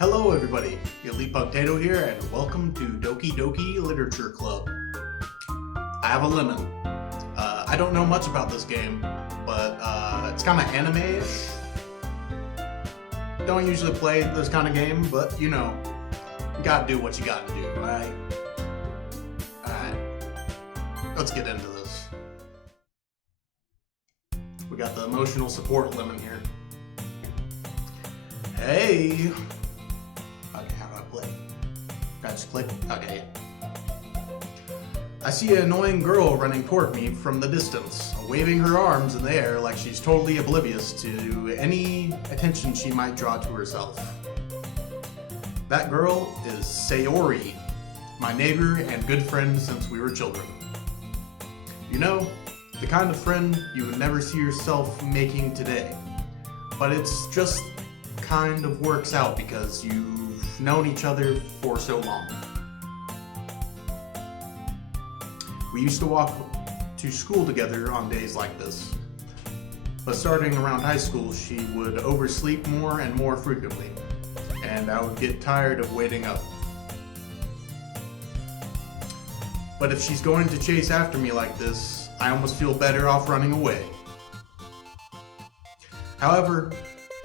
Hello everybody, Elite Potato here and welcome to Doki Literature Club. I have a lemon. I don't know much about this game, but it's kind of anime-ish. Don't usually play this kind of game, but you know, you gotta do what you gotta do, right? Alright, let's get into this. We got the emotional support lemon here. Hey! Okay, how do I play? Can I just click? Okay. I see an annoying girl running toward me from the distance, waving her arms in the air like she's totally oblivious to any attention she might draw to herself. That girl is Sayori, my neighbor and good friend since we were children. You know, the kind of friend you would never see yourself making today. But it's just kind of works out because you've known each other for so long. We used to walk to school together on days like this, but starting around high school she would oversleep more and more frequently, and I would get tired of waiting up. But if she's going to chase after me like this, I almost feel better off running away. However,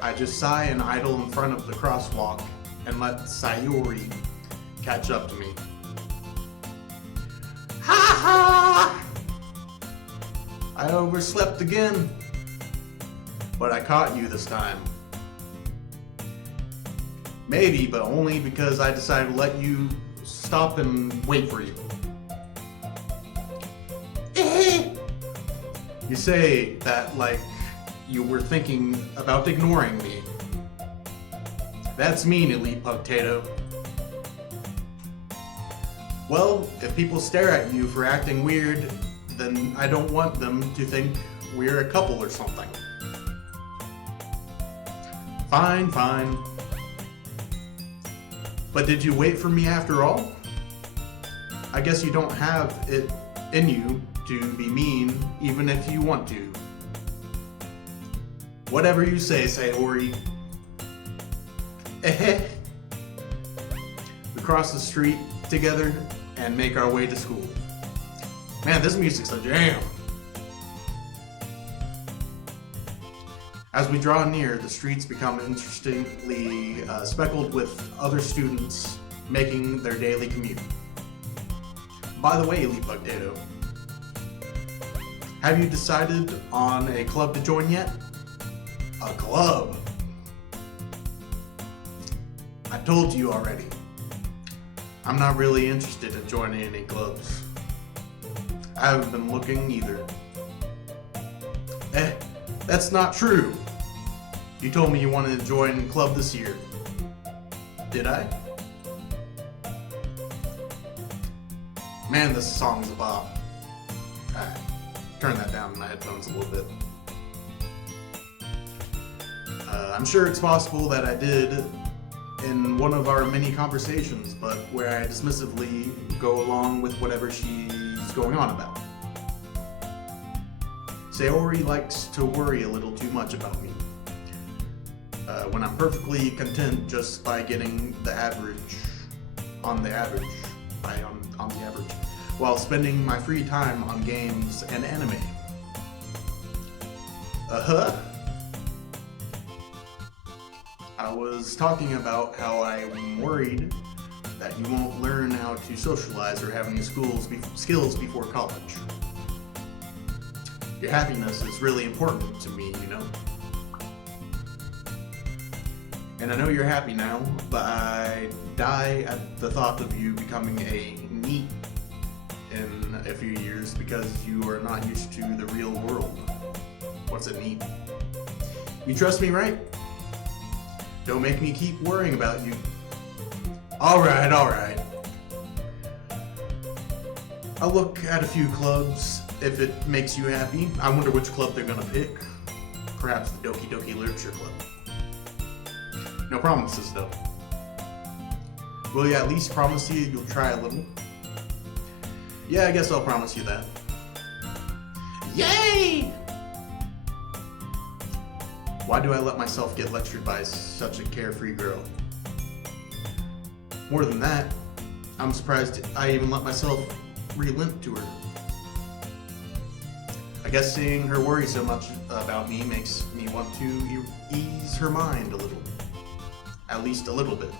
I just sigh and idle in front of the crosswalk and let Sayori catch up to me. Ha ha! I overslept again, but I caught you this time. Maybe, but only because I decided to let you stop and wait for you. You say that like you were thinking about ignoring me. That's mean, Elite Potato. Well, if people stare at you for acting weird, then I don't want them to think we're a couple or something. Fine, fine. But did you wait for me after all? I guess you don't have it in you to be mean, even if you want to. Whatever you say, Sayori. We cross the street together and make our way to school. Man, this music's a jam. As we draw near, the streets become interestingly speckled with other students making their daily commute. By the way, Elite Potato, have you decided on a club to join yet? A club? I told you already. I'm not really interested in joining any clubs. I haven't been looking either. That's not true. You told me you wanted to join a club this year. Did I? Man, this song's a bop. Alright, turn that down in my headphones a little bit. I'm sure it's possible that I did in one of our many conversations, but where I dismissively go along with whatever she's going on about. Sayori likes to worry a little too much about me. When I'm perfectly content just by getting the average, on the average, while spending my free time on games and anime. I was talking about how I'm worried that you won't learn how to socialize or have any skills before college. Your happiness is really important to me, you know? And I know you're happy now, but I die at the thought of you becoming a NEET in a few years because you are not used to the real world. What's a NEET? You trust me, right? Don't make me keep worrying about you. Alright. I'll look at a few clubs if it makes you happy. I wonder which club they're gonna pick. Perhaps the Doki Literature Club. No promises though. Will you at least promise you you'll try a little? Yeah, I guess I'll promise you that. Yay! Why do I let myself get lectured by such a carefree girl? More than that, I'm surprised I even let myself relent to her. I guess seeing her worry so much about me makes me want to ease her mind a little. At least a little bit.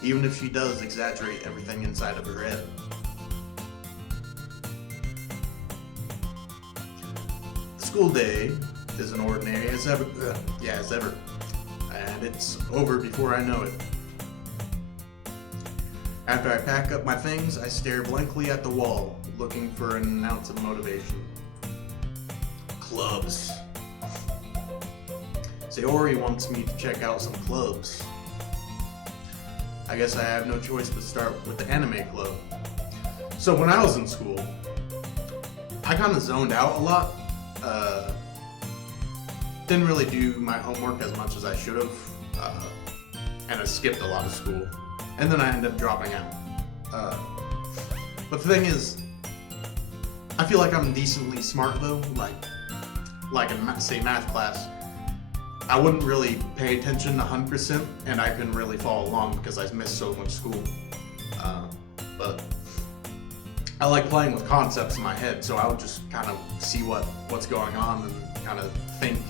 Even if she does exaggerate everything inside of her head. The school day is as ordinary as ever. As ever. And it's over before I know it. After I pack up my things, I stare blankly at the wall, looking for an ounce of motivation. Clubs. Sayori wants me to check out some clubs. I guess I have no choice but start with the anime club. So when I was in school, I kind of zoned out a lot. Didn't really do my homework as much as I should have, and I skipped a lot of school. And then I ended up dropping out. But the thing is, I feel like I'm decently smart though. Like in, say, math class, I wouldn't really pay attention 100%, and I couldn't really follow along because I missed so much school. But I like playing with concepts in my head, so I would just kind of see what's going on and kind of think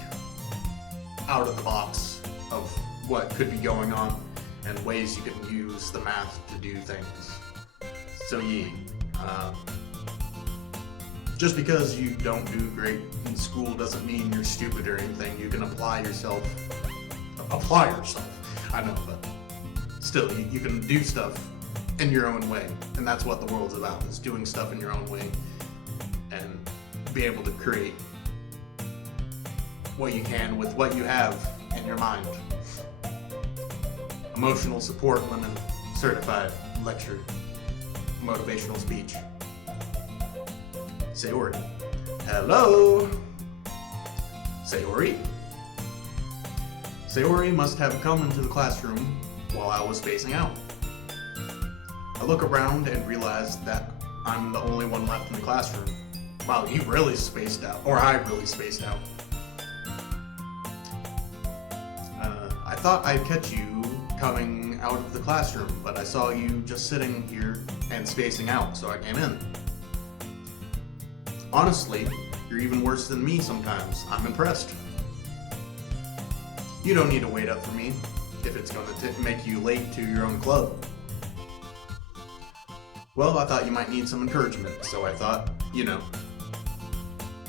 out of the box of what could be going on and ways you can use the math to do things. So yeah, just because you don't do great in school doesn't mean you're stupid or anything. You can apply yourself. I know, but still, you can do stuff in your own way, and that's what the world's about, is doing stuff in your own way and be able to create what you can with what you have in your mind. Emotional support women, certified lecture, motivational speech. Sayori. Hello? Sayori? Sayori must have come into the classroom while I was spacing out. I look around and realize that I'm the only one left in the classroom. Wow, you really spaced out. Or I really spaced out. I thought I'd catch you coming out of the classroom, but I saw you just sitting here and spacing out, so I came in. Honestly, you're even worse than me sometimes. I'm impressed. You don't need to wait up for me if it's going to make you late to your own club. Well, I thought you might need some encouragement, so I thought,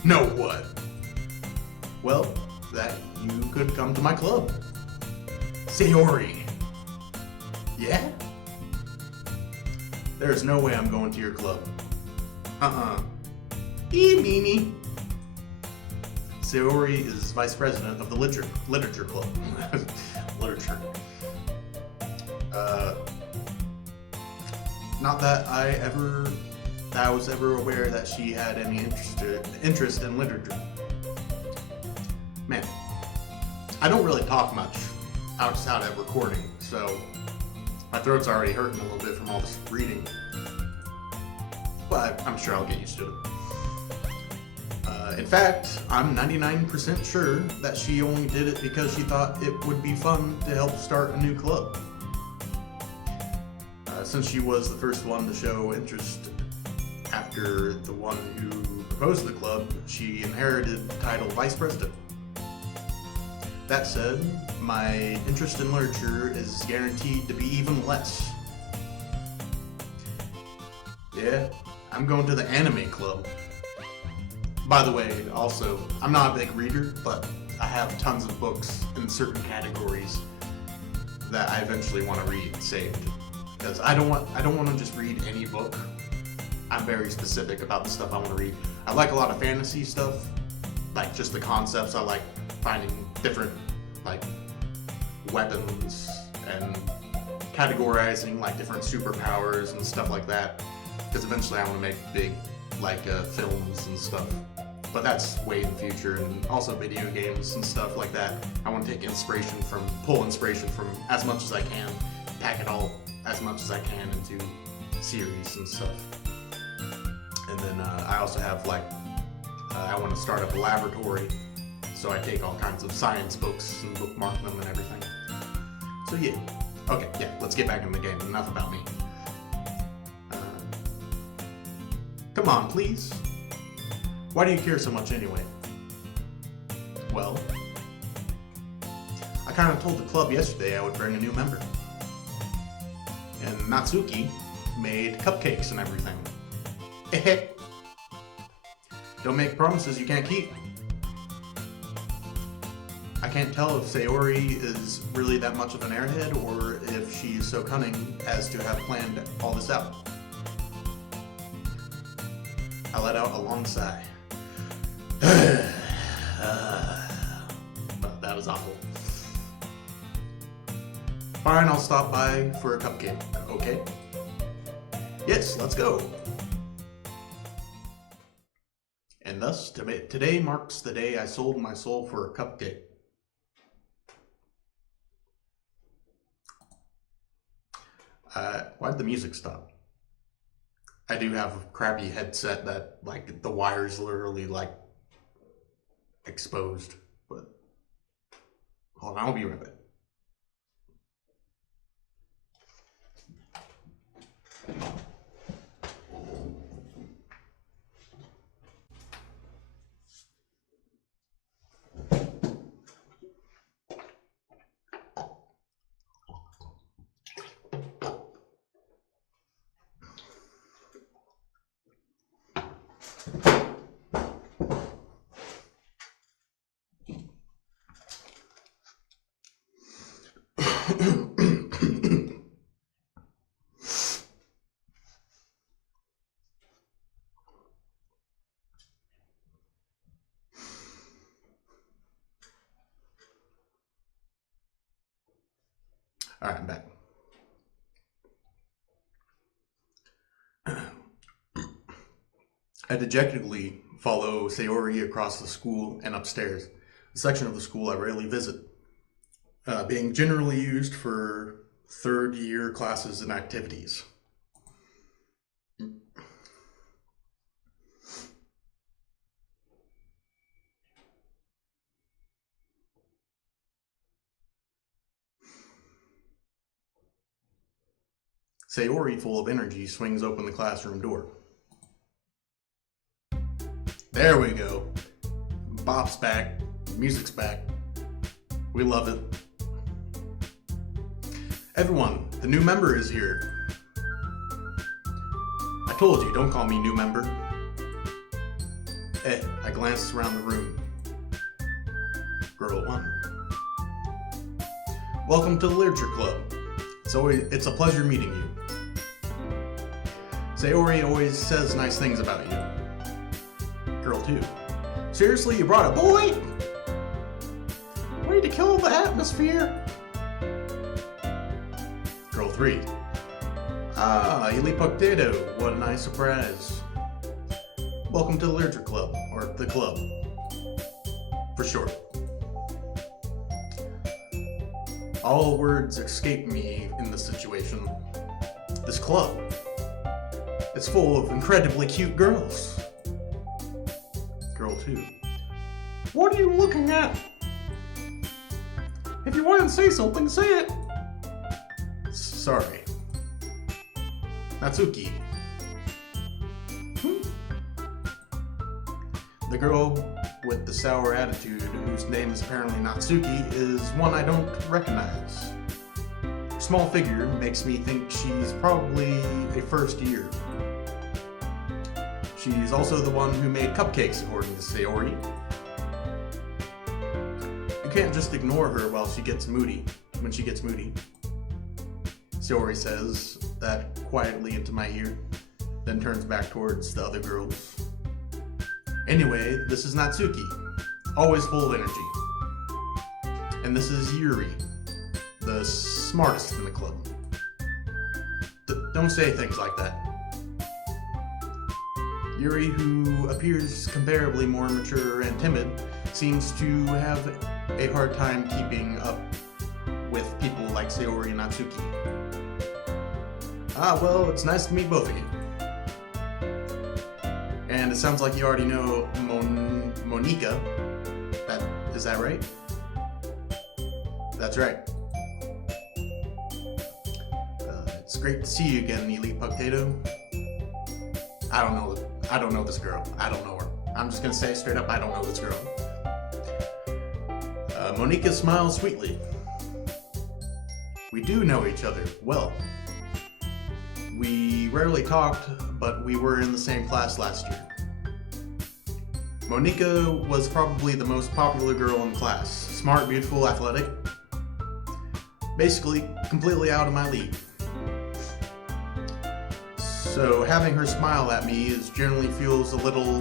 No, what? Well, that you could come to my club. Sayori. Yeah? There's no way I'm going to your club. Meanie. Sayori is vice president of the literature club. Literature. Not that I was ever aware that she had any interest in literature. Man, I don't really talk much outside of recording, so my throat's already hurting a little bit from all this reading. But I'm sure I'll get used to it. In fact, I'm 99% sure that she only did it because she thought it would be fun to help start a new club. Since she was the first one to show interest after the one who proposed the club, she inherited the title Vice President. That said, my interest in literature is guaranteed to be even less. Yeah, I'm going to the anime club. By the way, also, I'm not a big reader, but I have tons of books in certain categories that I eventually want to read saved. Because I don't want to just read any book. I'm very specific about the stuff I want to read. I like a lot of fantasy stuff, like just the concepts. I like finding different weapons and categorizing different superpowers and stuff like that. Because eventually I want to make big films and stuff. But that's way in the future, and also video games and stuff like that. I want to pull inspiration from as much as I can, pack it all as much as I can into series and stuff. And then I also have I want to start up a laboratory, so I take all kinds of science books and bookmark them and everything. So yeah, Okay, yeah, let's get back in the game. Enough about me. Come on, please. Why do you care so much anyway? Well, I kind of told the club yesterday I would bring a new member. And Natsuki made cupcakes and everything. Don't make promises you can't keep. I can't tell if Sayori is really that much of an airhead or if she's so cunning as to have planned all this out. I let out a long sigh. Well, that was awful. Fine, I'll stop by for a cupcake, okay? Yes, let's go. And thus, today marks the day I sold my soul for a cupcake. Why'd the music stop? I do have a crappy headset that, like, the wire's literally, like, exposed. But, hold on, I'll be right back. Alright, I'm back. I dejectedly follow Sayori across the school and upstairs, a section of the school I rarely visit, being generally used for third-year classes and activities. Sayori, full of energy, swings open the classroom door. There we go. Bop's back. Music's back. We love it. Everyone, the new member is here. I told you, don't call me new member. I glanced around the room. Girl 1. Welcome to the Literature Club. It's a pleasure meeting you. Sayori always says nice things about you. Girl 2. Seriously, you brought a boy? Way to kill the atmosphere. Girl 3. Ah, Illy Potato, what a nice surprise. Welcome to the Literature Club, or the club, for short. All words escape me in this situation. This club. It's full of incredibly cute girls. Girl 2. What are you looking at? If you want to say something, say it. Sorry. Natsuki. The girl with the sour attitude, whose name is apparently Natsuki, is one I don't recognize. Small figure makes me think she's probably a first year. She's also the one who made cupcakes, according to Sayori. You can't just ignore her when she gets moody. Sayori says that quietly into my ear, then turns back towards the other girls. Anyway, this is Natsuki, always full of energy. And this is Yuri, the smartest in the club. Don't say things like that. Yuri, who appears comparably more mature and timid, seems to have a hard time keeping up with people like Sayori and Natsuki. Ah, well, it's nice to meet both of you. And it sounds like you already know Monika. Is that right? That's right. It's great to see you again, Elite Potato. I don't know this girl. I don't know her. I'm just gonna say straight up, I don't know this girl. Monica smiles sweetly. We do know each other well. We rarely talked, but we were in the same class last year. Monica was probably the most popular girl in class. Smart, beautiful, athletic. Basically, completely out of my league. So having her smile at me generally feels a little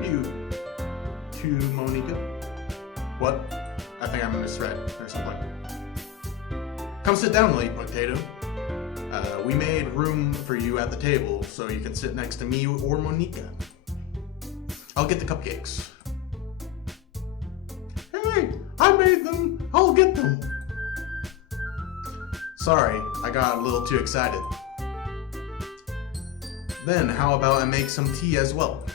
new to Monica. What? I think I misread or something. Come sit down, Late Potato. We made room for you at the table so you can sit next to me or Monica. I'll get the cupcakes. Hey, I made them. I'll get them. Sorry, I got a little too excited. Then how about I make some tea as well?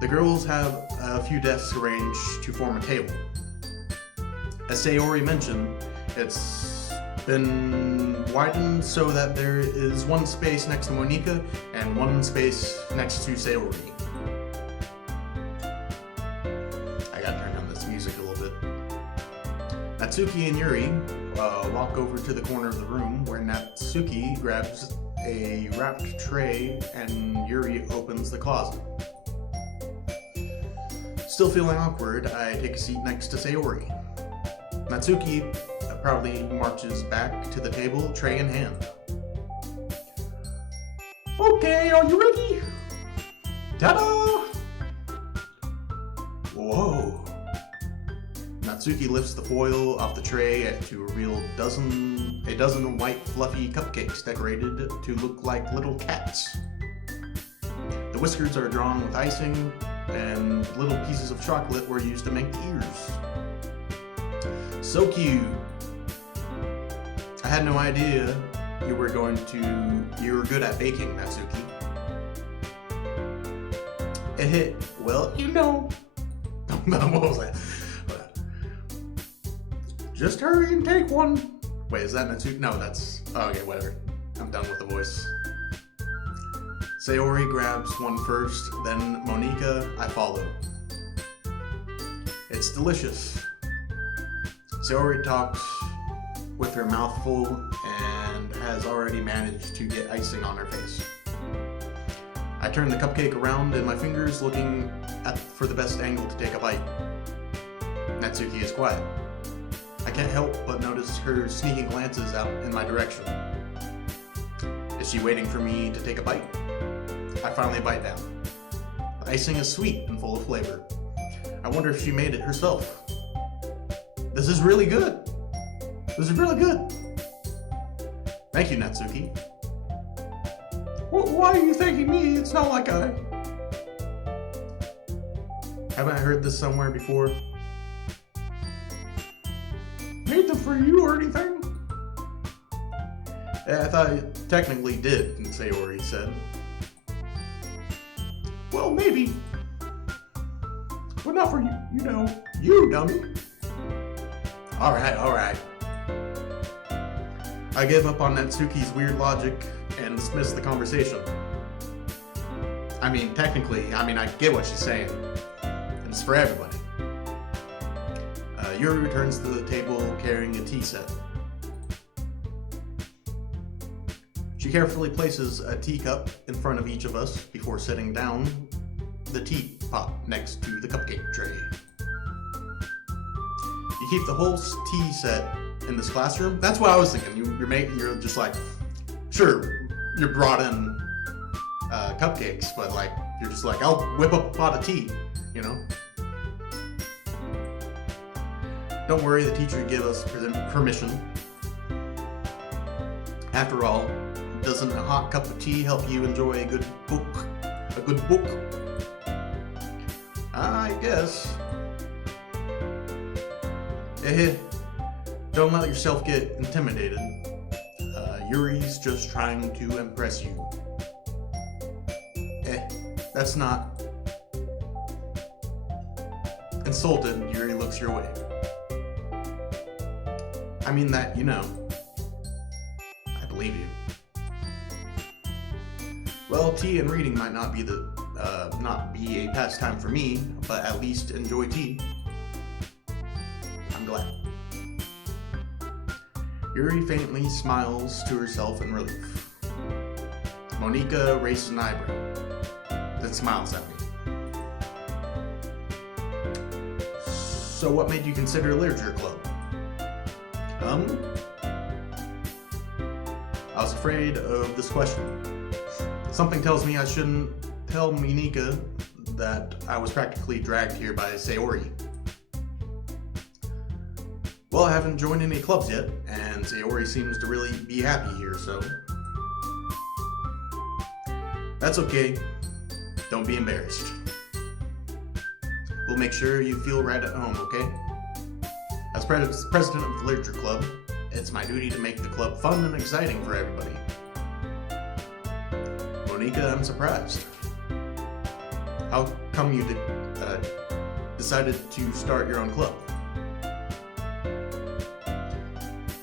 The girls have a few desks arranged to form a table. As Sayori mentioned, it's been widened so that there is one space next to Monica and one space next to Sayori. I gotta turn down this music a little bit. Natsuki and Yuri walk over to the corner of the room where Natsuki grabs a wrapped tray and Yuri opens the closet. Still feeling awkward, I take a seat next to Sayori. Natsuki proudly marches back to the table, tray in hand. Okay, are you ready? Ta-da! Whoa! Natsuki lifts the foil off the tray to reveal a dozen white fluffy cupcakes decorated to look like little cats. The whiskers are drawn with icing, and little pieces of chocolate were used to make the ears. So cute! I had no idea you were good at baking, Natsuki. Well, you know. What was that? Just hurry and take one. Wait, is that Natsuki? No, that's... Oh, okay, whatever. I'm done with the voice. Sayori grabs one first, then Monica, I follow. It's delicious. Sayori talks with her mouth full and has already managed to get icing on her face. I turn the cupcake around in my fingers, looking for the best angle to take a bite. Natsuki is quiet. I can't help but notice her sneaking glances out in my direction. Is she waiting for me to take a bite? I finally bite down. The icing is sweet and full of flavor. I wonder if she made it herself. This is really good. This is really good. Thank you, Natsuki. Why are you thanking me? It's not like I... Haven't I heard this somewhere before? Made them for you or anything? Yeah, I thought it technically did, Sayori said. Well, maybe. But not for you, you dummy. Alright. I give up on Natsuki's weird logic and dismiss the conversation. I mean, technically, I get what she's saying. It's for everybody. Yuri returns to the table carrying a tea set. She carefully places a teacup in front of each of us before setting down the teapot next to the cupcake tray. You keep the whole tea set in this classroom? That's what I was thinking. You're just like, sure, you brought in cupcakes, but like, you're just like, I'll whip up a pot of tea, Don't worry, the teacher gave us permission. After all, doesn't a hot cup of tea help you enjoy a good book? I guess. Don't let yourself get intimidated. Yuri's just trying to impress you. That's not... Insulted, Yuri looks your way. I mean that, believe you. Well, tea and reading might not be a pastime for me, but at least enjoy tea. I'm glad. Yuri faintly smiles to herself in relief. Monika raises an eyebrow, then smiles at me. So what made you consider a literature club? I was afraid of this question. Something tells me I shouldn't tell Monika that I was practically dragged here by Sayori. Well, I haven't joined any clubs yet, and Sayori seems to really be happy here, so... That's okay. Don't be embarrassed. We'll make sure you feel right at home, okay? As president of the Literature Club, it's my duty to make the club fun and exciting for everybody. Monika, I'm surprised. How come you decided to start your own club?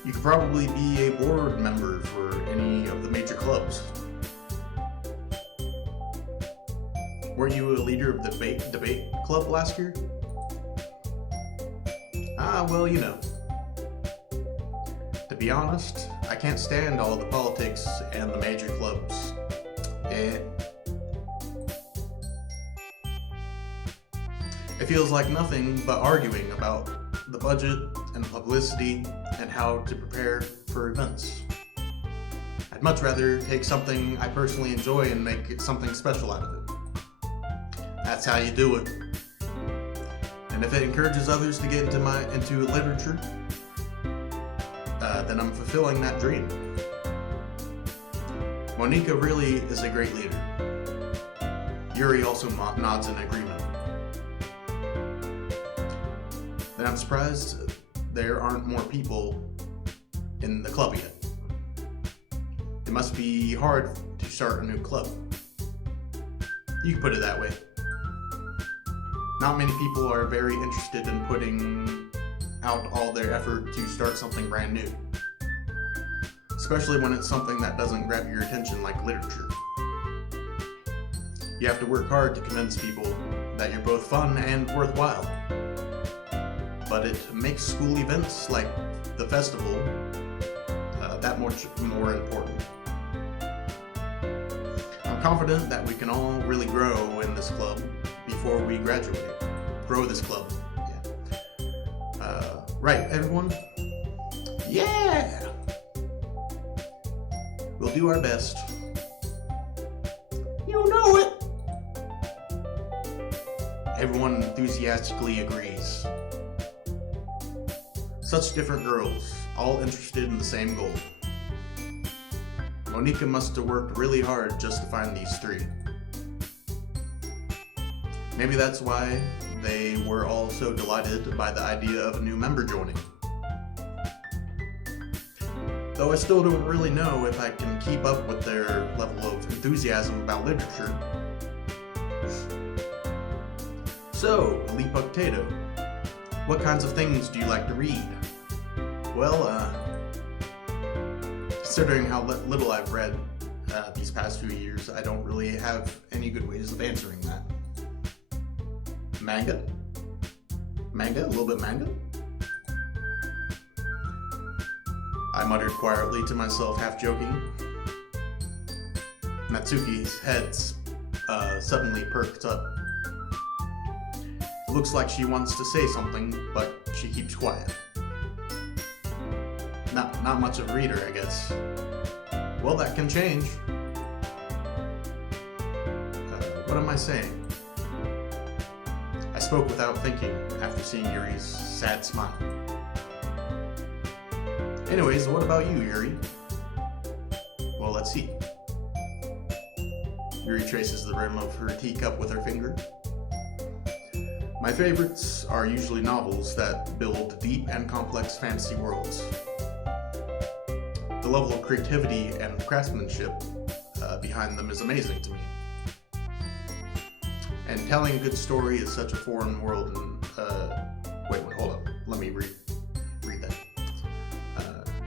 You could probably be a board member for any of the major clubs. Weren't you a leader of the debate club last year? Well, you know. To be honest, I can't stand all the politics and the major clubs. It feels like nothing but arguing about the budget and publicity and how to prepare for events. I'd much rather take something I personally enjoy and make it something special out of it. That's how you do it. And if it encourages others to get into literature, then I'm fulfilling that dream. Monika really is a great leader. Yuri also nods in agreement. Then I'm surprised there aren't more people in the club yet. It must be hard to start a new club. You can put it that way. Not many people are very interested in putting out all their effort to start something brand new. Especially when it's something that doesn't grab your attention like literature. You have to work hard to convince people that you're both fun and worthwhile. But it makes school events like the festival that much more important. I'm confident that we can all really grow in this club before we graduate. Grow this club. Yeah. Right, everyone? Yeah! We'll do our best. You know it! Everyone enthusiastically agrees. Such different girls, all interested in the same goal. Monika must have worked really hard just to find these three. Maybe that's why they were all so delighted by the idea of a new member joining. Though I still don't really know if I can keep up with their level of enthusiasm about literature. So, Elite Potato, what kinds of things do you like to read? Well, considering how little I've read these past few years, I don't really have any good ways of answering that. Manga? Manga? A little bit manga? I muttered quietly to myself, half joking. Natsuki's head suddenly perked up. It looks like she wants to say something, but she keeps quiet. Not much of a reader, I guess. Well, that can change. What am I saying? I spoke without thinking after seeing Yuri's sad smile. Anyways, what about you, Yuri? Well, let's see. Yuri traces the rim of her teacup with her finger. My favorites are usually novels that build deep and complex fantasy worlds. The level of creativity and craftsmanship behind them is amazing to me. And telling a good story is such a foreign world and, wait, hold up. Let me read that.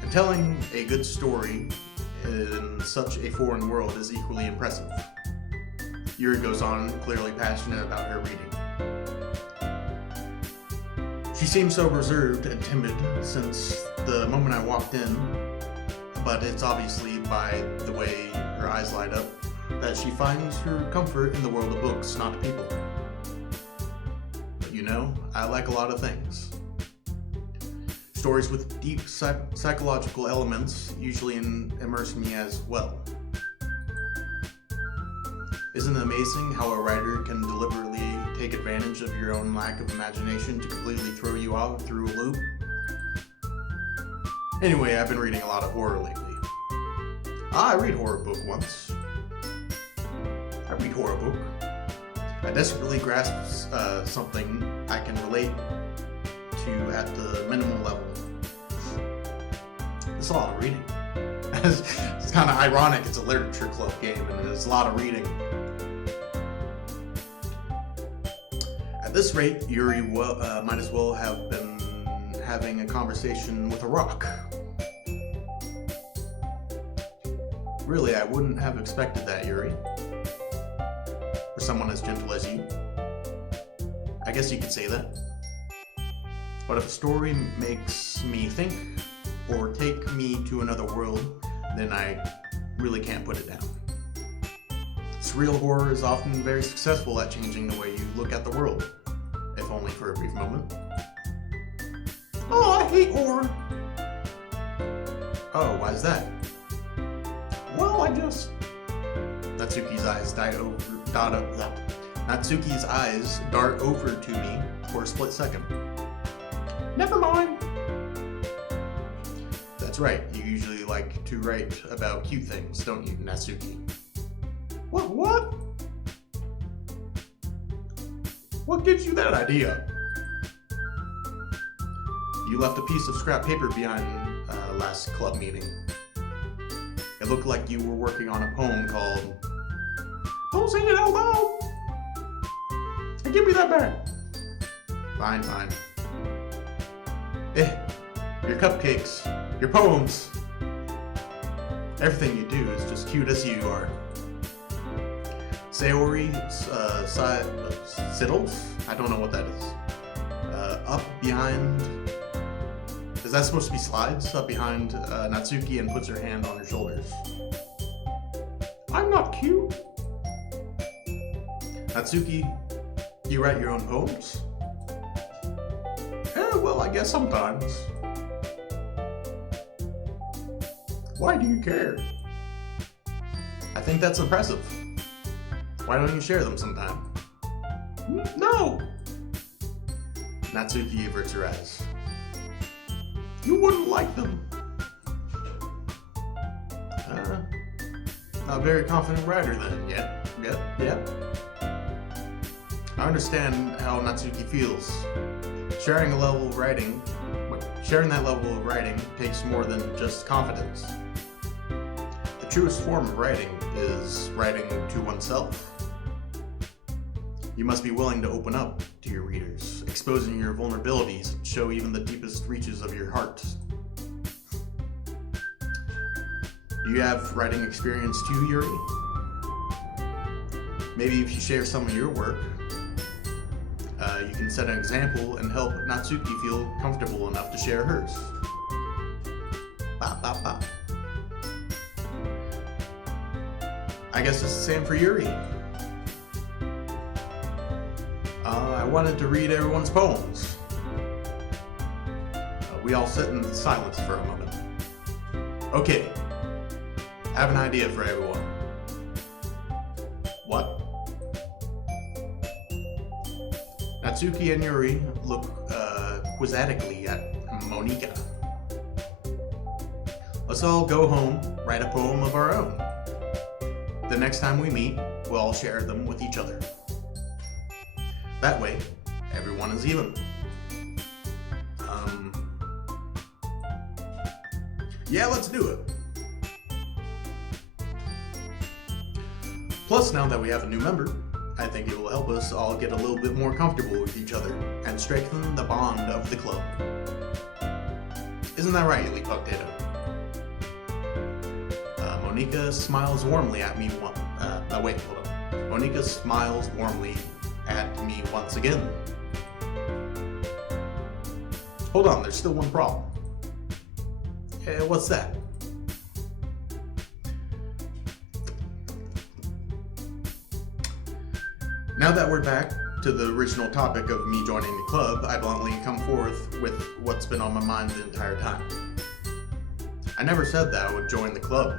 And telling a good story in such a foreign world is equally impressive. Yuri goes on, clearly passionate about her reading. She seems so reserved and timid since the moment I walked in, but it's obviously by the way her eyes light up that she finds her comfort in the world of books, not people. But you know, I like a lot of things. Stories with deep psychological elements usually immerse me as well. Isn't it amazing how a writer can deliberately take advantage of your own lack of imagination to completely throw you off through a loop? Anyway, I've been reading a lot of horror lately. I read horror book once. I read horror book. I desperately grasp something I can relate to at the minimal level. It's a lot of reading. It's kind of ironic, it's a literature club game and there's a lot of reading. At this rate, Yuri might as well have been having a conversation with a rock. Really, I wouldn't have expected that, Yuri. For someone as gentle as you. I guess you could say that. But if a story makes me think or take me to another world, then I really can't put it down. Surreal horror is often very successful at changing the way you look at the world, if only for a brief moment. Oh, I hate horror! Oh, why is that? Well, I just... Natsuki's eyes dart over to me for a split second. Never mind! That's right, you usually like to write about cute things, don't you, Natsuki? What? What gives you that idea? You left a piece of scrap paper behind last club meeting. It looked like you were working on a poem called... Don't say it out loud! Hey, give me that back! Fine. Your cupcakes, your poems. Everything you do is just cute as you are. Sayori Siddles? I don't know what that is. Up behind... Is that supposed to be slides? Up behind Natsuki and puts her hand on her shoulders. I'm not cute. Natsuki, you write your own poems? Well, I guess sometimes. Why do you care? I think that's impressive. Why don't you share them sometime? No! Natsuki averts her eyes. You wouldn't like them. Not a very confident writer then, yeah. I understand how Natsuki feels. Sharing that level of writing takes more than just confidence. The truest form of writing is writing to oneself. You must be willing to open up to your readers, exposing your vulnerabilities, show even the deepest reaches of your heart. Do you have writing experience too, Yuri? Maybe if you share some of your work, you can set an example and help Natsuki feel comfortable enough to share hers. Bop, bop, bop. I guess it's the same for Yuri. I wanted to read everyone's poems. We all sit in silence for a moment. Okay, I have an idea for everyone. What? Natsuki and Yuri look quizzically at Monika. Let's all go home, write a poem of our own. The next time we meet, we'll all share them with each other. That way, everyone is even. Yeah, let's do it. Plus, now that we have a new member, I think it will help us all get a little bit more comfortable with each other and strengthen the bond of the club. Isn't that right, Elite Potato? Monika smiles warmly at me wait, hold on. Monika smiles warmly at me once again. Hold on, there's still one problem. What's that? Now that we're back to the original topic of me joining the club, I bluntly come forth with what's been on my mind the entire time. I never said that I would join the club.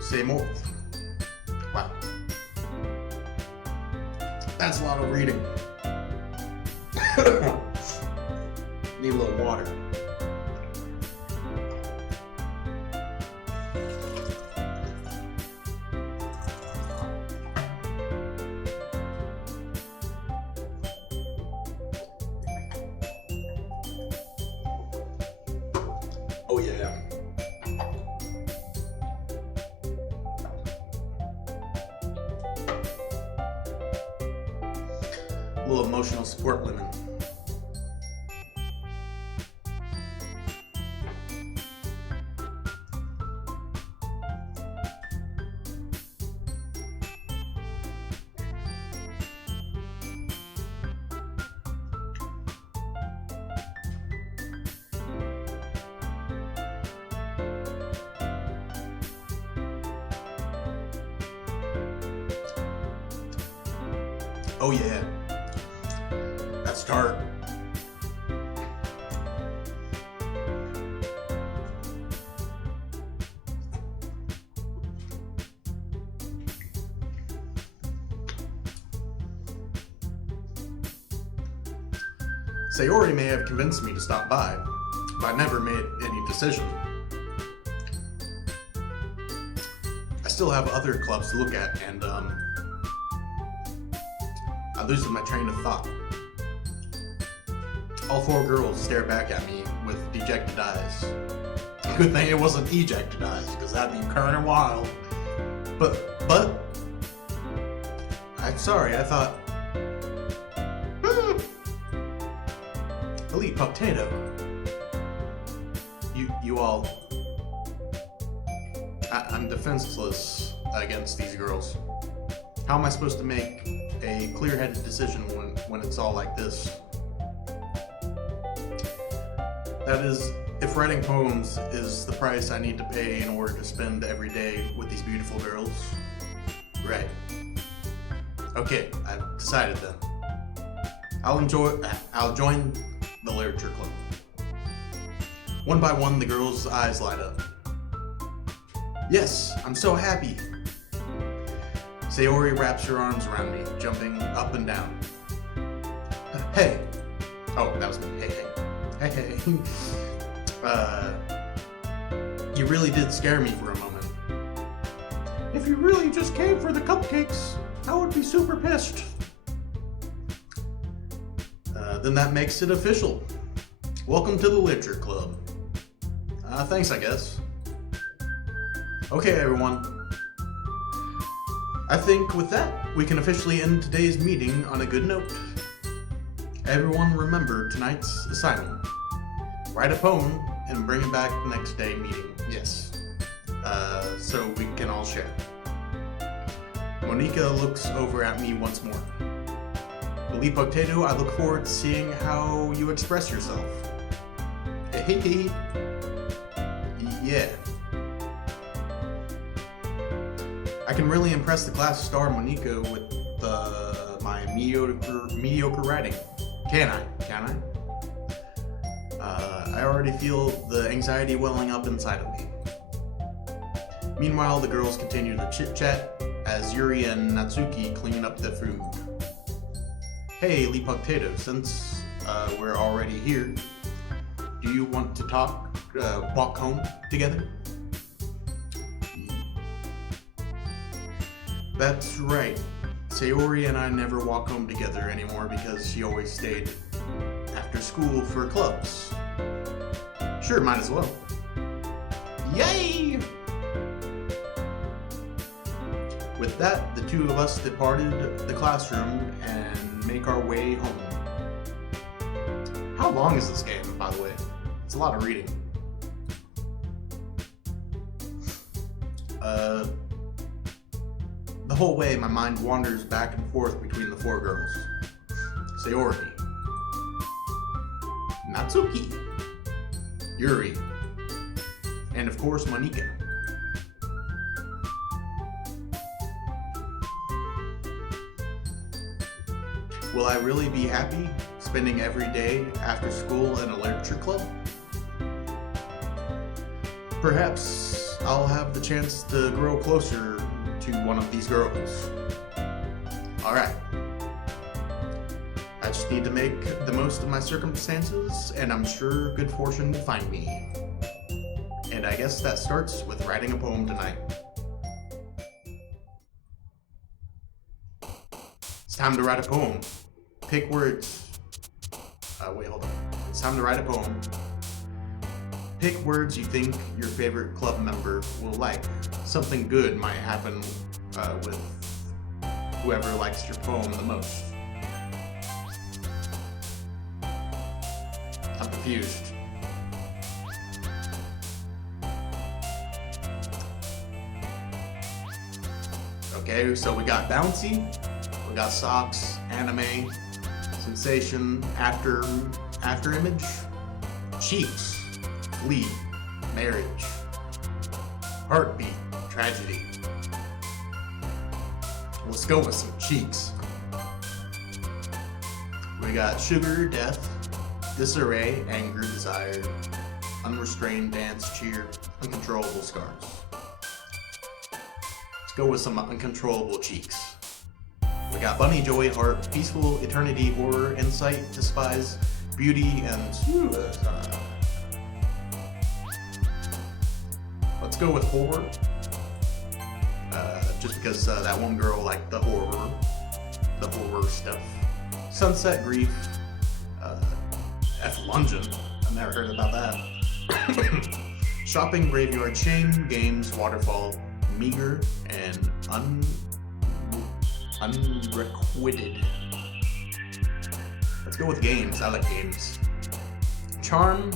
Say more. Wow. That's a lot of reading. Need a little water. Oh yeah. A little emotional support lemon. Oh yeah, that's tart. Sayori may have convinced me to stop by, but I never made any decision. I still have other clubs to look at, and I lose my train of thought. All four girls stare back at me with dejected eyes. Good thing it wasn't ejected eyes, because that'd be kinda wild. But, I'm sorry, I thought, Elite Potato. You all, I'm defenseless against these girls. How am I supposed to make a clear-headed decision when it's all like this? That is, if writing poems is the price I need to pay in order to spend every day with these beautiful girls. Right. Okay, I've decided then. I'll join the literature club. One by one, the girls' eyes light up. Yes, I'm so happy. Sayori wraps her arms around me, jumping up and down. Hey. Oh, that was me. Hey. You really did scare me for a moment. If you really just came for the cupcakes, I would be super pissed. Then that makes it official. Welcome to the literature club. Thanks, I guess. Okay, everyone. I think with that, we can officially end today's meeting on a good note. Everyone remember tonight's assignment. Write a poem and bring it back the next day meeting. Yes. So we can all share. Monika looks over at me once more. Elite Potato, I look forward to seeing how you express yourself. Hey. Yeah. I can really impress the class star Monika with my mediocre writing. Can I? I already feel the anxiety welling up inside of me. Meanwhile, the girls continue to chit-chat as Yuri and Natsuki clean up the food. Hey, Elite Potato, since we're already here, do you want to walk home together? That's right. Sayori and I never walk home together anymore because she always stayed after school for clubs. Sure, might as well. Yay! With that, the two of us departed the classroom and make our way home. How long is this game, by the way? It's a lot of reading. The whole way, my mind wanders back and forth between the four girls. Sayori, Natsuki, Yuri, and of course Monika. Will I really be happy spending every day after school in a literature club? Perhaps I'll have the chance to grow closer to one of these girls. Alright. I just need to make the most of my circumstances, and I'm sure good fortune will find me. And I guess that starts with writing a poem tonight. It's time to write a poem. Pick words. Wait, hold on. It's time to write a poem. Pick words you think your favorite club member will like. Something good might happen with whoever likes your poem the most. I'm confused. Okay, so we got bouncy, we got socks, anime, sensation, after image, cheeks, flee, marriage, heartbeat, tragedy. Let's go with some cheeks. We got sugar, death, disarray, anger, desire, unrestrained dance, cheer, uncontrollable scars. Let's go with some uncontrollable cheeks. We got bunny, joy, heart, peaceful, eternity, horror, insight, despise, beauty, and suicide. Let's go with horror. Just because that one girl liked the horror stuff. Sunset, grief, Lungin. I've never heard about that. Shopping, graveyard, shame, games, waterfall, meager, and unrequited. Let's go with games. I like games. Charm,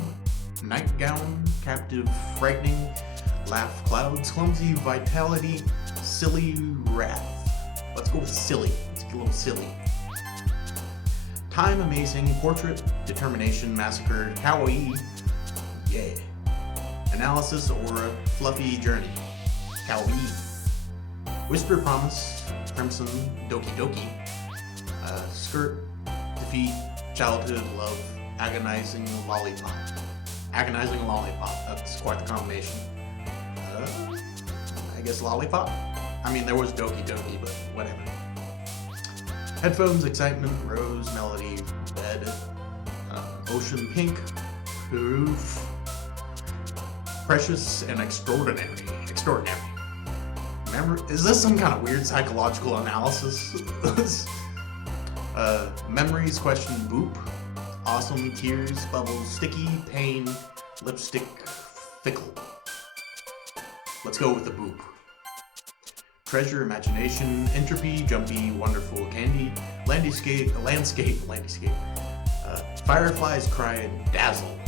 nightgown, captive, frightening, laugh, clouds, clumsy, vitality, silly, wrath. Let's go with silly. Let's get a little silly. Time, amazing, portrait, determination, massacre, kawaii, yeah. Analysis, aura, fluffy journey, kawaii. Whisper, promise, crimson, doki doki. Skirt, defeat, childhood, love, agonizing lollipop. Agonizing lollipop, that's quite the combination. I guess lollipop? I mean, there was Doki Doki, but whatever. Headphones, excitement, rose, melody, bed, ocean pink, proof, precious, and extraordinary. Extraordinary. Is this some kind of weird psychological analysis? Memories, question, boop, awesome, tears, bubbles, sticky, pain, lipstick, fickle. Let's go with the boop. Treasure, imagination, entropy, jumpy, wonderful, candy, landscape, fireflies cry and dazzle.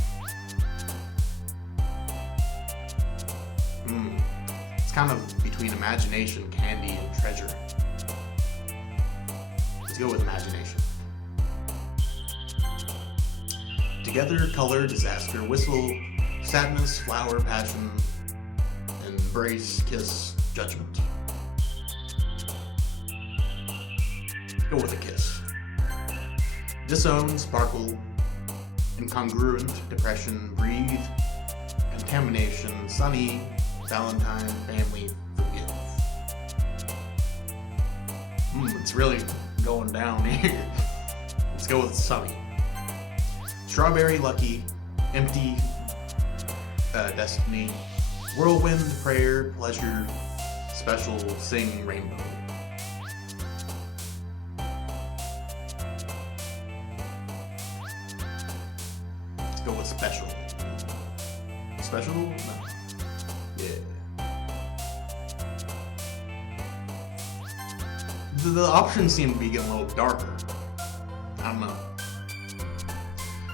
It's kind of between imagination, candy, and treasure. Let's go with imagination. Together, color, disaster, whistle, sadness, flower, passion, embrace, kiss, judgment. Go with a kiss. Disown, sparkle, incongruent, depression, breathe, contamination, sunny, Valentine, family, forgive. It's really going down here. Let's go with sunny. Strawberry, lucky, empty, destiny, whirlwind, prayer, pleasure, special, sing, rainbow. Let's go with special. Special? No. Yeah. The options seem to be getting a little darker. I don't know.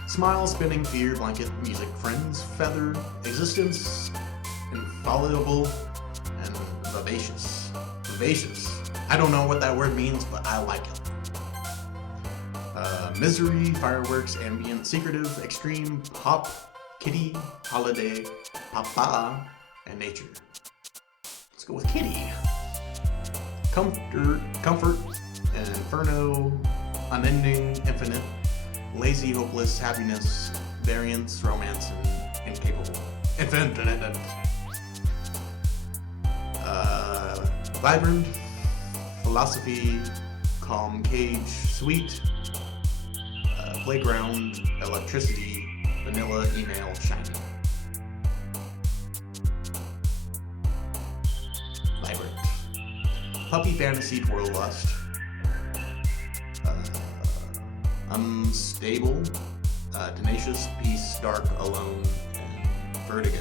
Smile, spinning, fear, blanket, music, friends, feather, existence, infallible, and vivacious. Vivacious. I don't know what that word means, but I like it. Misery, fireworks, ambient, secretive, extreme, pop, kitty, holiday, papa, and nature. Let's go with kitty. Comfort, inferno, unending, infinite, lazy, hopeless, happiness, variance, romance, and incapable. Infinite. Vibrant, philosophy, calm, cage, sweet, playground, electricity, vanilla, email, shiny. Vibrant. Puppy, fantasy, twirl, lust. Unstable, tenacious, peace, dark, alone, and vertigo.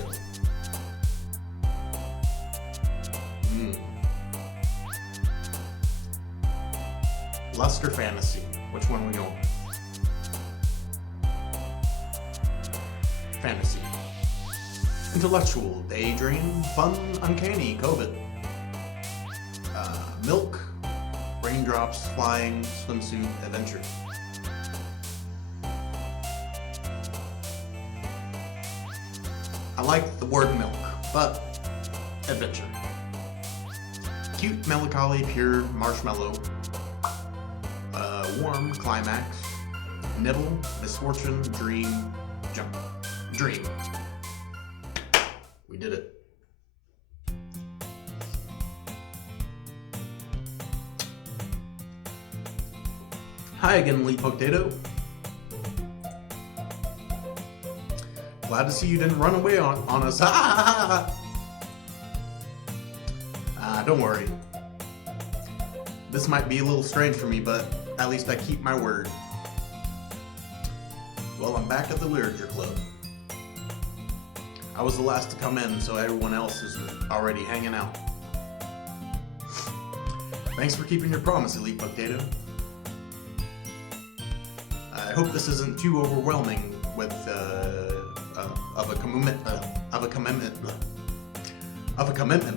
Lust or fantasy? Which one are we going? Fantasy. Intellectual, daydream, fun, uncanny, COVID. Milk, raindrops, flying, swimsuit, adventure. I like the word milk, but adventure. Cute, melancholy, pure, marshmallow. Warm, climax. Nibble, misfortune, dream, jump. Dream. We did it. Hi again, Elite Potato. Glad to see you didn't run away on us. Don't worry. This might be a little strange for me, but at least I keep my word. Well, I'm back at the Literature Club. I was the last to come in, so everyone else is already hanging out. Thanks for keeping your promise, Elite Potato. I hope this isn't too overwhelming with of a commitment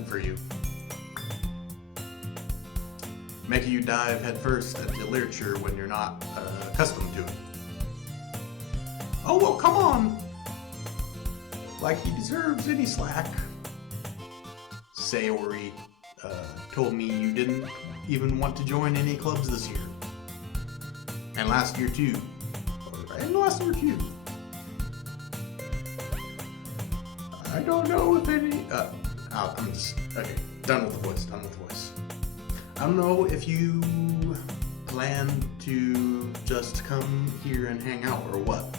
for you. Making you dive headfirst into literature when you're not accustomed to it. Oh, well, come on! Like he deserves any slack. Sayori told me you didn't even want to join any clubs this year. And last year too. I don't know if any... okay, done with the voice. I don't know if you plan to just come here and hang out or what.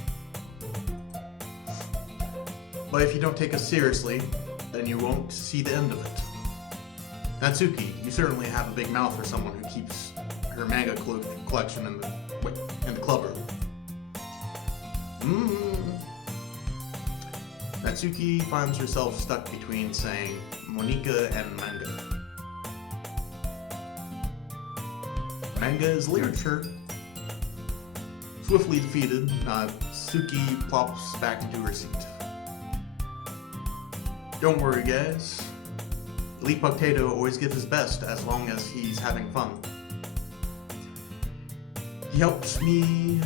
But if you don't take us seriously, then you won't see the end of it. Natsuki, you certainly have a big mouth for someone who keeps her manga collection in the club room. Natsuki finds herself stuck between saying Monika and manga. Manga is literature. Swiftly defeated, Natsuki plops back into her seat. Don't worry, guys. Elite Potato always gives his best as long as he's having fun. He helps me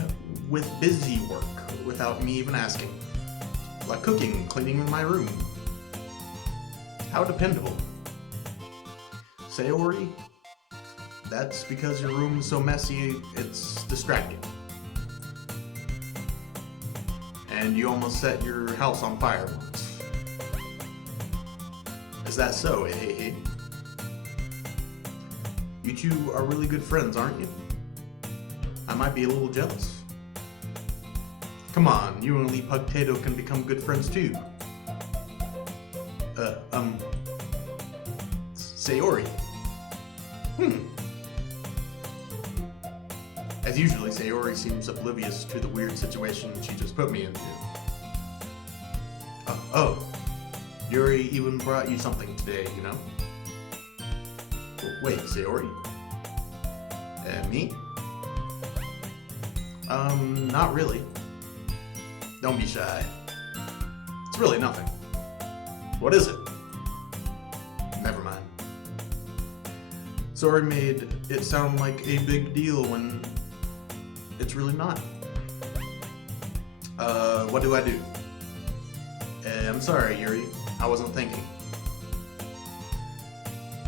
with busy work without me even asking. Like cooking, cleaning my room. How dependable. Sayori, that's because your room is so messy, it's distracting. And you almost set your house on fire once. Is that so, eh? You two are really good friends, aren't you? I might be a little jealous. Come on, you and Elite Potato can become good friends too. Sayori. As usually, Sayori seems oblivious to the weird situation she just put me into. Oh, Yuri even brought you something today, you know? Wait, Sayori? Me? Not really. Don't be shy. It's really nothing. What is it? Never mind. Sorry made it sound like a big deal when it's really not. What do I do? I'm sorry, Yuri. I wasn't thinking.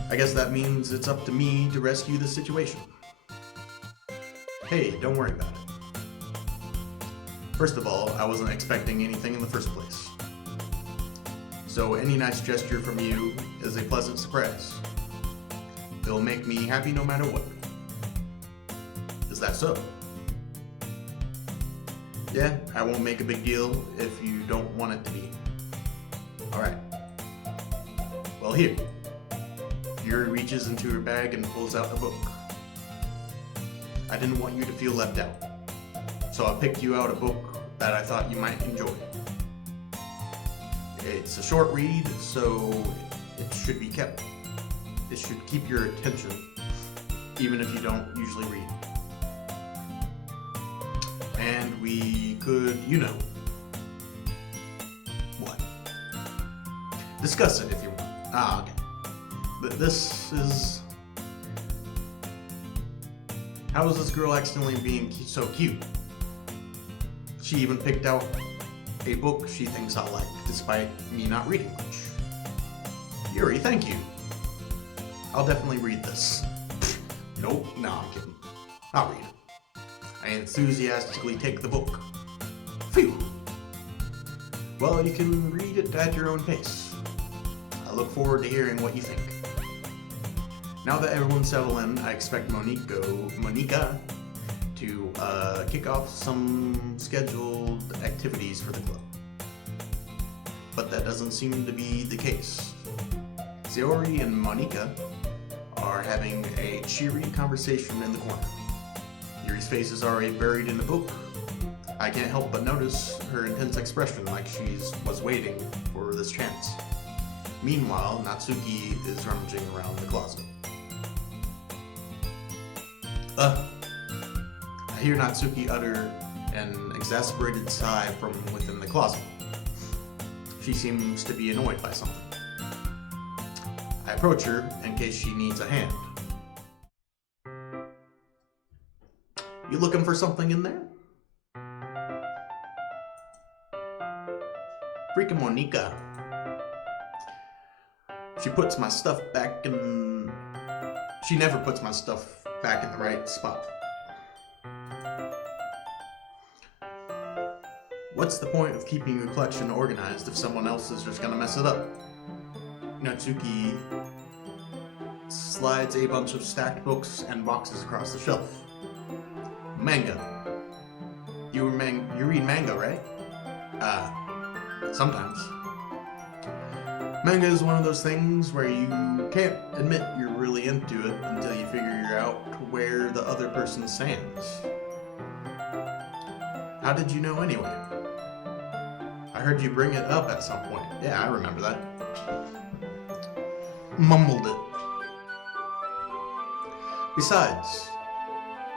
I guess that means it's up to me to rescue the situation. Hey, don't worry about it. First of all, I wasn't expecting anything in the first place. So any nice gesture from you is a pleasant surprise. It'll make me happy no matter what. Is that so? Yeah, I won't make a big deal if you don't want it to be. Alright. Well, here. Yuri reaches into her bag and pulls out a book. I didn't want you to feel left out, so I picked you out a book that I thought you might enjoy. It's a short read, so it should be kept. It should keep your attention, even if you don't usually read. And we could, what? Discuss it if you want. Okay. But this is... How is this girl accidentally being so cute? She even picked out a book she thinks I like, despite me not reading much. Yuri, thank you. I'll definitely read this. Nope, no, I'm kidding. I'll read it. I enthusiastically take the book. Phew. Well, you can read it at your own pace. I look forward to hearing what you think. Now that everyone's settled in, I expect Monica to kick off some scheduled activities for the club. But that doesn't seem to be the case. Sayori and Monica are having a cheery conversation in the corner. Yuri's face is already buried in the book. I can't help but notice her intense expression, like she was waiting for this chance. Meanwhile, Natsuki is rummaging around the closet. I hear Natsuki utter an exasperated sigh from within the closet. She seems to be annoyed by something. I approach her in case she needs a hand. You looking for something in there? Freaking Monica. She puts my stuff back in... She never puts my stuff back in the right spot. What's the point of keeping your collection organized if someone else is just gonna mess it up? Natsuki slides a bunch of stacked books and boxes across the shelf. Manga. You read manga, right? Sometimes. Manga is one of those things where you can't admit you're really into it until you figure out where the other person stands. How did you know anyway? I heard you bring it up at some point. Yeah, I remember that. Mumbled it. Besides,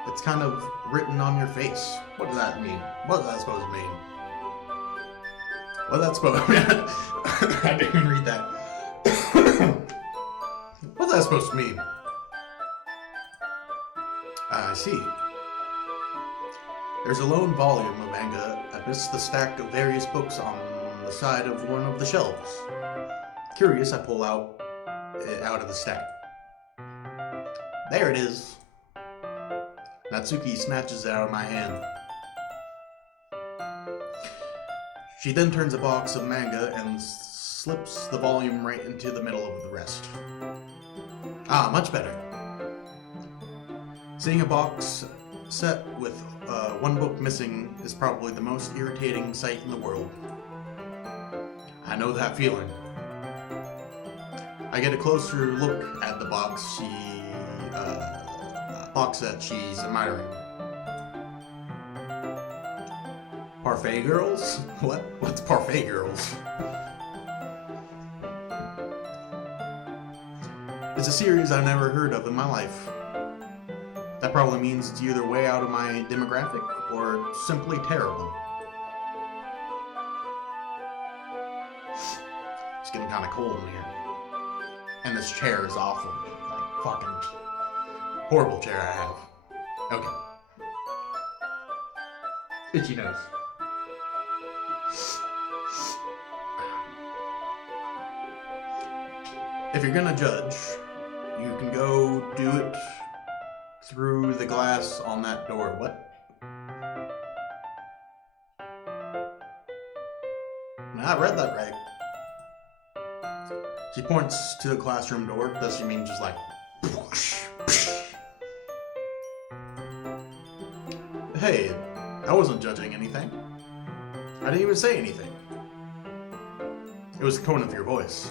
it's kind of written on your face. What does that mean? What is that supposed to mean? What's that supposed to mean? I didn't even read that. What's that supposed to mean? I see. There's a lone volume of manga amidst the stack of various books on the side of one of the shelves. Curious, I pull it out of the stack. There it is. Natsuki snatches it out of my hand. She then turns a box of manga and slips the volume right into the middle of the rest. Ah, much better. Seeing a box set with one book missing is probably the most irritating sight in the world. I know that feeling. I get a closer look at the box that she's admiring. Parfait Girls? What? What's Parfait Girls? It's a series I've never heard of in my life. That probably means it's either way out of my demographic or simply terrible. It's getting kind of cold in here. And this chair is awful. Like, fucking... horrible chair I have. Okay. Itchy nose. If you're gonna judge, you can go do it through the glass on that door. What? No, I read that right. She points to the classroom door. Does she mean just like... Hey, I wasn't judging anything. I didn't even say anything. It was the tone of your voice.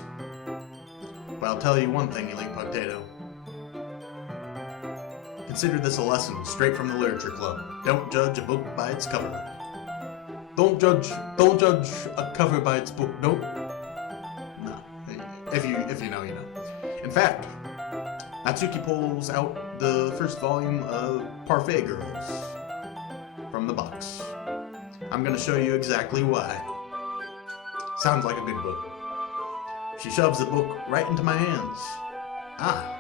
But I'll tell you one thing, Elite Potato. Consider this a lesson straight from the Literature Club. Don't judge a book by its cover. Don't judge a cover by its book. Nope. No. If you know, you know. In fact, Natsuki pulls out the first volume of Parfait Girls from the box. I'm gonna show you exactly why. Sounds like a good book. She shoves the book right into my hands. Ah.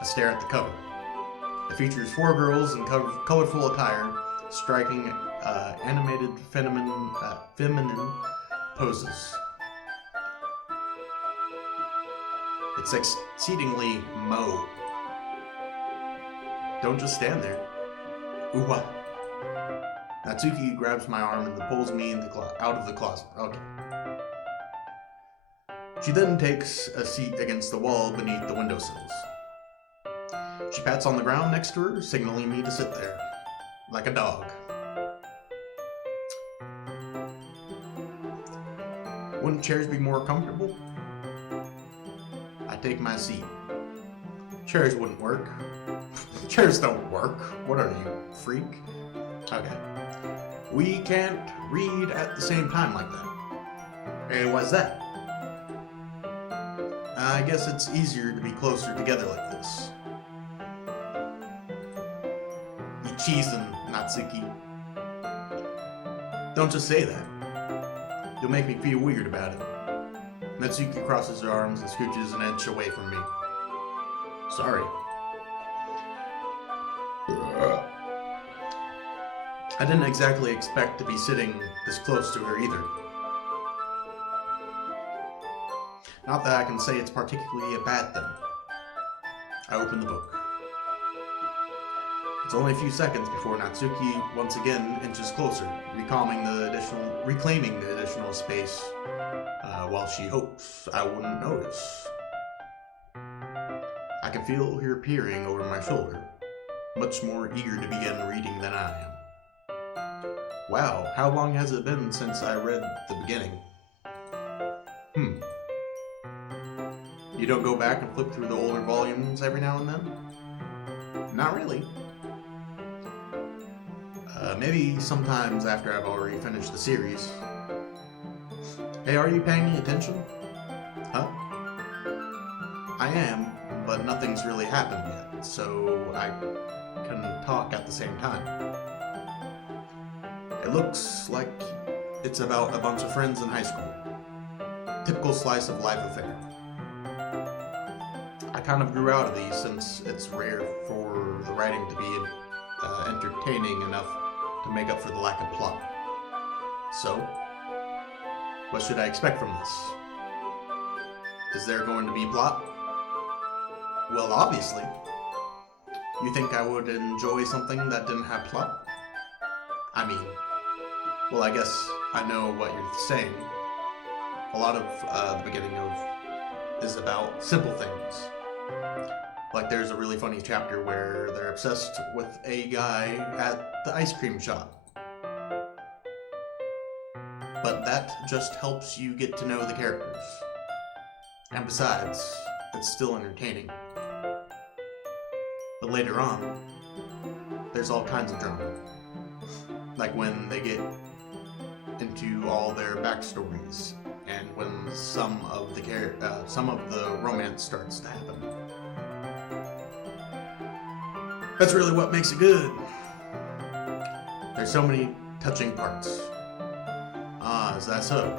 I stare at the cover. It features 4 girls in colorful attire, striking animated feminine poses. It's exceedingly Mo. Don't just stand there. Ooh-wah. Natsuki grabs my arm and pulls me out of the closet. Okay. She then takes a seat against the wall beneath the windowsills. She pats on the ground next to her, signaling me to sit there, like a dog. Wouldn't chairs be more comfortable? I take my seat. Chairs wouldn't work. Chairs don't work. What are you, freak? Okay. We can't read at the same time like that. Hey, why's that? I guess it's easier to be closer together like this. You cheesin', Natsuki. Don't just say that. You'll make me feel weird about it. Natsuki crosses her arms and scooches an inch away from me. Sorry. I didn't exactly expect to be sitting this close to her either. Not that I can say it's particularly a bad thing. I open the book. It's only a few seconds before Natsuki once again inches closer, reclaiming the additional space, while she hopes I wouldn't notice. I can feel her peering over my shoulder, much more eager to begin reading than I am. Wow, how long has it been since I read the beginning? You don't go back and flip through the older volumes every now and then? Not really. Maybe sometimes after I've already finished the series. Hey, are you paying any attention? Huh? I am, but nothing's really happened yet, so I can talk at the same time. It looks like it's about a bunch of friends in high school. Typical slice of life affair. I kind of grew out of these since it's rare for the writing to be entertaining enough to make up for the lack of plot. So, what should I expect from this? Is there going to be plot? Well, obviously. You think I would enjoy something that didn't have plot? I mean, well, I guess I know what you're saying. A lot of the beginning is about simple things. Like there's a really funny chapter where they're obsessed with a guy at the ice cream shop. But that just helps you get to know the characters. And besides, it's still entertaining. But later on, there's all kinds of drama. Like when they get into all their backstories, and when some of the romance starts to happen. That's really what makes it good. There's so many touching parts. Ah, is that so?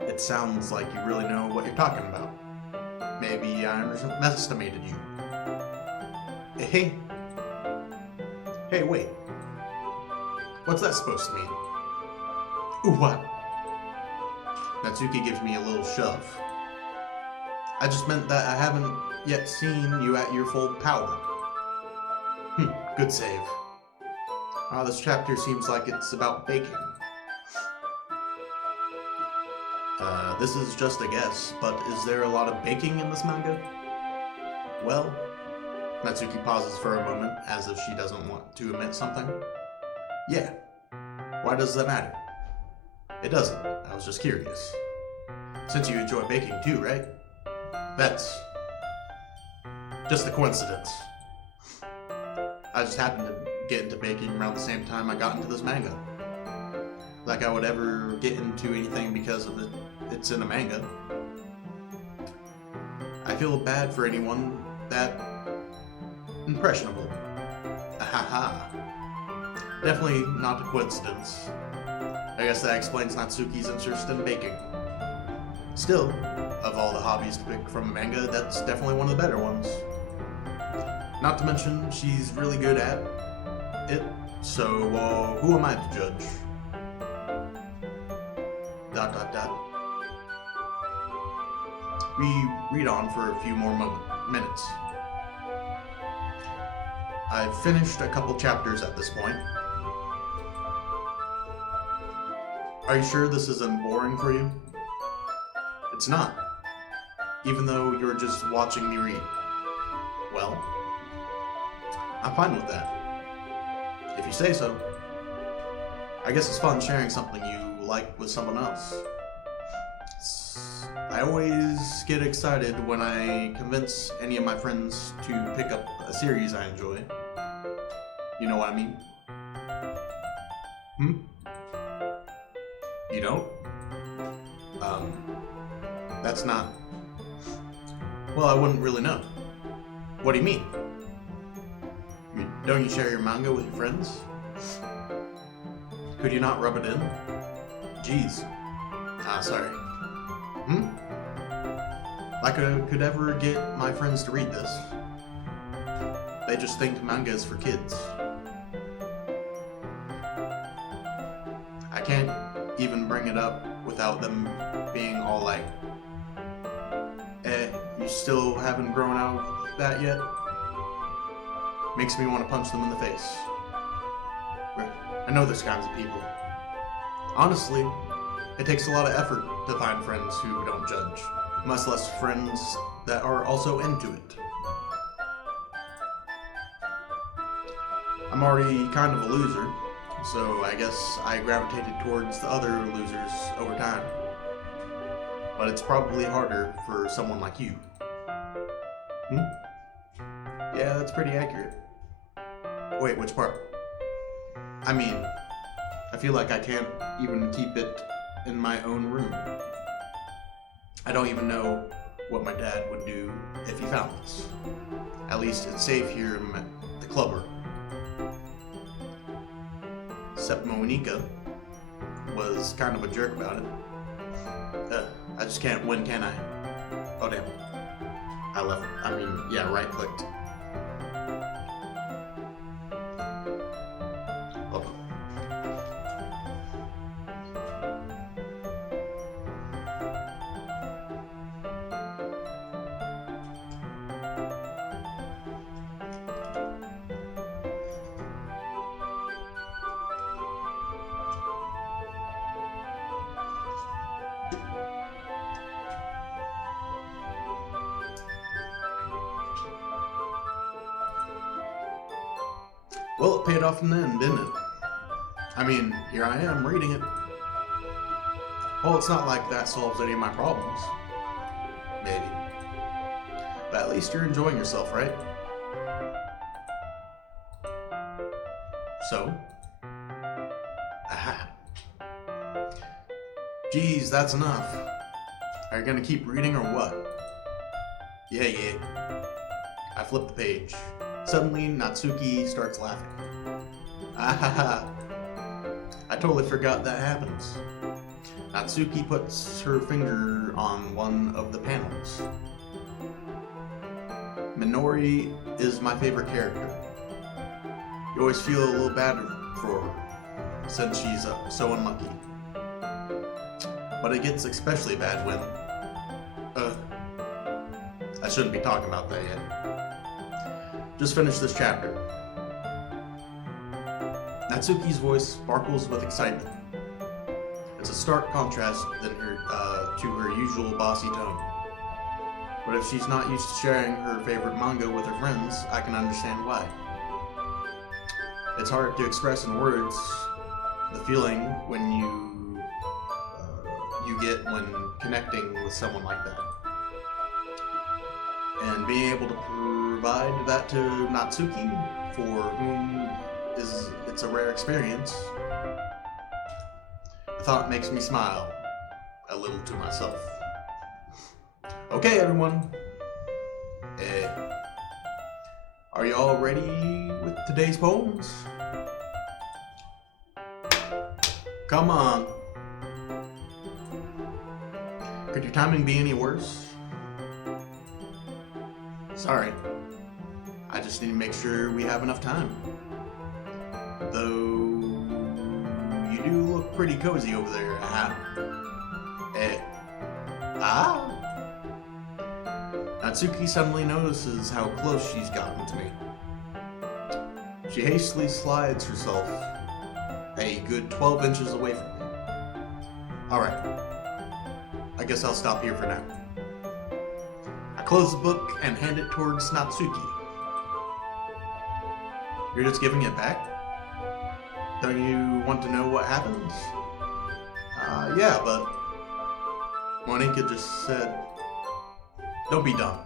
It sounds like you really know what you're talking about. Maybe I underestimated you. Hey. Hey, wait. What's that supposed to mean? Ooh, what? Natsuki gives me a little shove. I just meant that I haven't yet seen you at your full power. Good save. This chapter seems like it's about baking. This is just a guess, but is there a lot of baking in this manga? Well, Natsuki pauses for a moment, as if she doesn't want to admit something. Yeah. Why does that matter? It doesn't. I was just curious. Since you enjoy baking too, right? That's just a coincidence. I just happened to get into baking around the same time I got into this manga. Like I would ever get into anything because of it. It's in a manga. I feel bad for anyone that impressionable. Ahaha. Definitely not a coincidence. I guess that explains Natsuki's interest in baking. Still, of all the hobbies to pick from a manga, that's definitely one of the better ones. Not to mention, she's really good at it, so who am I to judge? ... We read on for a few more minutes. I've finished a couple chapters at this point. Are you sure this isn't boring for you? It's not, even though you're just watching me read. Well, I'm fine with that, if you say so. I guess it's fun sharing something you like with someone else. I always get excited when I convince any of my friends to pick up a series I enjoy. You know what I mean? You don't? That's not... Well, I wouldn't really know. What do you mean? Don't you share your manga with your friends? Could you not rub it in? Jeez. Sorry. Like I could ever get my friends to read this. They just think manga is for kids. I can't even bring it up without them being all like, you still haven't grown out of that yet? Makes me want to punch them in the face. I know those kinds of people. Honestly, it takes a lot of effort to find friends who don't judge, much less friends that are also into it. I'm already kind of a loser, so I guess I gravitated towards the other losers over time. But it's probably harder for someone like you. Yeah, that's pretty accurate. Wait, which part? I mean, I feel like I can't even keep it in my own room. I don't even know what my dad would do if he found this. At least it's safe here in the clubber. Except Monika was kind of a jerk about it. I just can't win, can I? Oh damn. Right-clicked. Well, it paid off in the end, didn't it? I mean, here I am reading it. Well, it's not like that solves any of my problems. Maybe. But at least you're enjoying yourself, right? So? Aha. Geez, that's enough. Are you gonna keep reading or what? Yeah. I flip the page. Suddenly, Natsuki starts laughing. Ahaha. I totally forgot that happens. Natsuki puts her finger on one of the panels. Minori is my favorite character. You always feel a little bad for her, since she's so unlucky. But it gets especially bad when... I shouldn't be talking about that yet. Just finish this chapter. Natsuki's voice sparkles with excitement. It's a stark contrast to her usual bossy tone. But if she's not used to sharing her favorite manga with her friends, I can understand why. It's hard to express in words the feeling when you get when connecting with someone like that. And being able to provide that to Natsuki, for whom it's a rare experience, the thought makes me smile a little to myself. Okay, everyone. Are you all ready with today's poems? Come on. Could your timing be any worse? Sorry. I just need to make sure we have enough time. Though you do look pretty cozy over there, huh? Natsuki suddenly notices how close she's gotten to me. She hastily slides herself a good 12 inches away from me. Alright, I guess I'll stop here for now. I close the book and hand it towards Natsuki. You're just giving it back? Don't you want to know what happens? Yeah, but Monika just said, don't be dumb.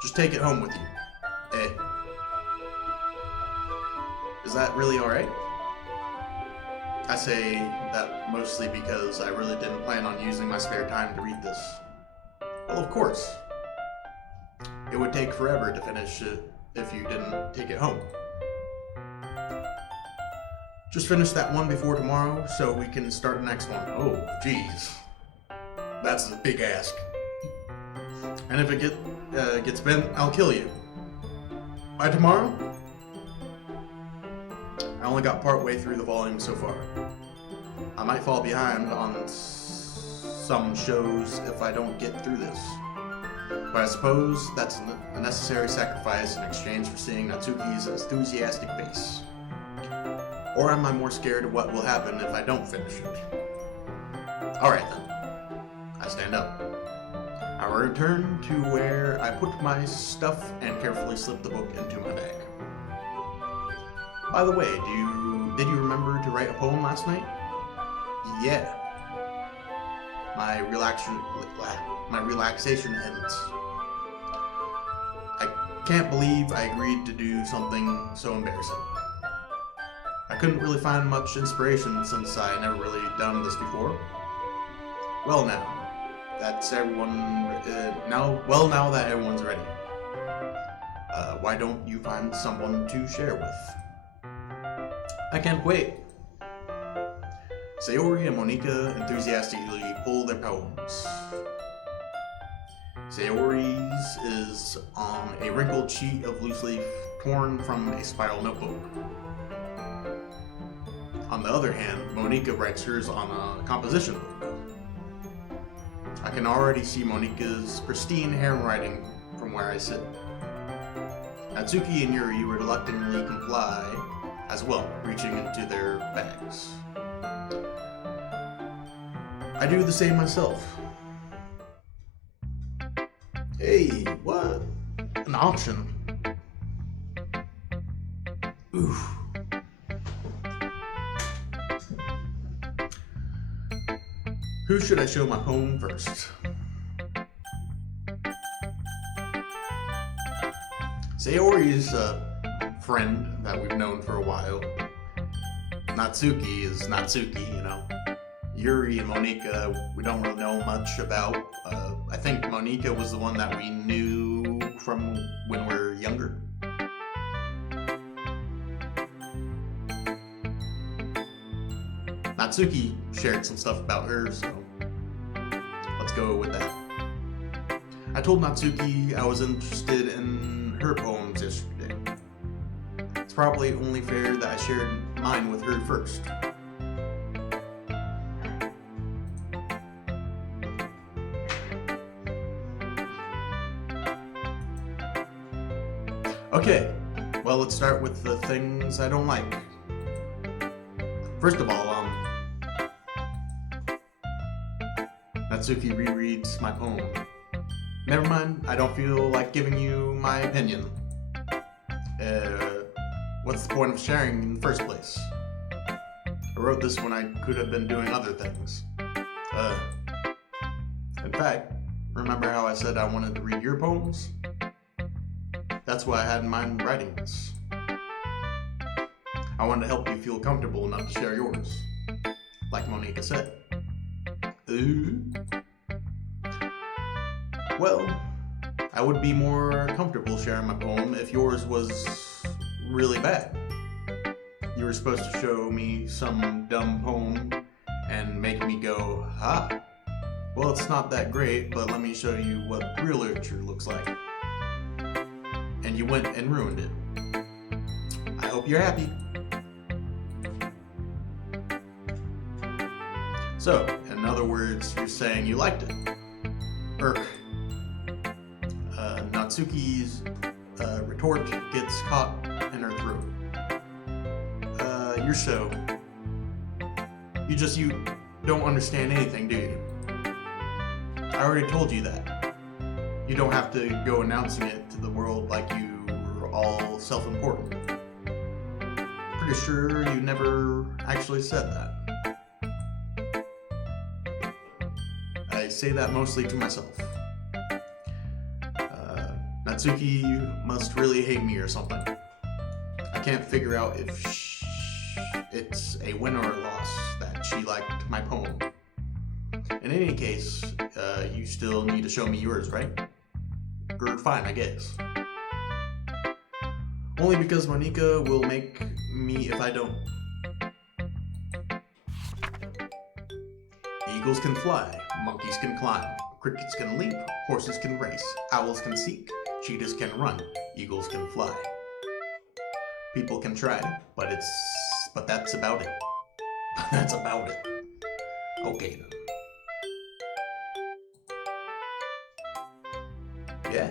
Just take it home with you. Is that really alright? I say that mostly because I really didn't plan on using my spare time to read this. Well, of course. It would take forever to finish it if you didn't take it home. Just finish that one before tomorrow so we can start the next one. Oh, geez. That's a big ask. And if it gets bent, I'll kill you. By tomorrow? I only got part way through the volume so far. I might fall behind on some shows if I don't get through this. But I suppose that's a necessary sacrifice in exchange for seeing Natsuki's enthusiastic face. Or am I more scared of what will happen if I don't finish it? Alright then. I stand up. I return to where I put my stuff and carefully slip the book into my bag. By the way, did you remember to write a poem last night? Yeah. My relaxation ends. I can't believe I agreed to do something so embarrassing. I couldn't really find much inspiration since I never really done this before. Well now, that's everyone. Now that everyone's ready, why don't you find someone to share with? I can't wait. Sayori and Monika enthusiastically pull their poems. Sayori's is on a wrinkled sheet of loose leaf torn from a spiral notebook. On the other hand, Monika writes hers on a composition book. I can already see Monika's pristine handwriting from where I sit. Natsuki and Yuri reluctantly comply as well, reaching into their bags. I do the same myself. Hey, what? An option. Oof. Who should I show my poem first? Sayori's a friend that we've known for a while. Natsuki is Natsuki, you know. Yuri and Monika, we don't really know much about. I think Monika was the one that we knew from when we were younger. Natsuki shared some stuff about her, so let's go with that. I told Natsuki I was interested in her poems yesterday. It's probably only fair that I shared mine with her first. Okay, well, let's start with the things I don't like. First of all, Natsuki rereads my poem. Never mind, I don't feel like giving you my opinion. What's the point of sharing in the first place? I wrote this when I could have been doing other things. In fact, remember how I said I wanted to read your poems? That's why I had in mind writing this. I wanted to help you feel comfortable enough to share yours, like Monica said. Well, I would be more comfortable sharing my poem if yours was really bad. You were supposed to show me some dumb poem and make me go, ah, well, it's not that great, but let me show you what real literature looks like. And you went and ruined it. I hope you're happy. So, in other words, you're saying you liked it. Natsuki's retort gets caught in her throat. You're so... You don't understand anything, do you? I already told you that. You don't have to go announcing it to the world like you're all self-important. Pretty sure you never actually said that. I say that mostly to myself. Natsuki must really hate me or something. I can't figure out if it's a win or a loss that she liked my poem. In any case, you still need to show me yours, right? Or fine, I guess. Only because Monica will make me if I don't. Eagles can fly, monkeys can climb, crickets can leap, horses can race, owls can seek, cheetahs can run, eagles can fly. People can try, but that's about it. That's about it. Okay then. Yeah.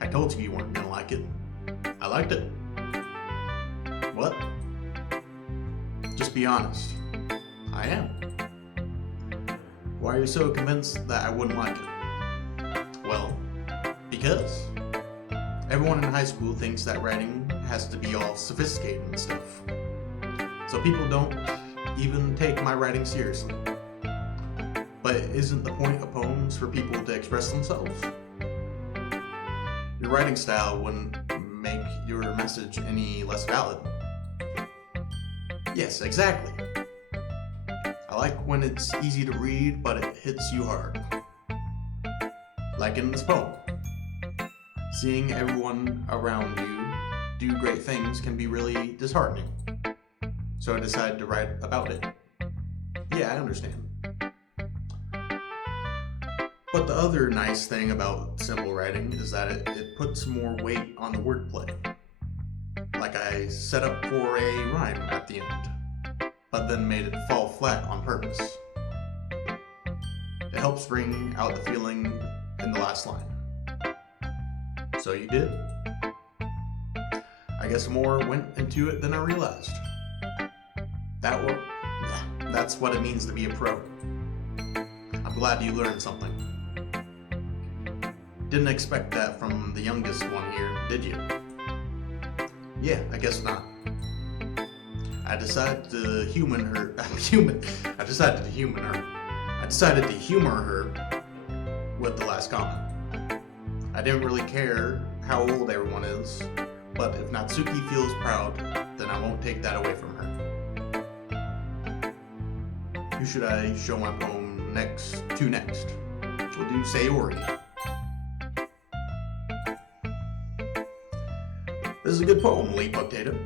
I told you weren't gonna like it. I liked it. What? Just be honest. I am. Why are you so convinced that I wouldn't like it? Well, because everyone in high school thinks that writing has to be all sophisticated and stuff. So people don't even take my writing seriously. But isn't the point of poems for people to express themselves? Your writing style wouldn't make your message any less valid. Yes, exactly. I like when it's easy to read, but it hits you hard. Like in this poem. Seeing everyone around you do great things can be really disheartening. So I decided to write about it. Yeah, I understand. But the other nice thing about simple writing is that it puts more weight on the wordplay. Like I set up for a rhyme at the end, but then made it fall flat on purpose. It helps bring out the feeling in the last line. So you did. I guess more went into it than I realized. That's what it means to be a pro. I'm glad you learned something. Didn't expect that from the youngest one here, did you? Yeah, I guess not. I decided to humor her. I decided to humor her with the last comment. I didn't really care how old everyone is, but if Natsuki feels proud, then I won't take that away from her. Who should I show my poem next? We'll do Sayori. This is a good poem, Lee Potato.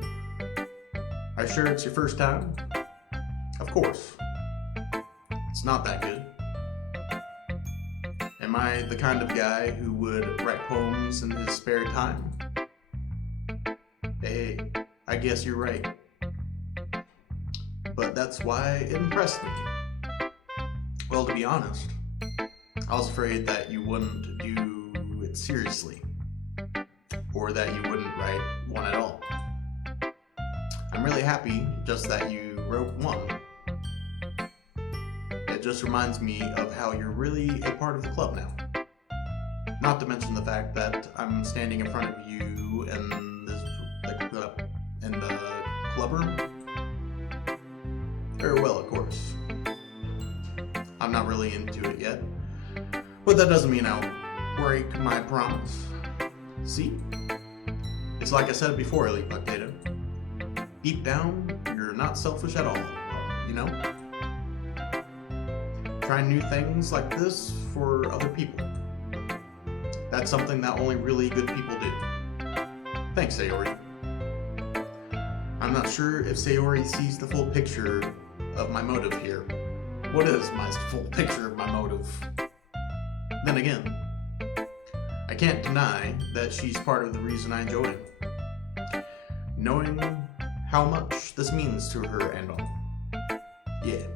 Are you sure it's your first time? Of course. It's not that good. Am I the kind of guy who would write poems in his spare time? Hey, I guess you're right. But that's why it impressed me. Well, to be honest, I was afraid that you wouldn't do it seriously, or that you wouldn't write one at all. I'm really happy just that you wrote one. It just reminds me of how you're really a part of the club now. Not to mention the fact that I'm standing in front of you in the club room. Very well, of course. I'm not really into it yet, but that doesn't mean I'll break my promise. See? It's like I said before, Elite Potato. Deep down, you're not selfish at all, you know? Trying new things like this for other people. That's something that only really good people do. Thanks, Sayori. I'm not sure if Sayori sees the full picture of my motive here. What is my full picture of my motive? Then again, I can't deny that she's part of the reason I enjoy it. Knowing how much this means to her and all. Yeah.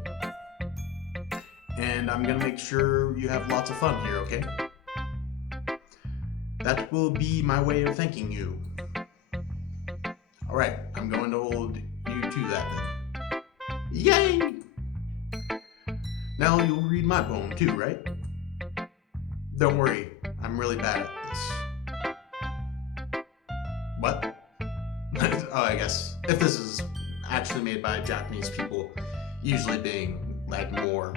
And I'm gonna make sure you have lots of fun here, okay? That will be my way of thanking you. Alright, I'm going to hold you to that then. Yay! Now you'll read my poem too, right? Don't worry, I'm really bad at this. What? Oh, I guess. If this is actually made by Japanese people, usually being like more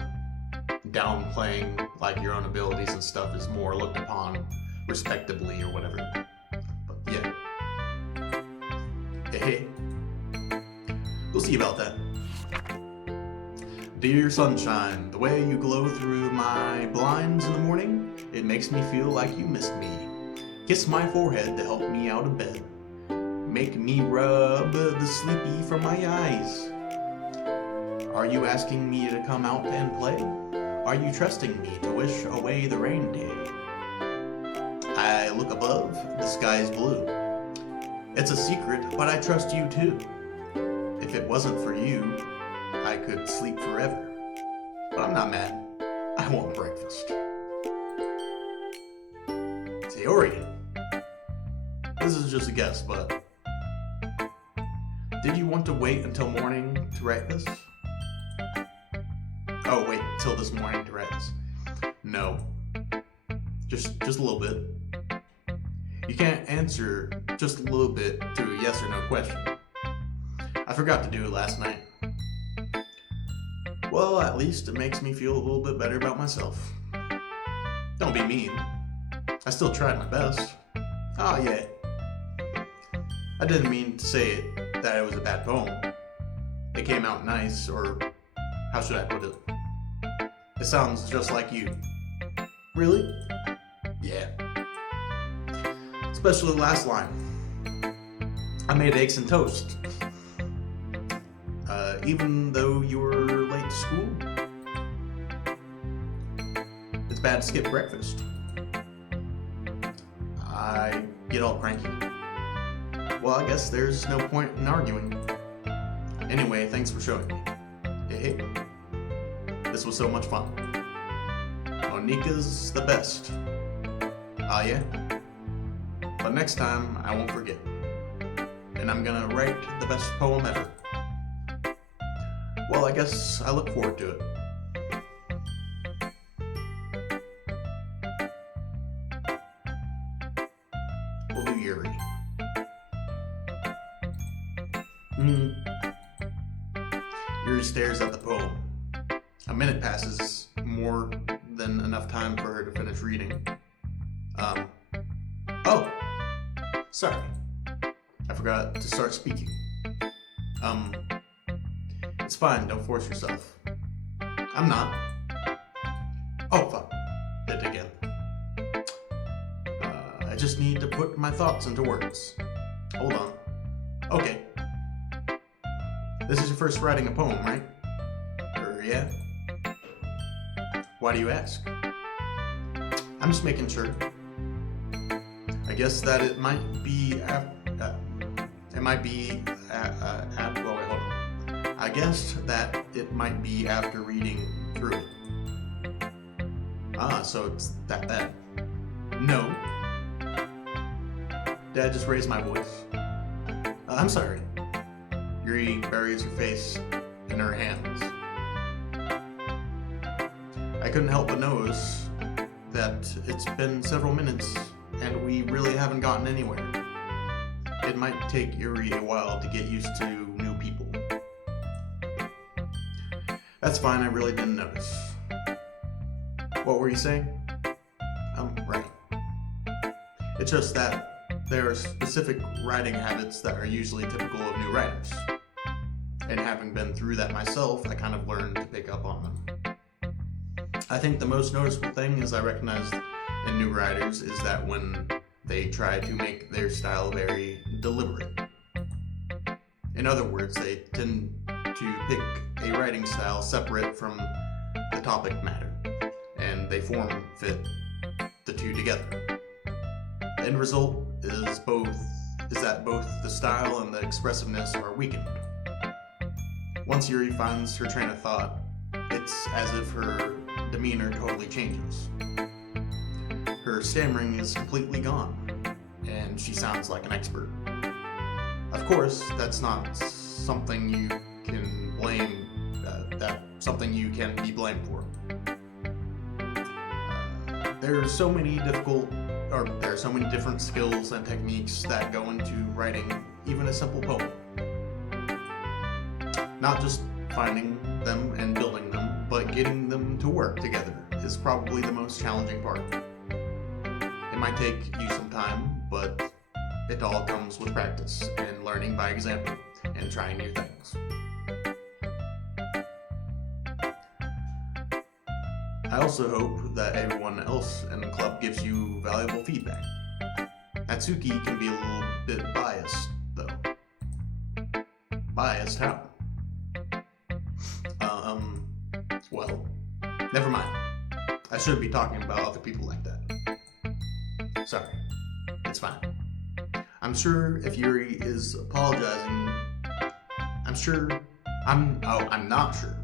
downplaying like your own abilities and stuff is more looked upon respectably or whatever. But yeah. Hey. We'll see about that. Dear sunshine, the way you glow through my blinds in the morning, it makes me feel like you missed me. Kiss my forehead to help me out of bed. Make me rub the sleepy from my eyes. Are you asking me to come out and play? Are you trusting me to wish away the rain day? I look above, the sky's blue. It's a secret, but I trust you too. If it wasn't for you, I could sleep forever. But I'm not mad. I want breakfast. Sayori. This is just a guess, but did you want to wait until morning to write this? Oh, wait till this morning to write this. No. Just a little bit. You can't answer just a little bit to a yes or no question. I forgot to do it last night. Well, at least it makes me feel a little bit better about myself. Don't be mean. I still tried my best. Oh, yeah. I didn't mean to say it that it was a bad poem. It came out nice, or how should I put it? It sounds just like you. Really? Yeah. Especially the last line. I made eggs and toast. Even though you were late to school? It's bad to skip breakfast. I get all cranky. Well, I guess there's no point in arguing. Anyway, thanks for showing me. Hey. This was so much fun. Monika's the best. Ah, yeah? But next time, I won't forget. And I'm gonna write the best poem ever. Well, I guess I look forward to it. We'll do Yuri. Yuri stares at the poem. A minute passes, more than enough time for her to finish reading. Oh! Sorry. I forgot to start speaking. It's fine, don't force yourself. I'm not. Oh, fuck. Did it again. I just need to put my thoughts into words. Hold on. Okay. This is your first writing a poem, right? Yeah? Why do you ask? I'm just making sure. I guess that it might be well, wait, hold on. I guess that it might be after reading through it. So it's that bad. No. Dad just raised my voice. I'm sorry. Yuri buries her face in her hands. I couldn't help but notice that it's been several minutes and we really haven't gotten anywhere. It might take Yuri a while to get used to new people. That's fine, I really didn't notice. What were you saying? Right. It's just that there are specific writing habits that are usually typical of new writers. And having been through that myself, I kind of learned to pick up on them. I think the most noticeable thing is I recognized in new writers is that when they try to make their style very deliberate. In other words, they tend to pick a writing style separate from the topic matter, and they form fit the two together. The end result is that both the style and the expressiveness are weakened. Once Yuri finds her train of thought, it's as if her demeanor totally changes. Her stammering is completely gone, and she sounds like an expert. Of course, that's not something you can blame, something you can be blamed for. There are so many different skills and techniques that go into writing even a simple poem. Not just finding them and building them, but getting them to work together is probably the most challenging part. It might take you some time, but it all comes with practice and learning by example and trying new things. I also hope that everyone else in the club gives you valuable feedback. Natsuki can be a little bit biased, though. Biased how? Well, never mind. I shouldn't be talking about other people like that. Sorry. It's fine. I'm sure if Yuri is apologizing, I'm not sure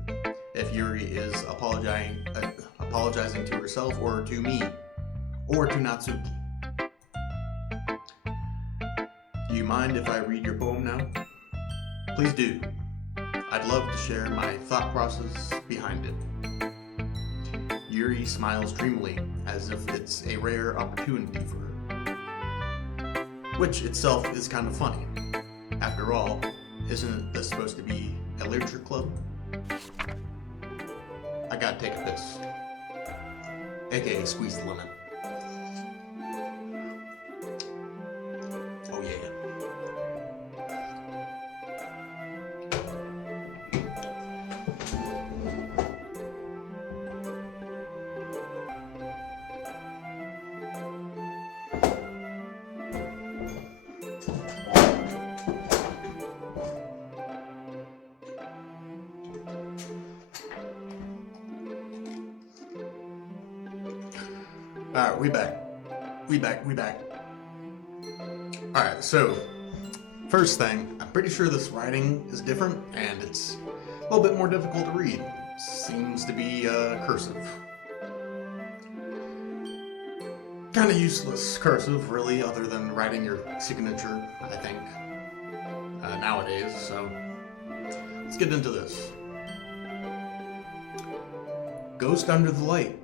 if Yuri is apologizing to herself or to me or to Natsuki. Do you mind if I read your poem now? Please do. I'd love to share my thought process behind it. Yuri smiles dreamily, as if it's a rare opportunity for her. Which itself is kind of funny. After all, isn't this supposed to be a literature club? I gotta take a piss. AKA squeeze the lemon. Oh yeah. Alright, we back. Alright, so, first thing, I'm pretty sure this writing is different, and it's a little bit more difficult to read. It seems to be cursive. Kind of useless cursive, really, other than writing your signature, I think, nowadays, so let's get into this. Ghost under the light.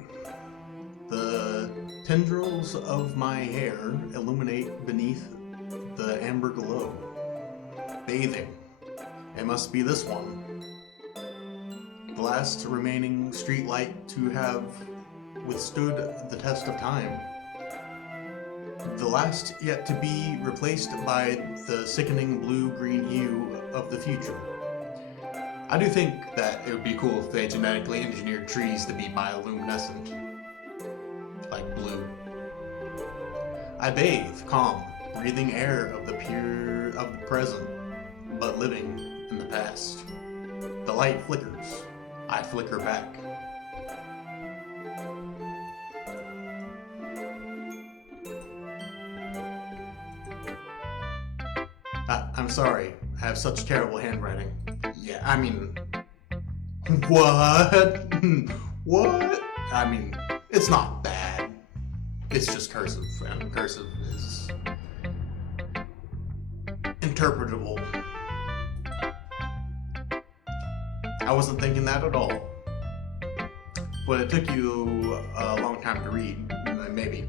The tendrils of my hair illuminate beneath the amber glow. Bathing. It must be this one. The last remaining street light to have withstood the test of time. The last yet to be replaced by the sickening blue-green hue of the future. I do think that it would be cool if they genetically engineered trees to be bioluminescent. Like blue. I bathe, calm, breathing air of the present, but living in the past. The light flickers. I flicker back. I'm sorry. I have such terrible handwriting. Yeah, I mean... What? What? I mean, it's not bad. It's just cursive, and cursive is... interpretable. I wasn't thinking that at all. But it took you a long time to read, maybe.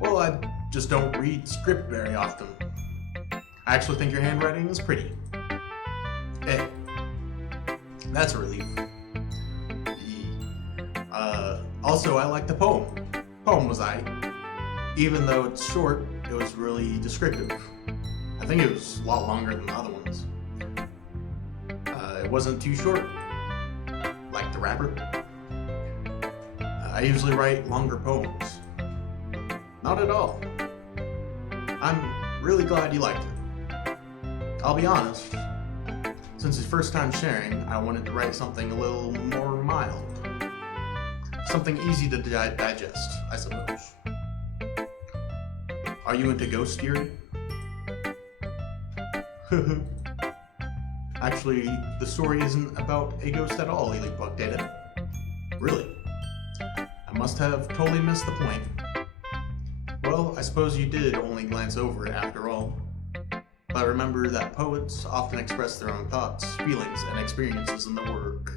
Well, I just don't read script very often. I actually think your handwriting is pretty. Hey, that's a relief. Also, I like the poem. Poem was aight. Even though it's short, it was really descriptive. I think it was a lot longer than the other ones. It wasn't too short, like the rapper. I usually write longer poems. Not at all. I'm really glad you liked it. I'll be honest, since it's first time sharing, I wanted to write something a little more mild. Something easy to digest, I suppose. Are you into ghost theory? Actually, the story isn't about a ghost at all, Elite Bug Data. Really? I must have totally missed the point. Well, I suppose you did only glance over it after all. But remember that poets often express their own thoughts, feelings, and experiences in their work.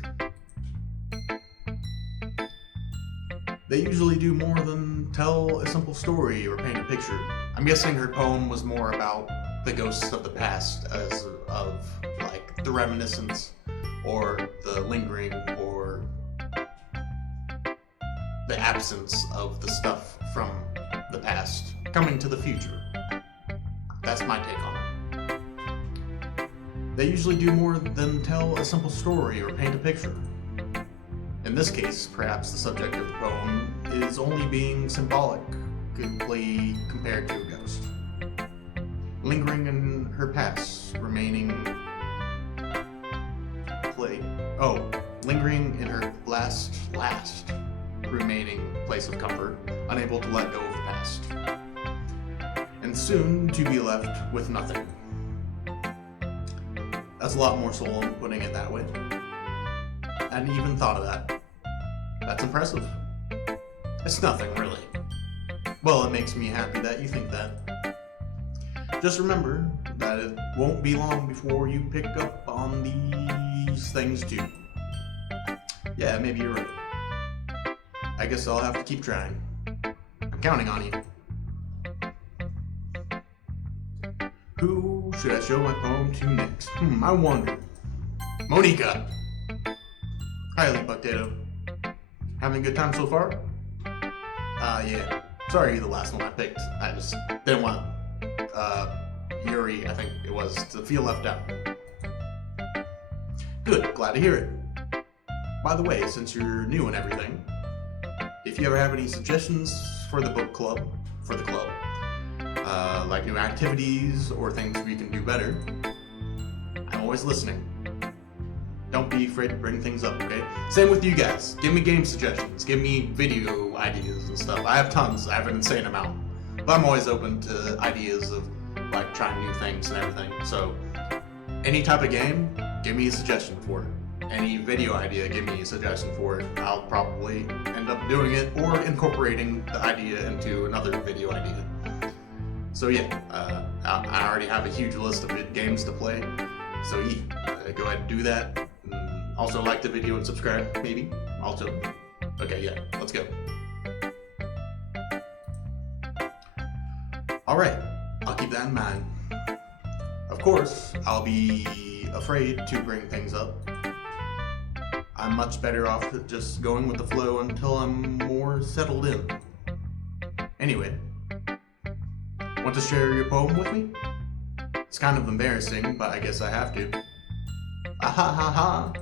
They usually do more than tell a simple story or paint a picture. I'm guessing her poem was more about the ghosts of the past as of, like, the reminiscence, or the lingering, or the absence of the stuff from the past coming to the future. That's my take on it. They usually do more than tell a simple story or paint a picture. In this case, perhaps the subject of the poem is only being symbolically compared to a ghost. Lingering in her past, lingering in her last remaining place of comfort, unable to let go of the past. And soon to be left with nothing. That's a lot more soul in putting it that way. I hadn't even thought of that. That's impressive. It's nothing, really. Well, it makes me happy that you think that. Just remember that it won't be long before you pick up on these things too. Yeah, maybe you're right. I guess I'll have to keep trying. I'm counting on you. Who should I show my poem to next? I wonder. Monica! Hi, Elite Potato. Having a good time so far? Yeah. Sorry you're the last one I picked. I just didn't want, Yuri, I think it was, to feel left out. Good, glad to hear it. By the way, since you're new and everything, if you ever have any suggestions for the book club, like new activities or things we can do better, I'm always listening. Don't be afraid to bring things up, okay? Same with you guys. Give me game suggestions. Give me video ideas and stuff. I have tons. I have an insane amount. But I'm always open to ideas of, like, trying new things and everything. So, any type of game, give me a suggestion for it. Any video idea, give me a suggestion for it. I'll probably end up doing it or incorporating the idea into another video idea. So yeah, I already have a huge list of games to play. So yeah, go ahead and do that. Also like the video and subscribe, maybe. Also. Okay, yeah, let's go. Alright, I'll keep that in mind. Of course, I'll be afraid to bring things up. I'm much better off just going with the flow until I'm more settled in. Anyway, want to share your poem with me? It's kind of embarrassing, but I guess I have to. Ha.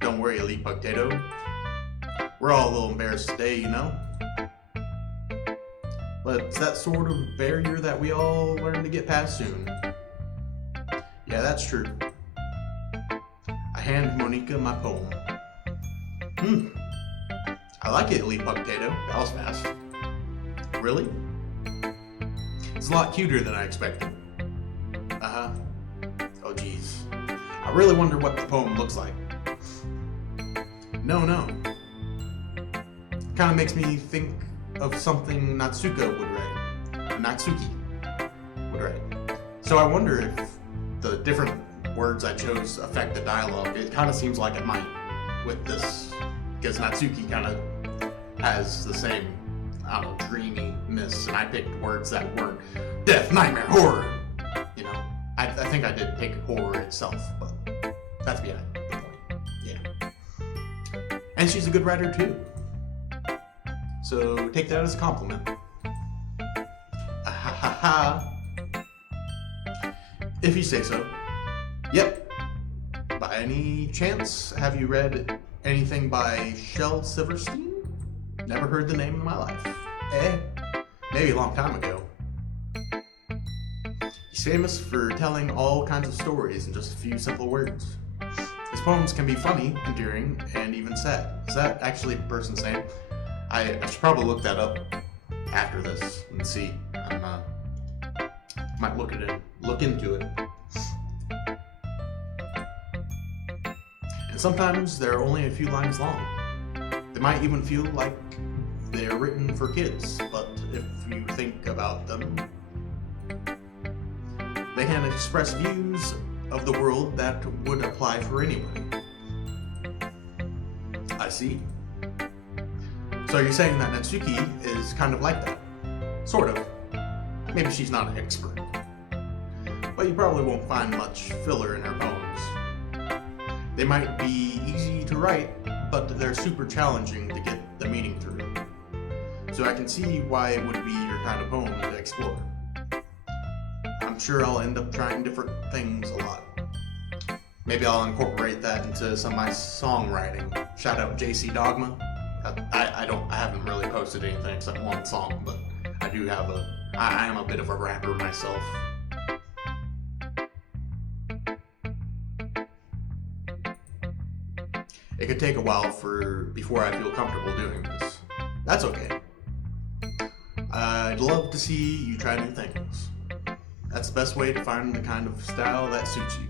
Don't worry, Elite Potato. We're all a little embarrassed today, you know? But it's that sort of barrier that we all learn to get past soon. Yeah, that's true. I hand Monica my poem. I like it, Elite Potato. That was fast. Really? It's a lot cuter than I expected. Uh-huh. Oh geez. I really wonder what the poem looks like. No. Kinda makes me think of something Natsuki would write. So I wonder if the different words I chose affect the dialogue. It kinda seems like it might with this, because Natsuki kinda has the same, I don't know, dreaminess, and I picked words that weren't death, nightmare, horror. You know, I think I did pick horror itself, but that's behind the point. Yeah. And she's a good writer too. So take that as a compliment. If you say so. Yep. By any chance, have you read anything by Shel Silverstein? Never heard the name in my life. Maybe a long time ago. He's famous for telling all kinds of stories in just a few simple words. His poems can be funny, endearing, and even sad. Is that actually the person's name? I should probably look that up after this and see. Might look into it. And sometimes they're only a few lines long. They might even feel like they're written for kids, but if you think about them, they can express views of the world that would apply for anybody. I see. So you're saying that Natsuki is kind of like that? Sort of. Maybe she's not an expert. But you probably won't find much filler in her poems. They might be easy to write, but they're super challenging to get the meaning through. So I can see why it would be your kind of poem to explore. I'm sure I'll end up trying different things a lot. Maybe I'll incorporate that into some of my songwriting. Shout out JC Dogma. I haven't really posted anything except one song, but I am a bit of a rapper myself. It could take a while before I feel comfortable doing this. That's okay. I'd love to see you try new things. That's the best way to find the kind of style that suits you.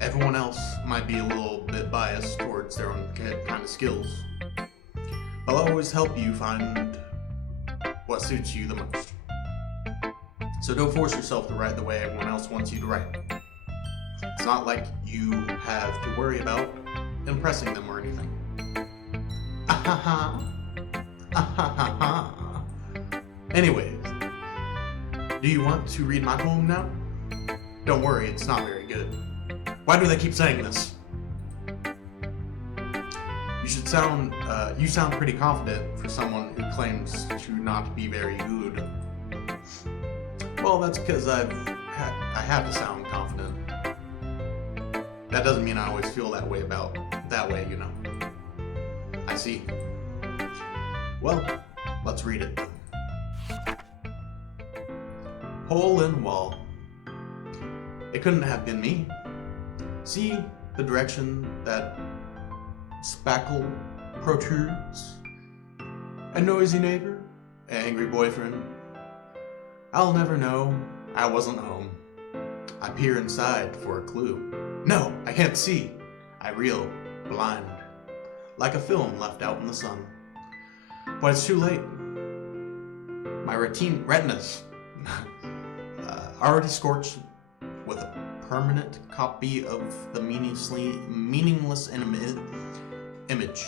Everyone else might be a little bit biased towards their own kind of skills. But I'll always help you find what suits you the most. So don't force yourself to write the way everyone else wants you to write. It's not like you have to worry about impressing them or anything. Anyways, do you want to read my poem now? Don't worry, it's not very good. Why do they keep saying this? You sound pretty confident for someone who claims to not be very good. Well, that's because I have to sound confident. That doesn't mean I always feel that way, you know. I see. Well, let's read it. Hole in wall. It couldn't have been me. See the direction that spackle protrudes? A noisy neighbor? An angry boyfriend? I'll never know. I wasn't home. I peer inside for a clue. No, I can't see. I reel, blind, like a film left out in the sun. But it's too late. My retinas already scorched with a permanent copy of the meaningless image.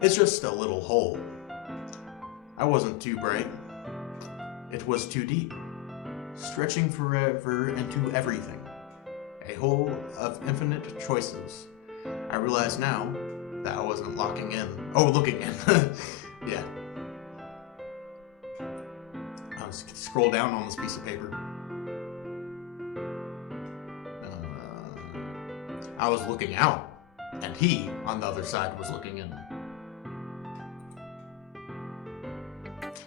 It's just a little hole. I wasn't too bright. It was too deep, stretching forever into everything. A hole of infinite choices. I realize now that I wasn't looking in. Yeah. I'll scroll down on this piece of paper. I was looking out, and he, on the other side, was looking in.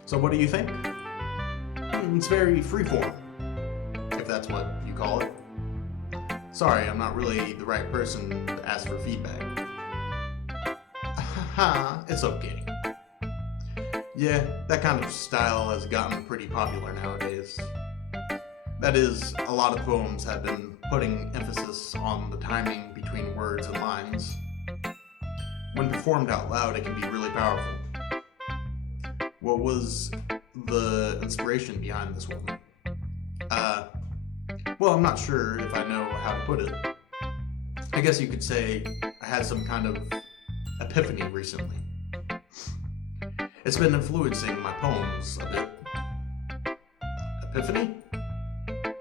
So what do you think? It's very freeform, if that's what you call it. Sorry, I'm not really the right person to ask for feedback. It's okay. Yeah, that kind of style has gotten pretty popular nowadays. That is, a lot of poems have been putting emphasis on the timing between words and lines. When performed out loud, it can be really powerful. What was the inspiration behind this one? Well, I'm not sure if I know how to put it. I guess you could say I had some kind of epiphany recently. It's been influencing my poems a bit. Epiphany?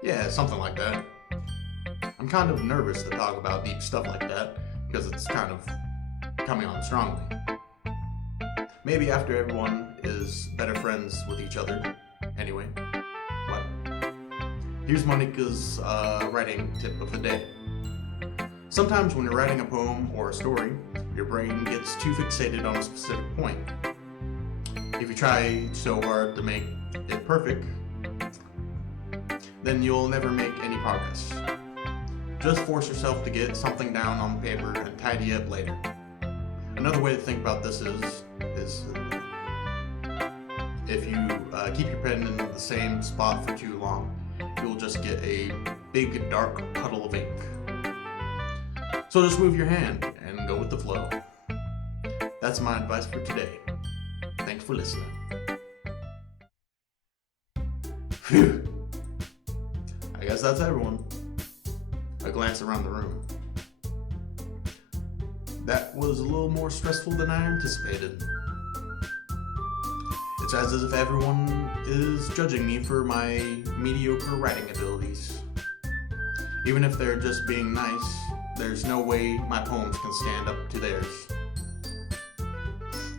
Yeah, something like that. I'm kind of nervous to talk about deep stuff like that because it's kind of coming on strongly. Maybe after everyone is better friends with each other. Anyway, what? Here's Monica's writing tip of the day. Sometimes when you're writing a poem or a story, your brain gets too fixated on a specific point. If you try so hard to make it perfect, then you'll never make any progress. Just force yourself to get something down on paper and tidy up later. Another way to think about this is if you keep your pen in the same spot for too long, you'll just get a big dark puddle of ink. So just move your hand and go with the flow. That's my advice for today. Thanks for listening. Phew. I guess that's everyone. A glance around the room. That was a little more stressful than I anticipated. It's as if everyone is judging me for my mediocre writing abilities. Even if they're just being nice, there's no way my poems can stand up to theirs.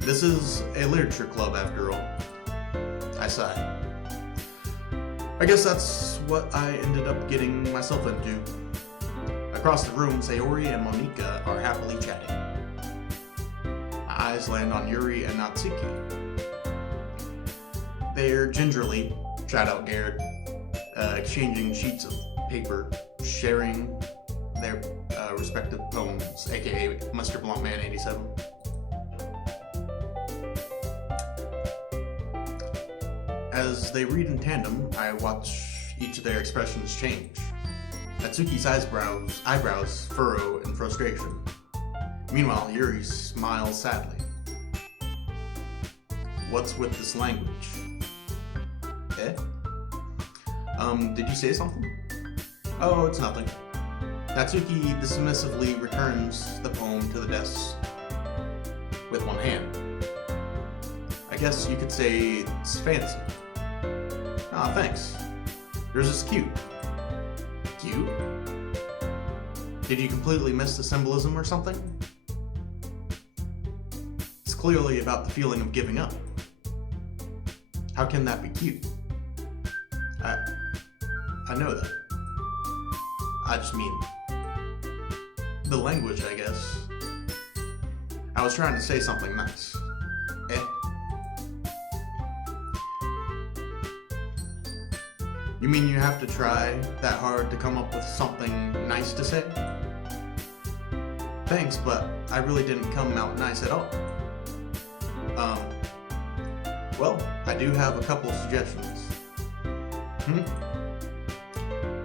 This is a literature club after all. I sigh. I guess that's what I ended up getting myself into. Across the room, Sayori and Monika are happily chatting. My eyes land on Yuri and Natsuki. They're gingerly, shout out Garrett, exchanging sheets of paper, sharing their respective poems, aka Mr. Bluntman 87. As they read in tandem, I watch each of their expressions change. Natsuki's eyebrows furrow in frustration. Meanwhile, Yuri smiles sadly. What's with this language? Eh? Did you say something? Oh, it's nothing. Natsuki dismissively returns the poem to the desk with one hand. I guess you could say it's fancy. Ah, thanks. Yours is cute. Cute? Did you completely miss the symbolism or something? It's clearly about the feeling of giving up. How can that be cute? I know that. I just mean the language, I guess. I was trying to say something nice. Eh? You mean you have to try that hard to come up with something nice to say? Thanks, but I really didn't come out nice at all. Well, I do have a couple of suggestions.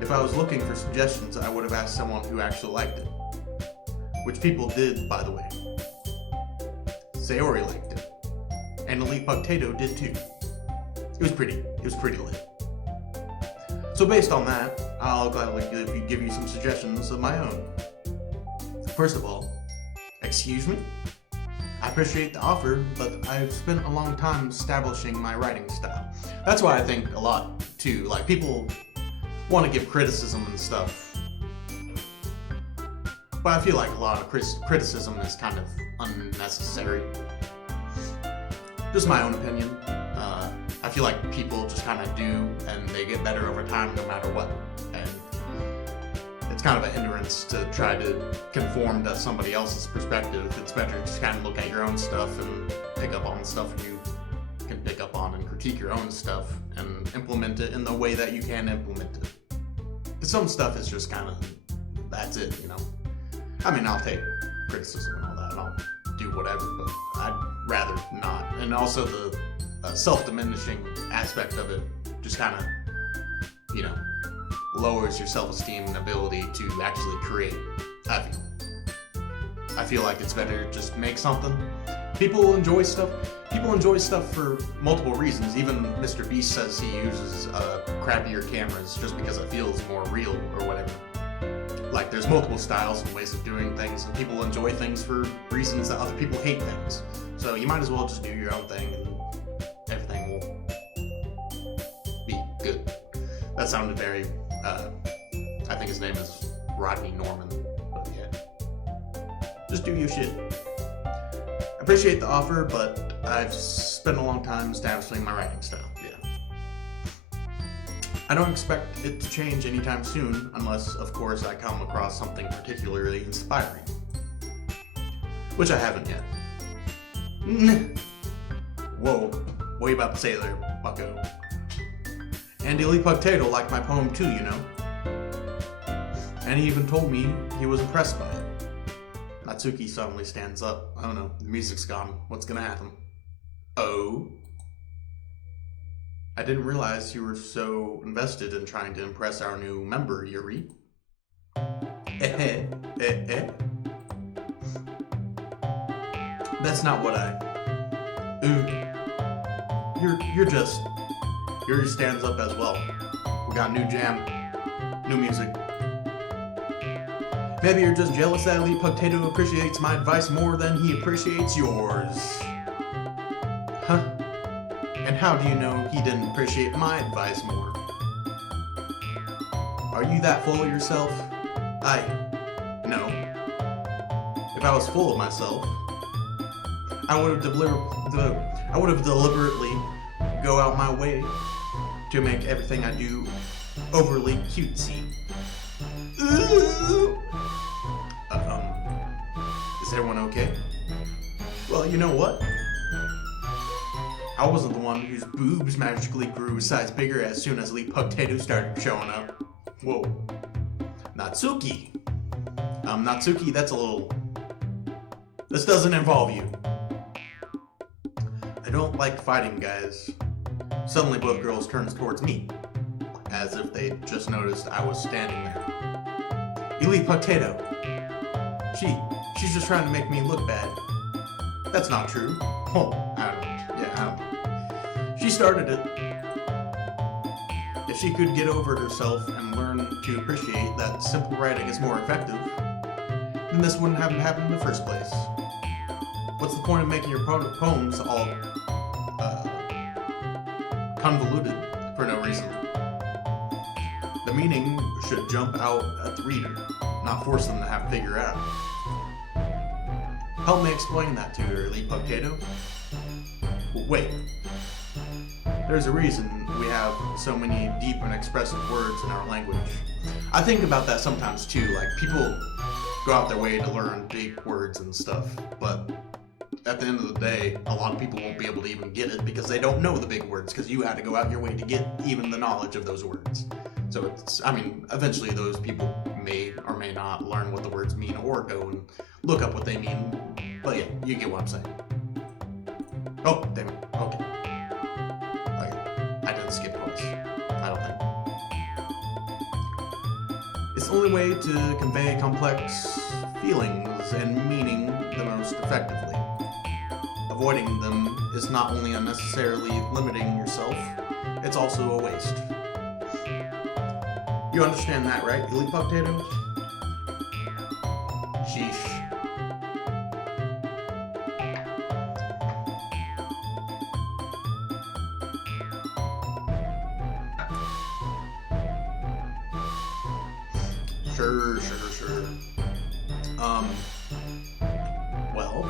If I was looking for suggestions, I would have asked someone who actually liked it. Which people did, by the way. Sayori liked it. And Elite Potato did too. It was pretty lit. So based on that, I'll gladly give you some suggestions of my own. First of all, excuse me? I appreciate the offer, but I've spent a long time establishing my writing style. That's why I think a lot, too. Like, people want to give criticism and stuff. But I feel like a lot of criticism is kind of unnecessary. Just my own opinion. I feel like people just kind of do, and they get better over time no matter what. And it's kind of a hindrance to try to conform to somebody else's perspective. It's better to just kind of look at your own stuff and pick up on the stuff you can pick up on and critique your own stuff and implement it in the way that you can implement it. Because some stuff is just kind of, that's it, you know. I mean, I'll take criticism and all that, and I'll do whatever, but I'd rather not. And also the self-diminishing aspect of it just kind of, lowers your self-esteem and ability to actually create. I feel like it's better to just make something. People enjoy stuff for multiple reasons. Even Mr. Beast says he uses crappier cameras just because it feels more real or whatever. Like, there's multiple styles and ways of doing things, and people enjoy things for reasons that other people hate things. So you might as well just do your own thing, and everything will be good. That sounded very, I think his name is Rodney Norman, but yeah. Just do your shit. I appreciate the offer, but I've spent a long time establishing my writing style, yeah. I don't expect it to change anytime soon, unless, of course, I come across something particularly inspiring. Which I haven't yet. Whoa, what are you about to say there, bucko? And Elite Potato liked my poem too, you know? And he even told me he was impressed by it. Natsuki suddenly stands up. I don't know, the music's gone. What's gonna happen? Oh? I didn't realize you were so invested in trying to impress our new member, Yuri. That's not what Yuri stands up as well. We got new jam, new music. Maybe you're just jealous that Elite Potato appreciates my advice more than he appreciates yours. Huh? And how do you know he didn't appreciate my advice more? Are you that full of yourself? No. If I was full of myself, I would have deliberately go out my way to make everything I do overly cutesy. Ooh. Is everyone okay? Well, you know what? I wasn't the one whose boobs magically grew a size bigger as soon as Elite Potato started showing up. Whoa. Natsuki. Natsuki, that's a little... This doesn't involve you. I don't like fighting, guys. Suddenly both girls turned towards me, as if they just noticed I was standing there. Elite Potato. She's just trying to make me look bad. That's not true. Oh, I don't know. She started it. If she could get over it herself and learn to appreciate that simple writing is more effective, then this wouldn't have happened in the first place. What's the point of making your poems all convoluted for no reason? The meaning should jump out at the reader, not force them to have to figure out. Help me explain that to her, Elite Potato. Wait. There's a reason we have so many deep and expressive words in our language. I think about that sometimes too, like people go out their way to learn big words and stuff, but at the end of the day, a lot of people won't be able to even get it because they don't know the big words, because you had to go out your way to get even the knowledge of those words. So eventually those people may or may not learn what the words mean or go and look up what they mean. But yeah, you get what I'm saying. Oh, damn it. Okay. I didn't skip twice. I don't think. It's the only way to convey complex feelings and meaning the most effectively. Avoiding them is not only unnecessarily limiting yourself, it's also a waste. You understand that, right, Elite Potato? Sheesh. Sure. Well,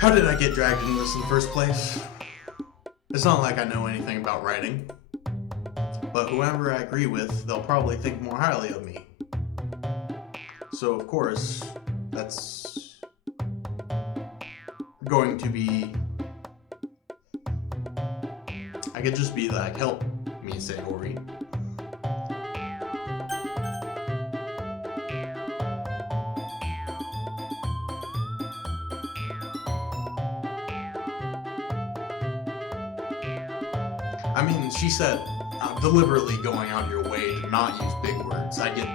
how did I get dragged into this in the first place? It's not like I know anything about writing, but whoever I agree with, they'll probably think more highly of me. So of course, that's going to be... I could just be like, help me, Sayori. I mean, she said deliberately going out of your way to not use big words. I get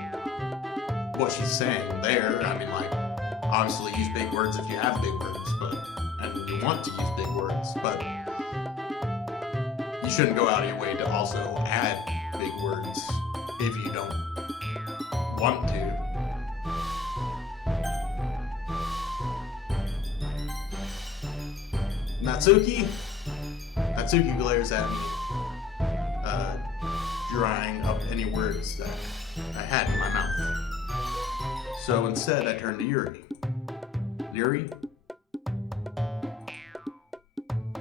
what she's saying there. I mean, like, obviously use big words if you have big words, and you want to use big words, but you shouldn't go out of your way to also add big words if you don't want to. Natsuki glares at me, drying up any words that I had in my mouth. So instead, I turn to Yuri. Yuri?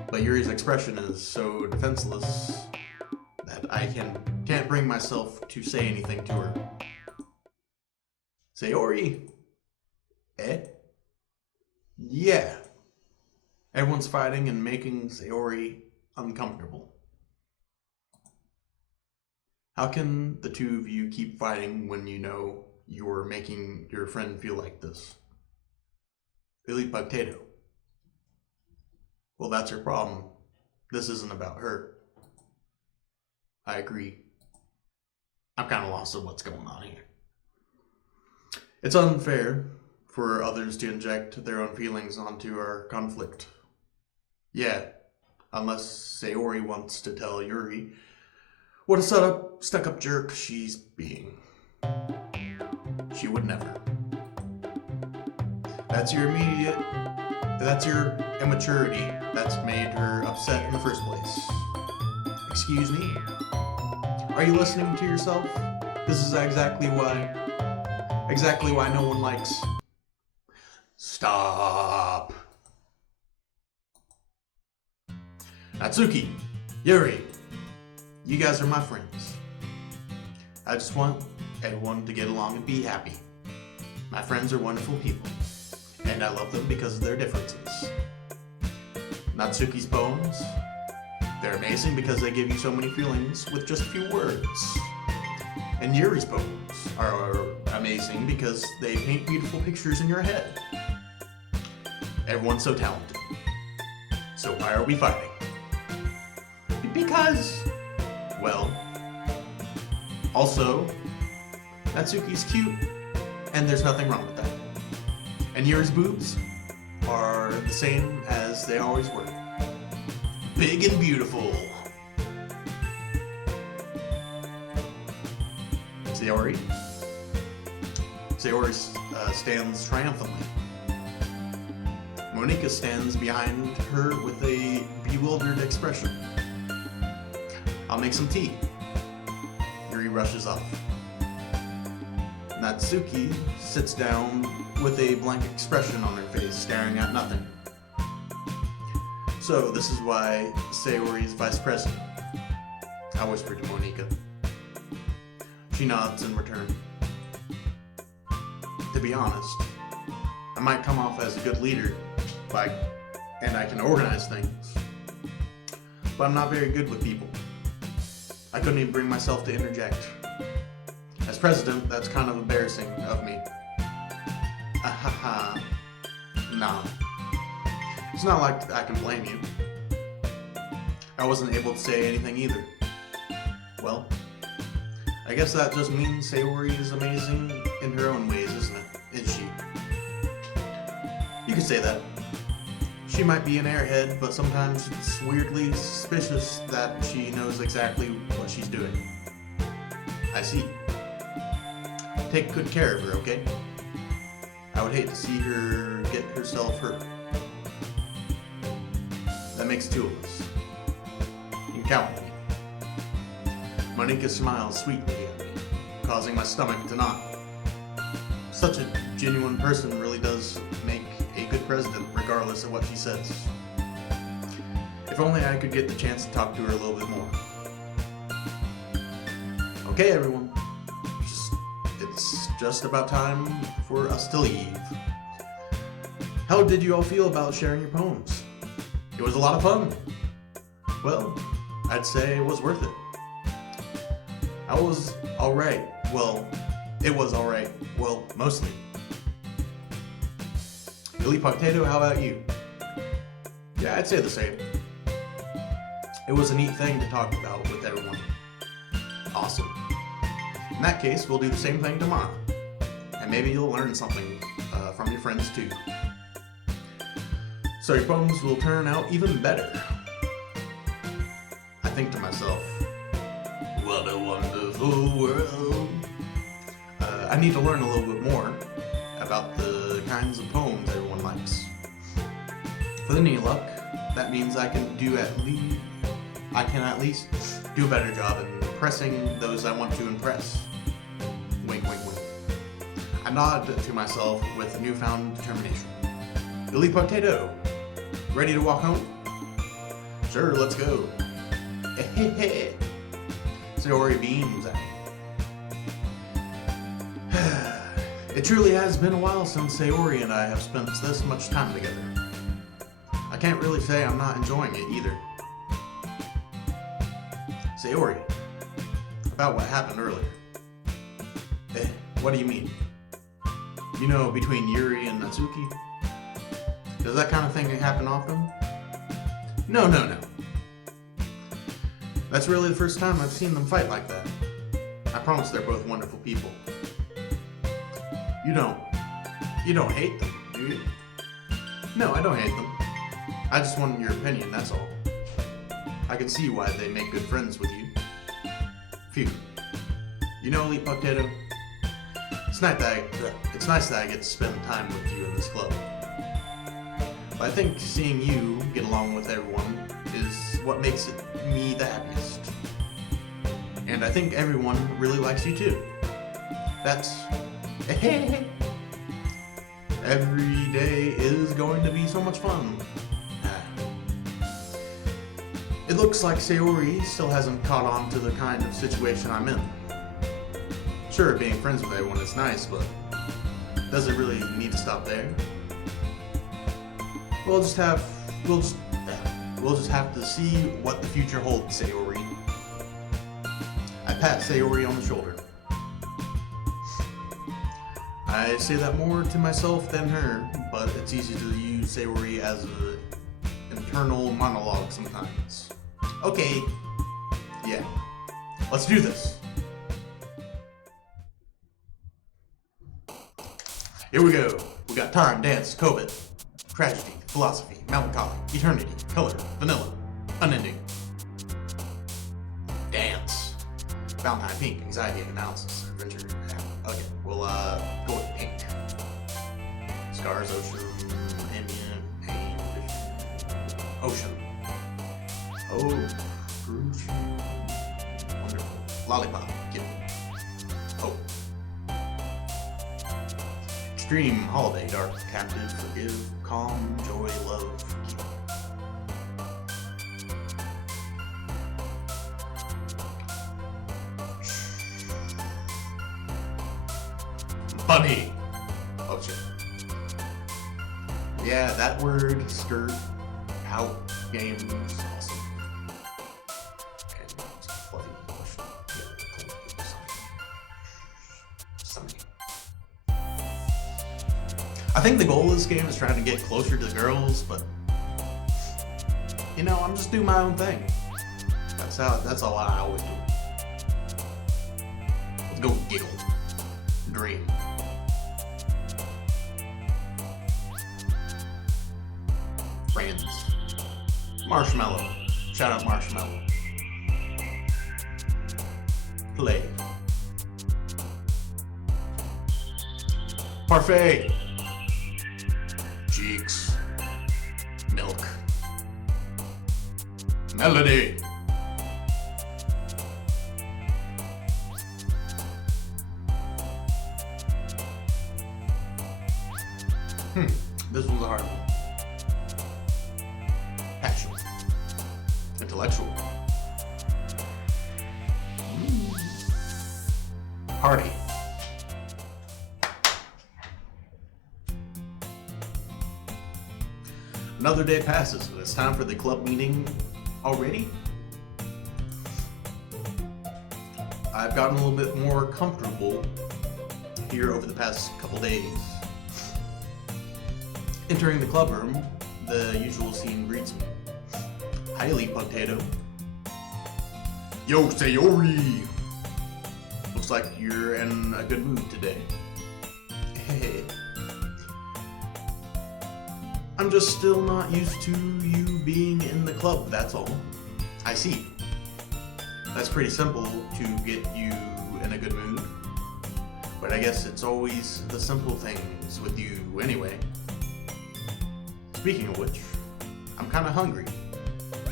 But Yuri's expression is so defenseless that I can't bring myself to say anything to her. Sayori? Eh? Yeah. Everyone's fighting and making Sayori uncomfortable. How can the two of you keep fighting when you know you're making your friend feel like this? Really, Potato. Well, that's her problem. This isn't about her. I agree. I'm kind of lost of what's going on here. It's unfair for others to inject their own feelings onto our conflict. Yeah, unless Sayori wants to tell Yuri what a stuck-up jerk she's being. She would never. That's your immaturity that's made her upset in the first place. Excuse me? Are you listening to yourself? This is exactly why no one likes... Stop. Natsuki, Yuri, you guys are my friends. I just want everyone to get along and be happy. My friends are wonderful people, and I love them because of their differences. Natsuki's poems, they're amazing because they give you so many feelings with just a few words. And Yuri's poems are amazing because they paint beautiful pictures in your head. Everyone's so talented. So why are we fighting? Because, well, also, Natsuki's cute, and there's nothing wrong with that. And Yuri's boobs are the same as they always were. Big and beautiful. Sayori stands triumphantly. Monika stands behind her with a bewildered expression. I'll make some tea. Yuri rushes off. Natsuki sits down with a blank expression on her face, staring at nothing. So, this is why Sayori is vice president, I whisper to Monika. She nods in return. To be honest, I might come off as a good leader, and I can organize things, but I'm not very good with people. I couldn't even bring myself to interject. As president, that's kind of embarrassing of me. Nah. It's not like I can blame you. I wasn't able to say anything either. Well, I guess that just means Sayori is amazing in her own ways, isn't it? Is she? You could say that. She might be an airhead, but sometimes it's weirdly suspicious that she knows exactly what she's doing. I see. Take good care of her, okay? I would hate to see her get herself hurt. That makes two of us. You can count on me. Monika smiles sweetly at me, causing my stomach to knot. Such a genuine person really does make a good president, regardless of what she says. If only I could get the chance to talk to her a little bit more. Okay, everyone. It's just about time for us to leave. How did you all feel about sharing your poems? It was a lot of fun. Well, I'd say it was worth it. I was alright. Well, it was alright. Well, mostly. Billy Potato, how about you? Yeah, I'd say the same. It was a neat thing to talk about with everyone. Awesome. In that case, we'll do the same thing tomorrow. And maybe you'll learn something from your friends too. So your poems will turn out even better. I think to myself, what a wonderful world. I need to learn a little bit more about the kinds of poems everyone likes. With any luck, that means I can at least do a better job in impressing those I want to impress. Wink, wink, wink. I nod to myself with newfound determination. Billy Potato, ready to walk home? Sure, let's go. Sayori beams at me. It truly has been a while since Sayori and I have spent this much time together. I can't really say I'm not enjoying it either. Sayori, about what happened earlier. What do you mean? You know, between Yuri and Natsuki? Does that kind of thing happen often? No. That's really the first time I've seen them fight like that. I promise they're both wonderful people. You don't hate them, do you? No, I don't hate them. I just wanted your opinion, that's all. I can see why they make good friends with you. Phew. You know, Elite Potato, it's nice that I get to spend time with you in this club. But I think seeing you get along with everyone is what makes me the happiest. And I think everyone really likes you too. That's... Every day is going to be so much fun. It looks like Sayori still hasn't caught on to the kind of situation I'm in. Sure, being friends with everyone is nice, but does it really need to stop there? We'll just have to see what the future holds, Sayori. I pat Sayori on the shoulder. I say that more to myself than her, but it's easy to use Sayori as an internal monologue sometimes. Okay, yeah, let's do this. Here we go. We got time, dance, COVID, tragedy, philosophy, melancholy, eternity, color, vanilla, unending. Dance. Valentine, pink, anxiety, analysis, adventure. Okay, we'll go with pink. Scars, ocean, ambient, pain, ocean. Oh, crucial. Wonderful. Lollipop, give me. Hope. Extreme, holiday, dark, captive, forgive, calm, joy, love, forgive. Bunny. Oh shit. Yeah, that word, skirt, out, game is awesome. And fluffy, sunny. I think the goal of this game is trying to get closer to the girls, but you know, I'm just doing my own thing. That's all I always do. Let's go giggle. Dream. Friends. Marshmallow. Shout out Marshmallow. Play. Parfait. Cheeks. Milk. Melody. This one's a hard one. Passion. Intellectual. Party. Another day passes and it's time for the club meeting already. I've gotten a little bit more comfortable here over the past couple days. Entering the club room, the usual scene greets me. Hi, Elite Potato. Yo, Sayori! Looks like you're in a good mood today. Hey. I'm just still not used to you being in the club, that's all. I see. That's pretty simple to get you in a good mood. But I guess it's always the simple things with you anyway. Speaking of which, I'm kinda hungry.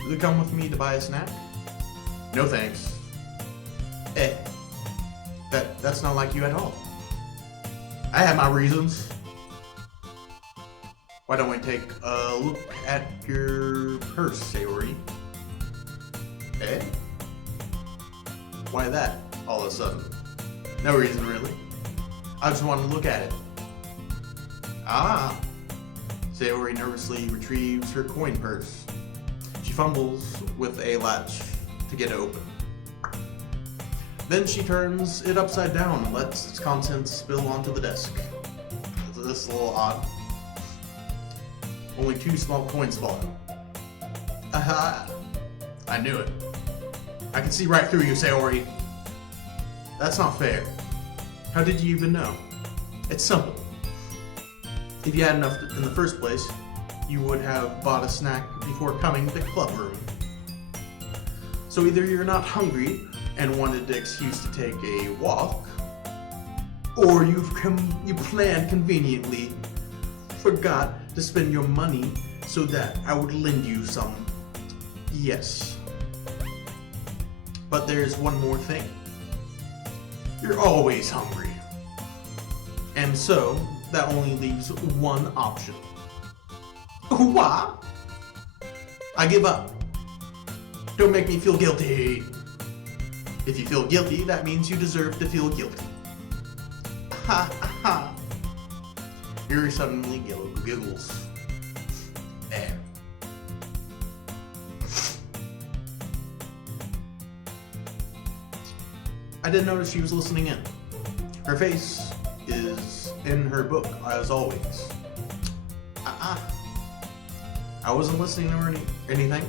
Will you come with me to buy a snack? No thanks. That's not like you at all. I have my reasons. Why don't we take a look at your purse, Sayori? Why that, all of a sudden? No reason, really. I just wanted to look at it. Ah. Sayori nervously retrieves her coin purse. She fumbles with a latch to get it open. Then she turns it upside down and lets its contents spill onto the desk. This is a little odd. Only 2 small coins fall. Aha! I knew it. I can see right through you, Sayori. That's not fair. How did you even know? It's simple. If you had enough in the first place, you would have bought a snack before coming to the club room. So either you're not hungry and wanted an excuse to take a walk, or you planned conveniently, forgot to spend your money so that I would lend you some. Yes. But there's one more thing. You're always hungry. And so, that only leaves one option. What? I give up. Don't make me feel guilty. If you feel guilty, that means you deserve to feel guilty. Ha ha. Yuri suddenly giggles. I didn't notice she was listening in. Her face is in her book, as always. I wasn't listening to anything.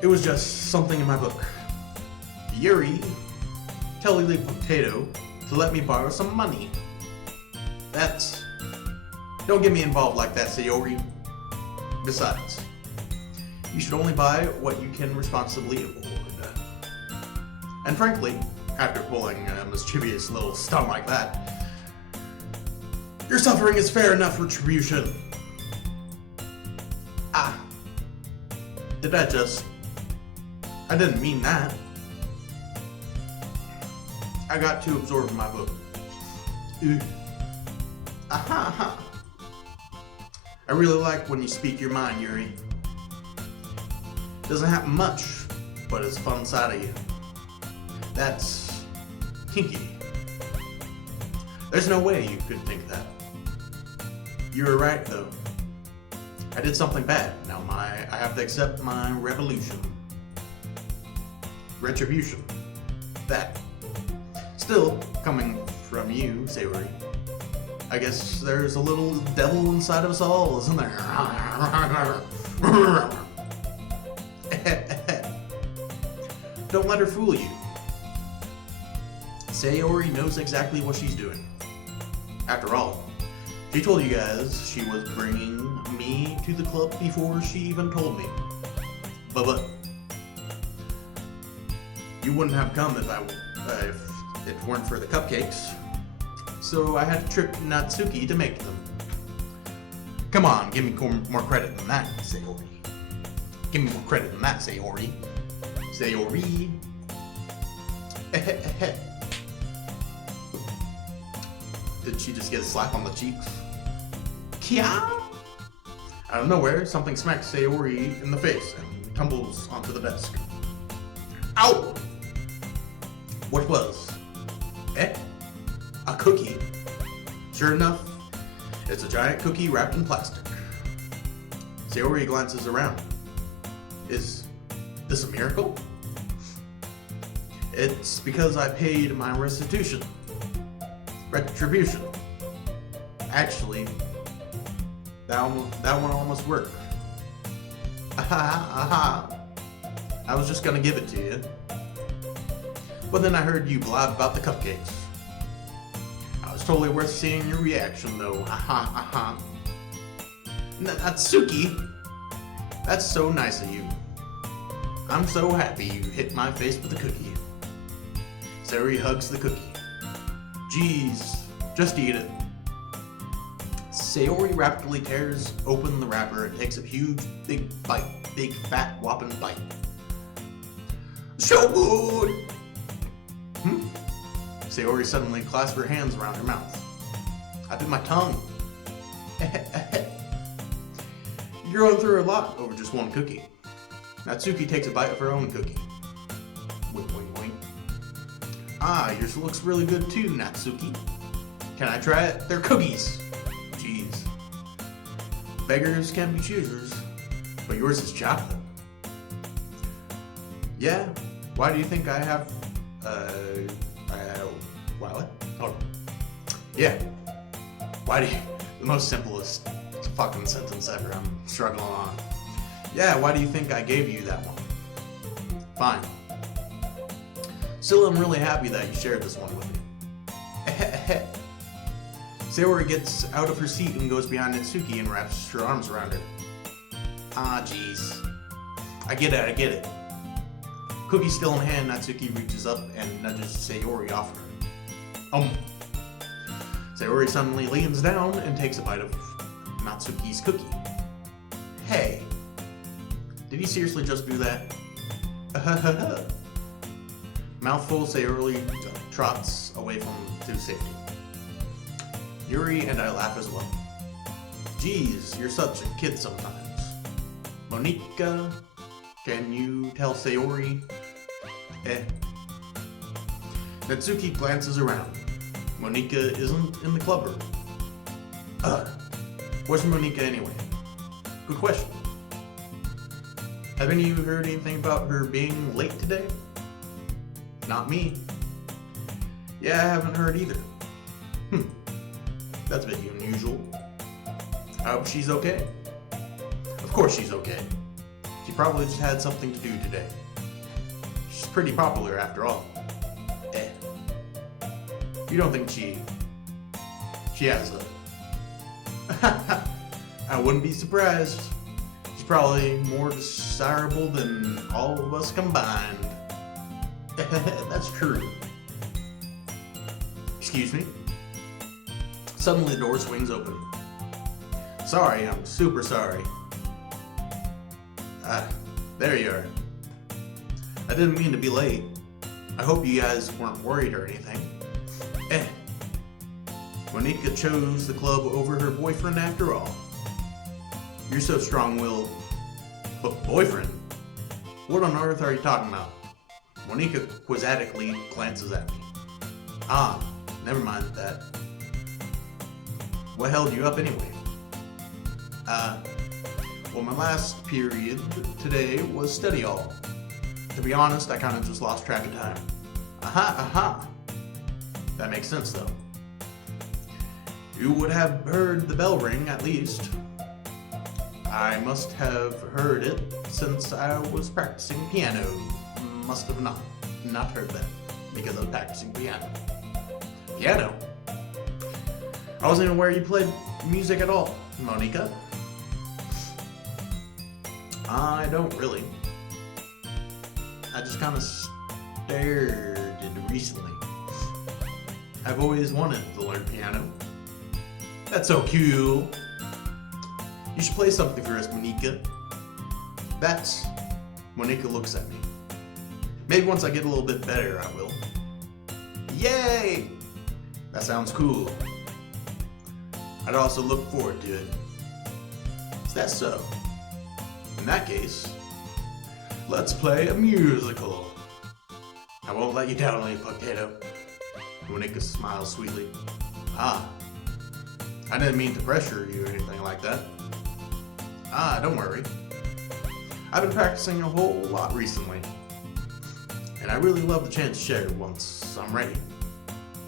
It was just something in my book. Yuri, tell the potato to let me borrow some money. That's... Don't get me involved like that, Sayori. Besides, you should only buy what you can responsibly afford. And frankly, after pulling a mischievous little stunt like that, your suffering is fair enough retribution. Did I just... I didn't mean that. I got too absorbed in my book. I really like when you speak your mind, Yuri. Doesn't happen much, but it's a fun side of you. That's kinky. There's no way you could think that. You were right, though. I did something bad. Now I have to accept my retribution. That. Still, coming from you, Sayori, I guess there's a little devil inside of us all, isn't there? Don't let her fool you. Sayori knows exactly what she's doing. After all, she told you guys she was bringing me to the club before she even told me. But you wouldn't have come if it weren't for the cupcakes. So I had to trick Natsuki to make them. Come on, give me more credit than that, Sayori. Give me more credit than that, Sayori. Sayori. Did she just get a slap on the cheeks? Kia? Out of nowhere, something smacks Sayori in the face and he tumbles onto the desk. Ow! What was? A cookie. Sure enough, it's a giant cookie wrapped in plastic. Sayori glances around. Is this a miracle? It's because I paid my retribution. Actually, that one almost worked. Aha. I was just gonna give it to you. But then I heard you blab about the cupcakes. I was totally worth seeing your reaction though. Aha. Natsuki, that's so nice of you. I'm so happy you hit my face with a cookie. Sayori hugs the cookie. Jeez, just eat it. Sayori rapidly tears open the wrapper and takes a huge, big bite. Big, fat, whopping bite. So good! Sayori suddenly clasped her hands around her mouth. I bit my tongue. You're going through a lot over just one cookie. Natsuki takes a bite of her own cookie. Wink, wink, wink. Ah, yours looks really good too, Natsuki. Can I try it? They're cookies. Jeez. Beggars can be choosers, but yours is chocolate. Yeah? Why do you think I have, what? Oh. Yeah. Why do you, the most simplest fucking sentence ever, I'm struggling on. Yeah, why do you think I gave you that one? Fine. Still, I'm really happy that you shared this one with me. Sayori gets out of her seat and goes behind Natsuki and wraps her arms around her. Ah, jeez. I get it. Cookie still in hand, Natsuki reaches up and nudges Sayori off her. Sayori suddenly leans down and takes a bite of Natsuki's cookie. Hey, did he seriously just do that? Mouthful, Sayori trots away to safety. Yuri and I laugh as well. Geez, you're such a kid sometimes. Monika, can you tell Sayori? Natsuki glances around. Monika isn't in the club room. Where's Monika anyway? Good question. Have any of you heard anything about her being late today? Not me. Yeah, I haven't heard either. That's a bit unusual. I hope she's okay. Of course she's okay. She probably just had something to do today. She's pretty popular after all. You don't think she has a... I wouldn't be surprised. She's probably more desirable than all of us combined. That's true. Excuse me? Suddenly the door swings open. Sorry, I'm super sorry. There you are. I didn't mean to be late. I hope you guys weren't worried or anything. Monika chose the club over her boyfriend after all. You're so strong-willed. But boyfriend? What on earth are you talking about? Monika quizzically glances at me. Ah, never mind that. What held you up anyway? Well, my last period today was study hall. To be honest, I kind of just lost track of time. Aha. That makes sense, though. You would have heard the bell ring, at least. I must have heard it since I was practicing piano. Must have not heard that, because I was practicing piano. Piano? I wasn't even aware you played music at all, Monika. I don't really. I just kind of started recently. I've always wanted to learn piano. That's so cool. You should play something for us, Monika. That's... Monika looks at me. Maybe once I get a little bit better, I will. Yay! That sounds cool. I'd also look forward to it. Is that so? In that case, let's play a musical. I won't let you down, Lady Potato. Monika smiles sweetly. Ah, I didn't mean to pressure you or anything like that. Ah, don't worry. I've been practicing a whole lot recently, and I really love the chance to share once I'm ready.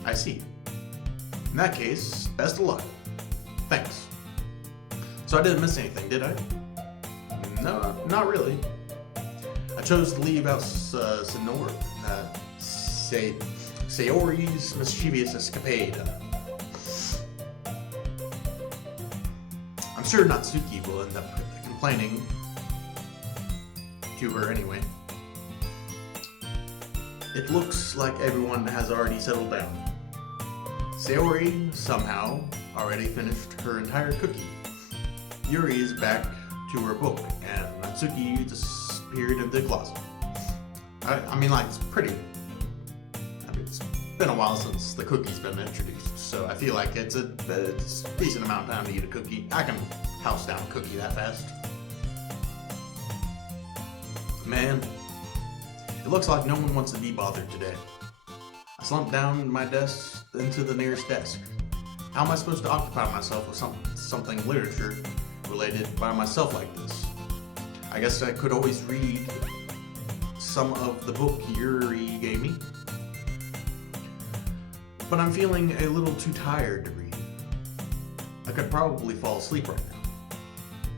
I see. In that case, best of luck. Thanks. So I didn't miss anything, did I? No, not really. I chose to leave out Sayori's mischievous escapade. I'm sure Natsuki will end up complaining to her anyway. It looks like everyone has already settled down. Sayori, somehow, already finished her entire cookie. Yuri is back to her book, and Natsuki disappeared into the closet. I mean, like, it's pretty. I mean, it's been a while since the cookie's been introduced, so I feel like it's a decent amount of time to eat a cookie. I can house down a cookie that fast. Man, it looks like no one wants to be bothered today. I slumped down my desk into the nearest desk. How am I supposed to occupy myself with something literature related by myself like this? I guess I could always read some of the book Yuri gave me. But I'm feeling a little too tired to read. I could probably fall asleep right now.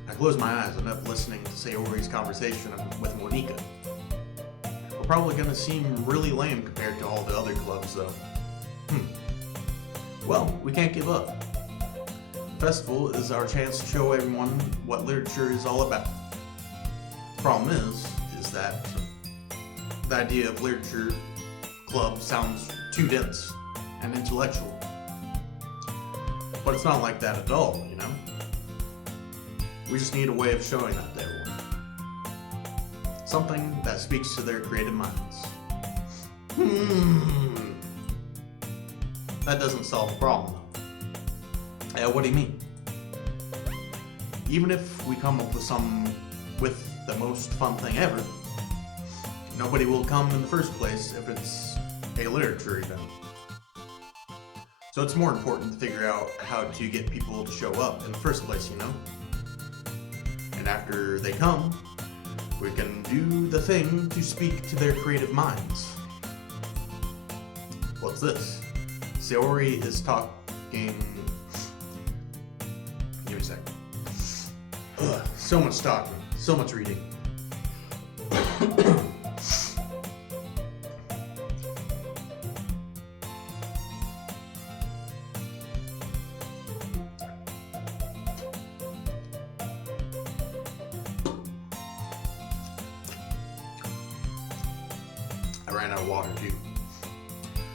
I close my eyes and end up listening to Sayori's conversation with Monika. We're probably gonna seem really lame compared to all the other clubs though. Well, we can't give up. The festival is our chance to show everyone what literature is all about. The problem is that the idea of literature club sounds too dense and intellectual. But it's not like that at all, you know? We just need a way of showing that to everyone. Something that speaks to their creative minds. That doesn't solve the problem, though. What do you mean? Even if we come up with the most fun thing ever, nobody will come in the first place if it's a literature event. So it's more important to figure out how to get people to show up in the first place, you know? And after they come, we can do the thing to speak to their creative minds. What's this? Sayori is talking... Give me a second. Ugh, so much talking, so much reading. I ran out of water too.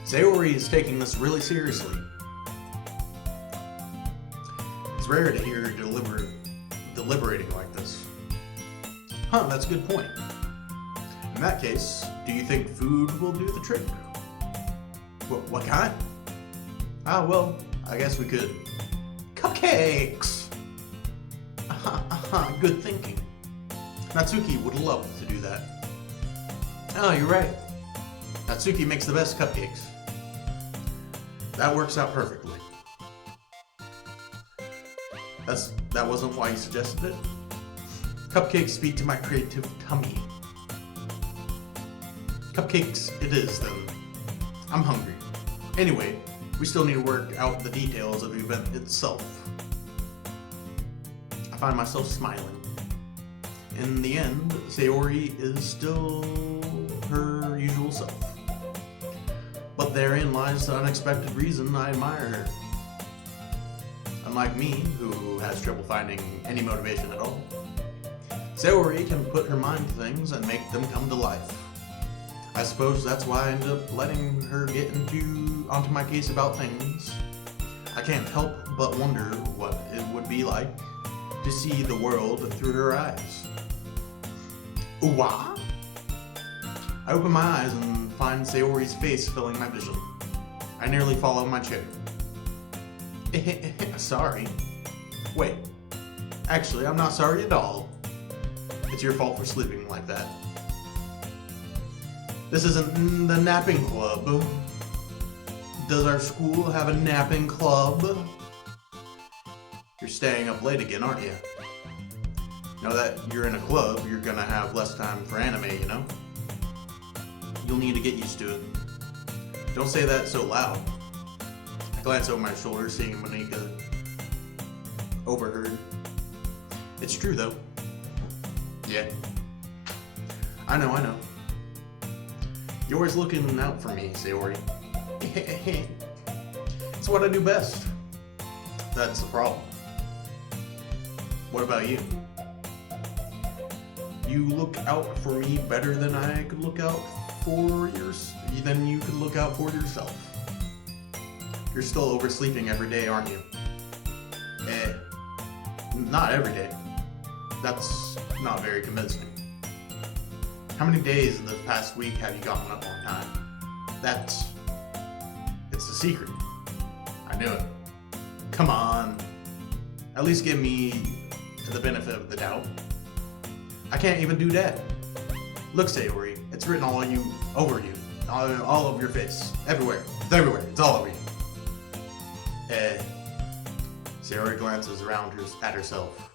Sayori is taking this really seriously. It's rare to hear her deliberating like this. Huh, that's a good point. In that case, do you think food will do the trick? What kind? Ah, well, I guess we could. Cupcakes! Good thinking. Natsuki would love to do that. Oh, you're right. Natsuki makes the best cupcakes. That works out perfectly. That wasn't why you suggested it? Cupcakes speak to my creative tummy. Cupcakes it is, then. I'm hungry. Anyway, we still need to work out the details of the event itself. I find myself smiling. In the end, Sayori is still her usual self. But therein lies the unexpected reason I admire her. Unlike me, who has trouble finding any motivation at all, Sayori can put her mind to things and make them come to life. I suppose that's why I end up letting her get onto my case about things. I can't help but wonder what it would be like to see the world through her eyes. What? I open my eyes and find Sayori's face filling my vision. I nearly fall out of my chair. Sorry. Wait. Actually, I'm not sorry at all. It's your fault for sleeping like that. This isn't the napping club. Does our school have a napping club? You're staying up late again, aren't you? Now that you're in a club, you're gonna have less time for anime, you know? You'll need to get used to it. Don't say that so loud. I glance over my shoulder, seeing Monika overheard. It's true, though. Yeah. I know. You're always looking out for me, Sayori. It's what I do best. That's the problem. What about you? You look out for me better than I could look out for than you could look out for yourself. You're still oversleeping every day, aren't you? Not every day. That's not very convincing. How many days in the past week have you gotten up on time? It's a secret. I knew it. Come on. At least give me the benefit of the doubt. I can't even do that. Look, Sayori, it's written all over you, all over your face, everywhere. It's everywhere. It's all over you. Sayori glances around at herself.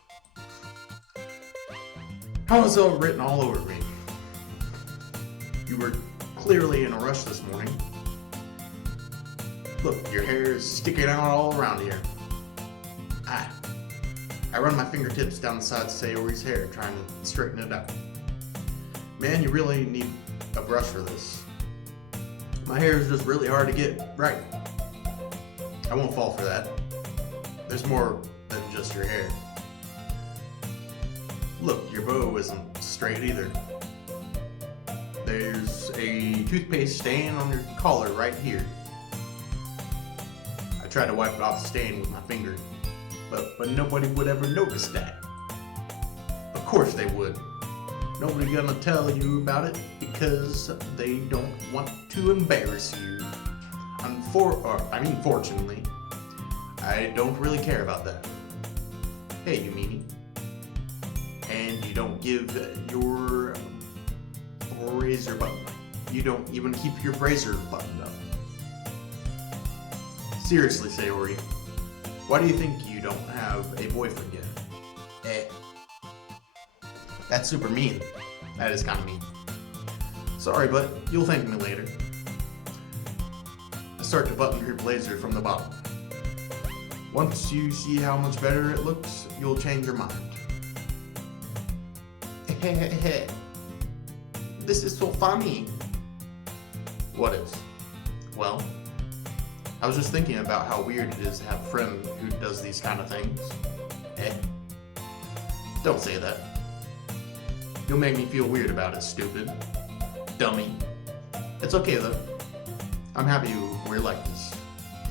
How is it written all over me? You were clearly in a rush this morning. Look, your hair is sticking out all around here. I run my fingertips down the side of Sayori's hair, trying to straighten it out. Man, you really need a brush for this. My hair is just really hard to get right. I won't fall for that. There's more than just your hair. Look, your bow isn't straight either. There's a toothpaste stain on your collar right here. I tried to wipe it off the stain with my finger, but nobody would ever notice that. Of course they would. Nobody's gonna tell you about it because they don't want to embarrass you. Fortunately, I don't really care about that. Hey, you meanie. And you don't give your razor button up. You don't even keep your razor buttoned up. Seriously, Sayori, why do you think you don't have a boyfriend yet? That's super mean. That is kind of mean. Sorry, but you'll thank me later. I start to button your blazer from the bottom. Once you see how much better it looks, you'll change your mind. This is so funny. What is? Well, I was just thinking about how weird it is to have a friend who does these kind of things. Don't say that. You'll make me feel weird about it, stupid. Dummy. It's okay though. I'm happy we're like this.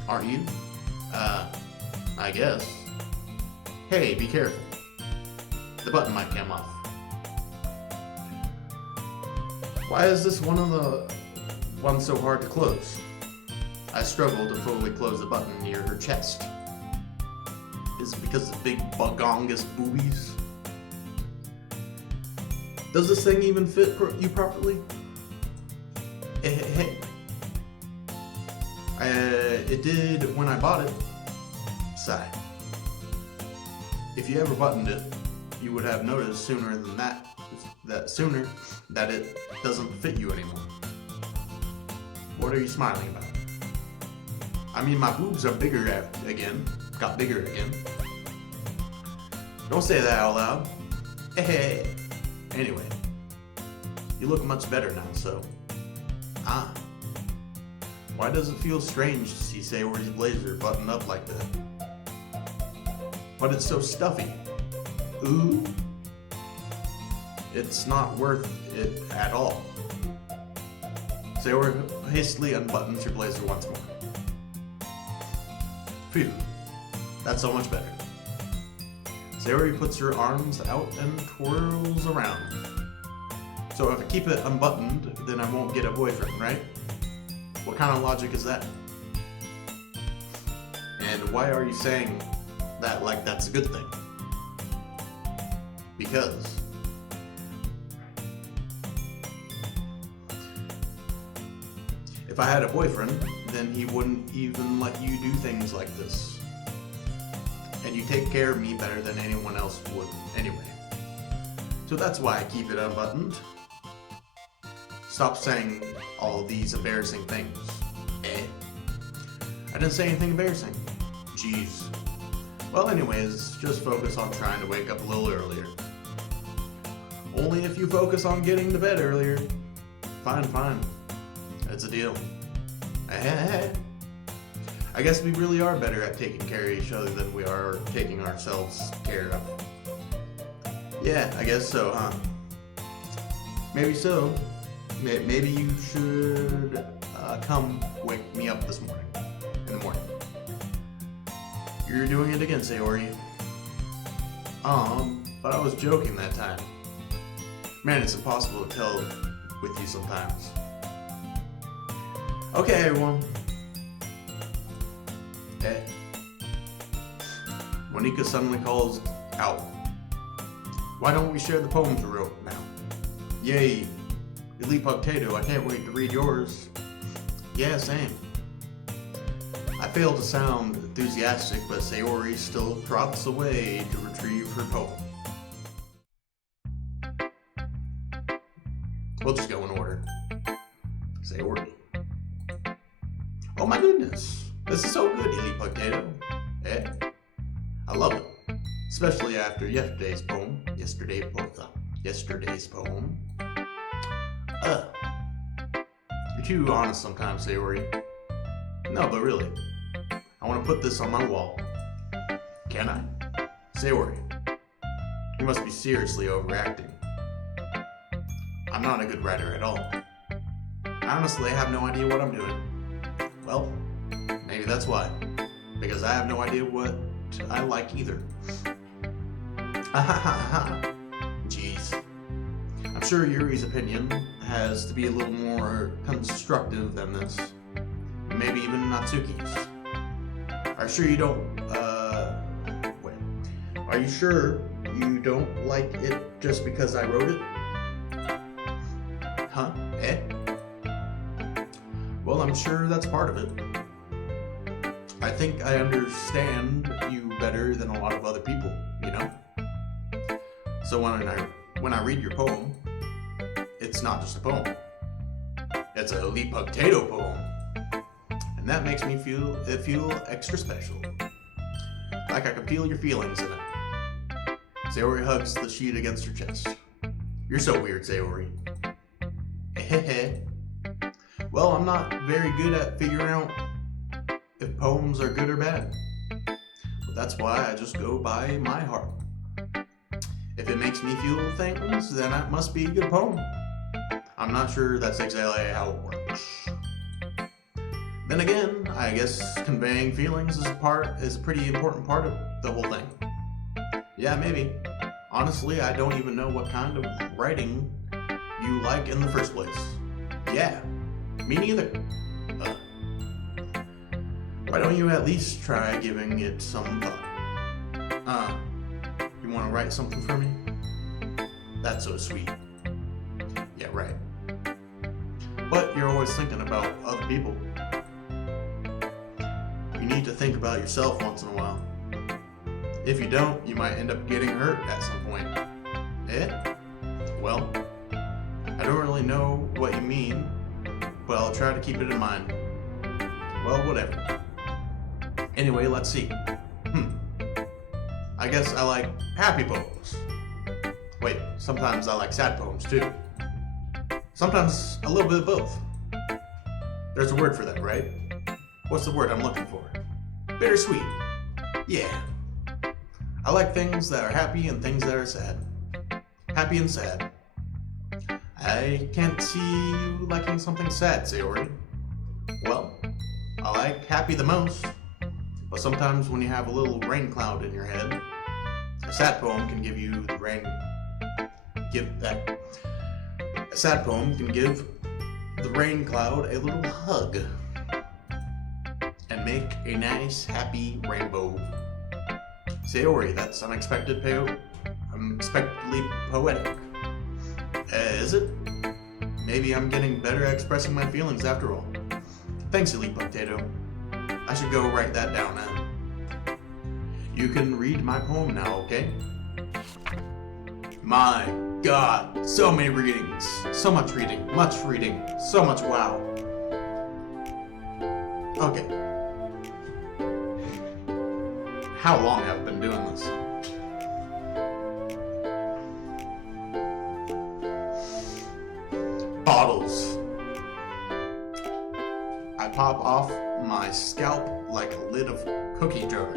Aren't you? I guess. Hey, be careful. The button might come off. Why is this one of the ones so hard to close? I struggle to fully close the button near her chest. Is it because of big bugongus boobies? Does this thing even fit you properly? It did when I bought it. Sigh. If you ever buttoned it, you would have noticed sooner that it doesn't fit you anymore. What are you smiling about? I mean, my boobs are got bigger again. Don't say that out loud. Anyway, you look much better now, so. Why does it feel strange to see Sayori's blazer buttoned up like that? But it's so stuffy. Ooh. It's not worth it at all. Sayori hastily unbuttons your blazer once more. Phew. That's so much better. Sayori puts her arms out and twirls around. So if I keep it unbuttoned, then I won't get a boyfriend, right? What kind of logic is that? And why are you saying that like that's a good thing? Because if I had a boyfriend, then he wouldn't even let you do things like this. And you take care of me better than anyone else would anyway. So that's why I keep it unbuttoned. Stop saying all these embarrassing things. I didn't say anything embarrassing. Jeez. Well, anyways, just focus on trying to wake up a little earlier. Only if you focus on getting to bed earlier. Fine, fine. It's a deal. I guess we really are better at taking care of each other than we are taking ourselves care of. Yeah, I guess so, huh? Maybe so. Maybe you should come wake me up this morning. In the morning. You're doing it again, Sayori. But I was joking that time. Man, it's impossible to tell with you sometimes. Okay, everyone. Hey. Monika suddenly calls out. Why don't we share the poems we wrote now? Yay. Elite Potato, I can't wait to read yours. Yeah, same. I fail to sound enthusiastic, but Sayori still trots away to retrieve her poem. We'll just go in order. Sayori. Oh my goodness. This is so good, Elite Potato. I love it. Especially after yesterday's poem. Yesterday's poem. You're too honest sometimes, Sayori. No, but really. I want to put this on my wall. Can I? Sayori. You must be seriously overacting. I'm not a good writer at all. Honestly, I have no idea what I'm doing. Well, maybe that's why. Because I have no idea what I like either. Jeez. I'm sure Yuri's opinion has to be a little more constructive than this. Maybe even Natsuki's. Are you sure you don't, wait. Are you sure you don't like it just because I wrote it? Huh? Well, I'm sure that's part of it. I think I understand you better than a lot of other people, you know? So when I read your poem, it's not just a poem. It's a Elite Potato poem. And that makes me feel extra special. Like I can feel your feelings in it. Sayori hugs the sheet against her chest. You're so weird, Sayori. Well, I'm not very good at figuring out if poems are good or bad. But that's why I just go by my heart. If it makes me feel things, then it must be a good poem. I'm not sure that's exactly how it works. Then again, I guess conveying feelings is a pretty important part of the whole thing. Yeah, maybe. Honestly, I don't even know what kind of writing you like in the first place. Yeah, me neither. Why don't you at least try giving it some thought? You want to write something for me? That's so sweet. Yeah, right. But you're always thinking about other people. You need to think about yourself once in a while. If you don't, you might end up getting hurt at some point. Well, I don't really know what you mean, but I'll try to keep it in mind. Well, whatever. Anyway, let's see. I guess I like happy poems. Wait, sometimes I like sad poems too. Sometimes a little bit of both. There's a word for that, right? What's the word I'm looking for? Bittersweet. Yeah. I like things that are happy and things that are sad. Happy and sad. I can't see you liking something sad, Sayori. Well, I like happy the most. But sometimes when you have a little rain cloud in your head, a sad poem can give you the rain. A sad poem can give the rain cloud a little hug and make a nice, happy rainbow. Sayori, that's unexpectedly poetic. Is it? Maybe I'm getting better at expressing my feelings after all. Thanks, Elite Potato. I should go write that down now. You can read my poem now, okay? My God, so many readings, so much reading, so much wow. Okay. How long have I been doing this? Bottles. I pop off my scalp like a lid of cookie jar.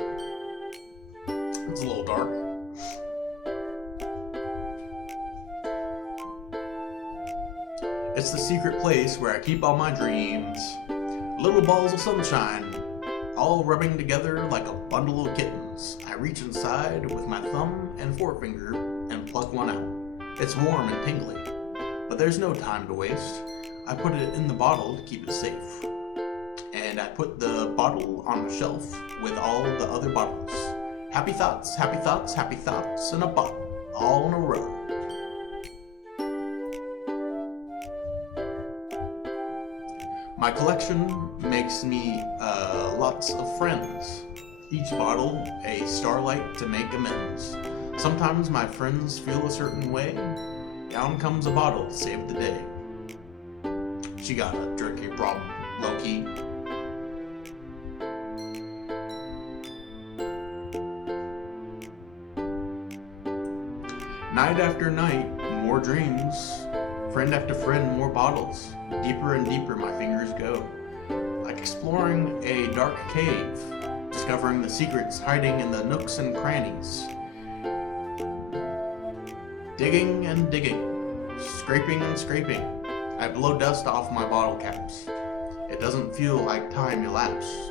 It's a little dark. It's the secret place where I keep all my dreams. Little balls of sunshine, all rubbing together like a bundle of kittens. I reach inside with my thumb and forefinger and pluck one out. It's warm and tingly, but there's no time to waste. I put it in the bottle to keep it safe. And I put the bottle on a shelf with all the other bottles. Happy thoughts, happy thoughts, happy thoughts in a bottle, all in a row. My collection makes me lots of friends. Each bottle a starlight to make amends. Sometimes my friends feel a certain way. Down comes a bottle to save the day. She got a drinking problem, low-key. Night after night, more dreams. Friend after friend, more bottles. Deeper and deeper my fingers go. Like exploring a dark cave, discovering the secrets hiding in the nooks and crannies. Digging and digging, scraping and scraping. I blow dust off my bottle caps. It doesn't feel like time elapsed.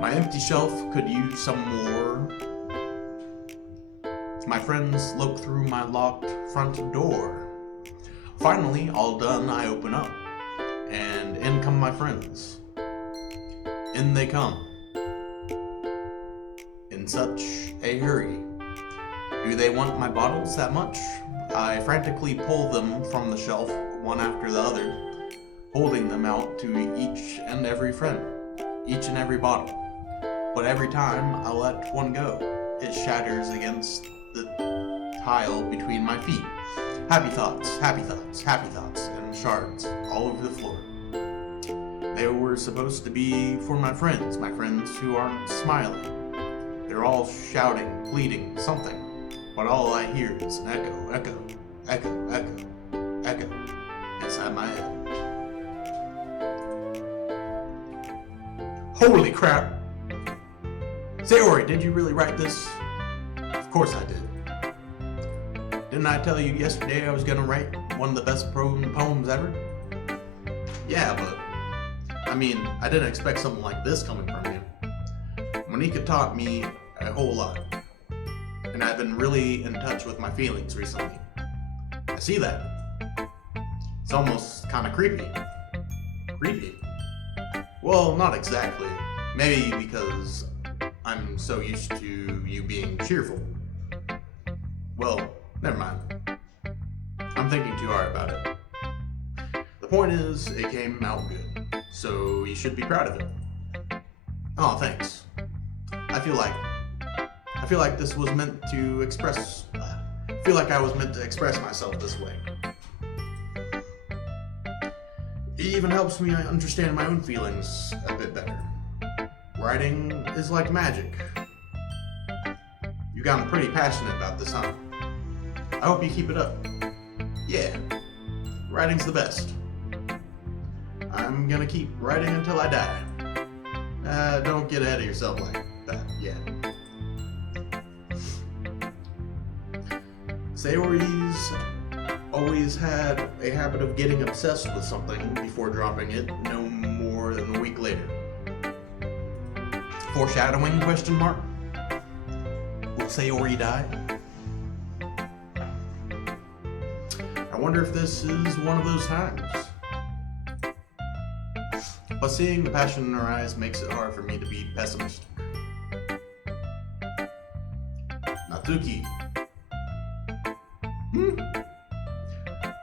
My empty shelf could use some more. My friends look through my locked front door. Finally, all done, I open up, and in come my friends. In they come, in such a hurry. Do they want my bottles that much? I frantically pull them from the shelf, one after the other, holding them out to each and every friend, each and every bottle. But every time I let one go, it shatters against the tile between my feet. Happy thoughts, happy thoughts, happy thoughts, and shards all over the floor. They were supposed to be for my friends who aren't smiling. They're all shouting, pleading, something, but all I hear is an echo, echo, echo, echo, echo inside my head. Holy crap! Sayori, did you really write this? Of course I did. Didn't I tell you yesterday I was gonna write one of the best poems ever? Yeah, but I mean, I didn't expect something like this coming from you. Monica taught me a whole lot, and I've been really in touch with my feelings recently. I see that. It's almost kind of creepy. Creepy? Well, not exactly. Maybe because I'm so used to you being cheerful. Well, never mind. I'm thinking too hard about it. The point is, it came out good, so you should be proud of it. Oh, thanks. I feel like this was meant to express. I feel like I was meant to express myself this way. It even helps me understand my own feelings a bit better. Writing is like magic. You've gotten pretty passionate about this, huh? I hope you keep it up. Yeah, writing's the best. I'm gonna keep writing until I die. Don't get ahead of yourself like that yet. Sayori's always had a habit of getting obsessed with something before dropping it no more than a week later. Foreshadowing, question mark? Will Sayori die? I wonder if this is one of those times. But seeing the passion in her eyes makes it hard for me to be pessimistic. Natsuki.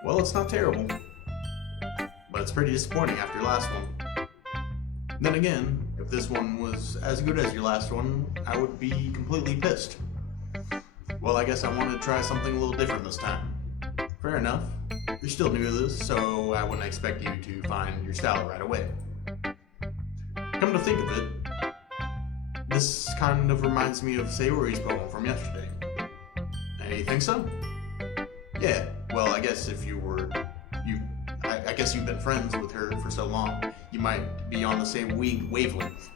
Well, it's not terrible, but it's pretty disappointing after your last one. Then again, if this one was as good as your last one, I would be completely pissed. Well, I guess I wanted to try something a little different this time. Fair enough. You're still new to this, so I wouldn't expect you to find your style right away. Come to think of it, This kind of reminds me of Sayori's poem from yesterday. You think so? Yeah, well, I guess if I guess you've been friends with her for so long, you might be on the same wavelength.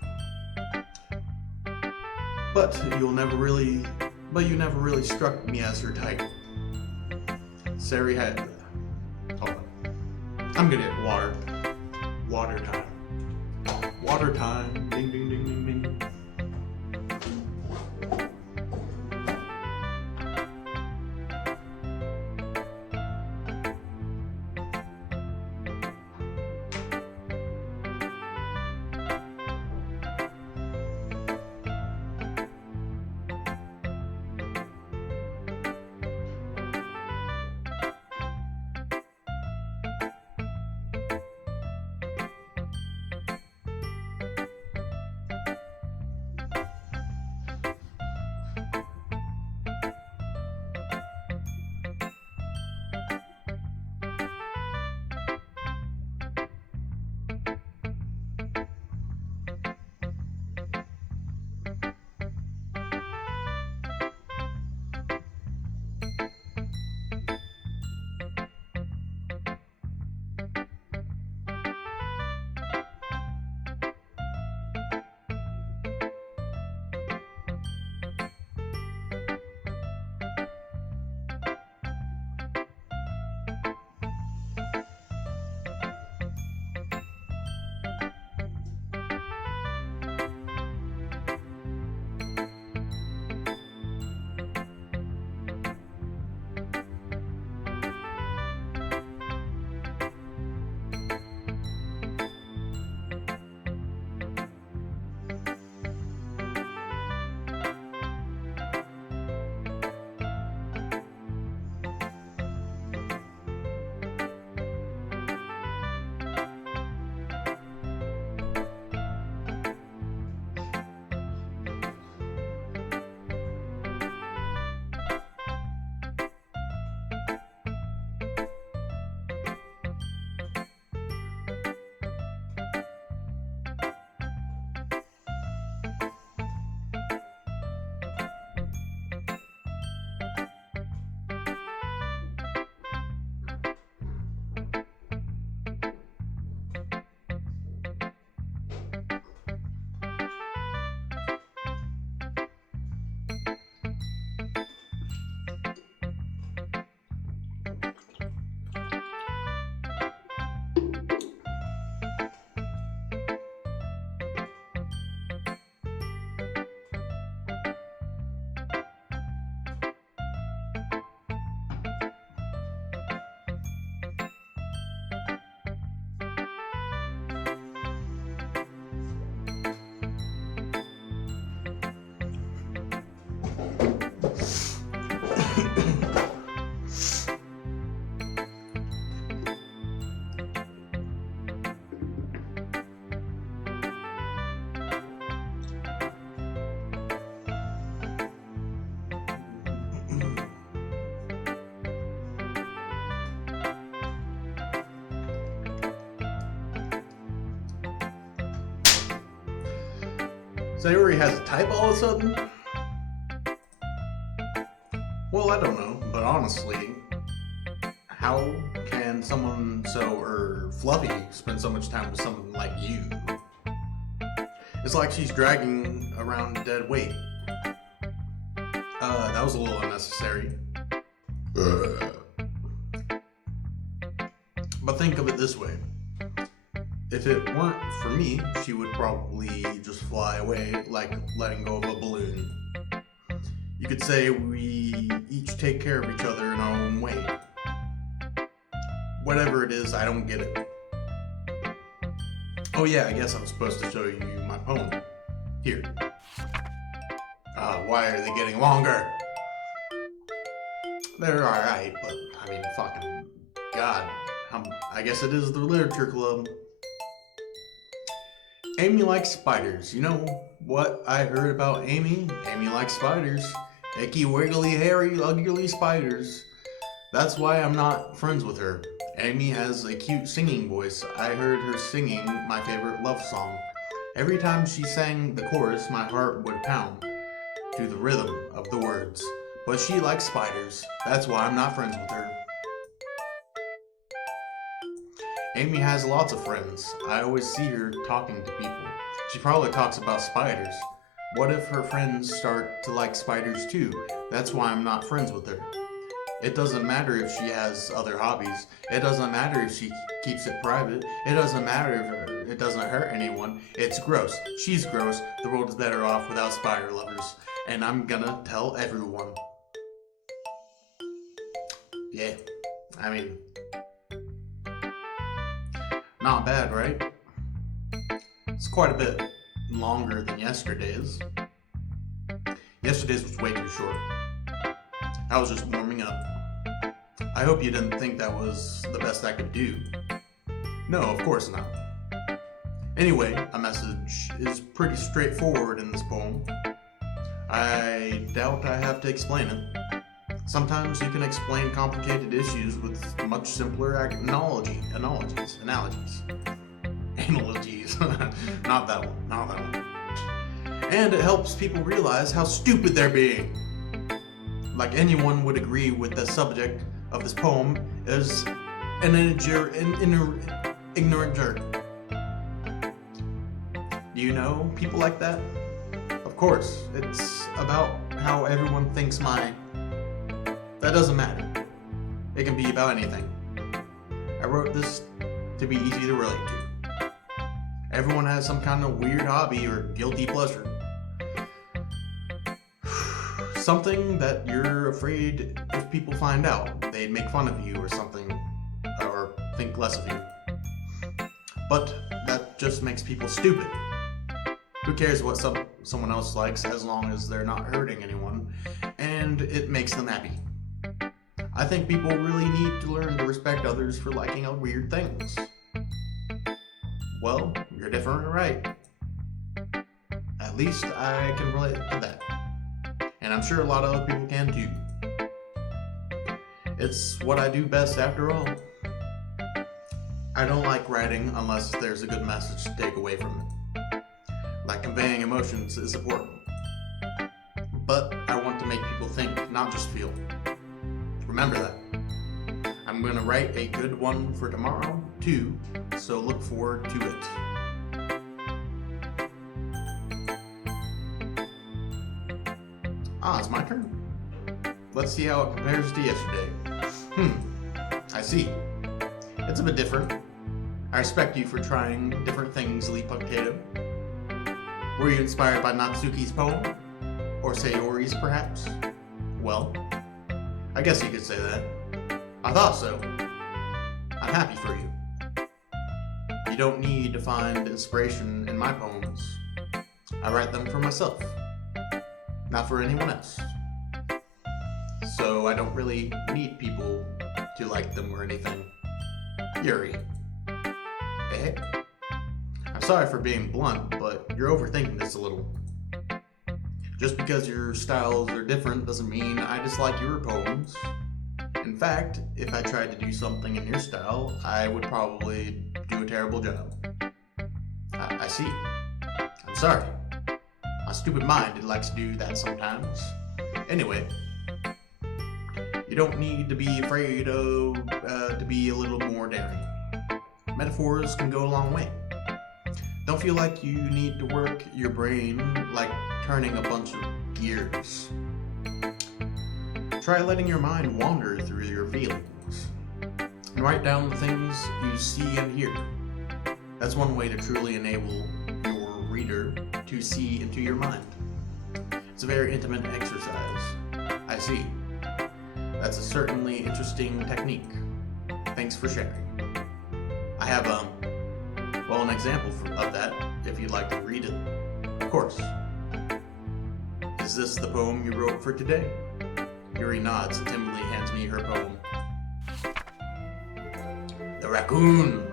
But you never really struck me as her type. Sari had, hold on. I'm gonna get water. Water time. Water time. Ding, ding, ding, ding, ding. Sayori has a type all of a sudden? Well, I don't know, but honestly, how can someone fluffy spend so much time with someone like you? It's like she's dragging around dead weight. That was a little unnecessary. But think of it this way. If it weren't for me, she would probably just fly away like letting go of a balloon. You could say we each take care of each other in our own way. Whatever it is, I don't get it. Oh yeah, I guess I'm supposed to show you my poem. Here. Why are they getting longer? They're alright, but I mean, fucking God. I guess it is the literature club. Amy likes spiders. You know what I heard about Amy? Amy likes spiders. Icky, wiggly, hairy, ugly spiders. That's why I'm not friends with her. Amy has a cute singing voice. I heard her singing my favorite love song. Every time she sang the chorus, my heart would pound to the rhythm of the words. But she likes spiders. That's why I'm not friends with her. Amy has lots of friends. I always see her talking to people. She probably talks about spiders. What if her friends start to like spiders too? That's why I'm not friends with her. It doesn't matter if she has other hobbies. It doesn't matter if she keeps it private. It doesn't matter if it doesn't hurt anyone. It's gross. She's gross. The world is better off without spider lovers. And I'm gonna tell everyone. Yeah, I mean, not bad, right? It's quite a bit longer than yesterday's. Yesterday's was way too short. I was just warming up. I hope you didn't think that was the best I could do. No, of course not. Anyway, a message is pretty straightforward in this poem. I doubt I have to explain it. Sometimes you can explain complicated issues with much simpler analogies. Not that one. And it helps people realize how stupid they're being. Like anyone would agree with the subject of this poem is an ignorant jerk. Do you know people like that? Of course, it's about how everyone thinks mine. That doesn't matter. It can be about anything. I wrote this to be easy to relate to. Everyone has some kind of weird hobby or guilty pleasure. Something that you're afraid if people find out, they'd make fun of you or something, or think less of you. But that just makes people stupid. Who cares what someone else likes as long as they're not hurting anyone, and it makes them happy. I think people really need to learn to respect others for liking weird things. Well, you're different, right? At least I can relate to that. And I'm sure a lot of other people can too. It's what I do best after all. I don't like writing unless there's a good message to take away from it. Like conveying emotions is important. But I want to make people think, not just feel. Remember that. I'm going to write a good one for tomorrow, too, so look forward to it. It's my turn. Let's see how it compares to yesterday. I see. It's a bit different. I respect you for trying different things, Lee Potato. Were you inspired by Natsuki's poem? Or Sayori's, perhaps? Well, I guess you could say that. I thought so. I'm happy for you. You don't need to find inspiration in my poems. I write them for myself, not for anyone else. So I don't really need people to like them or anything. Yuri. Hey. I'm sorry for being blunt, but you're overthinking this a little. Just because your styles are different doesn't mean I dislike your poems. In fact, if I tried to do something in your style, I would probably do a terrible job. I see. I'm sorry. My stupid mind likes to do that sometimes. Anyway, you don't need to be afraid of to be a little more daring. Metaphors can go a long way. Don't feel like you need to work your brain like turning a bunch of gears. Try letting your mind wander through your feelings and write down the things you see and hear. That's one way to truly enable your reader to see into your mind. It's a very intimate exercise. I see. That's a certainly interesting technique. Thanks for sharing. I have an example of that, if you'd like to read it. Of course. Is this the poem you wrote for today? Yuri nods and timidly hands me her poem. The Raccoon.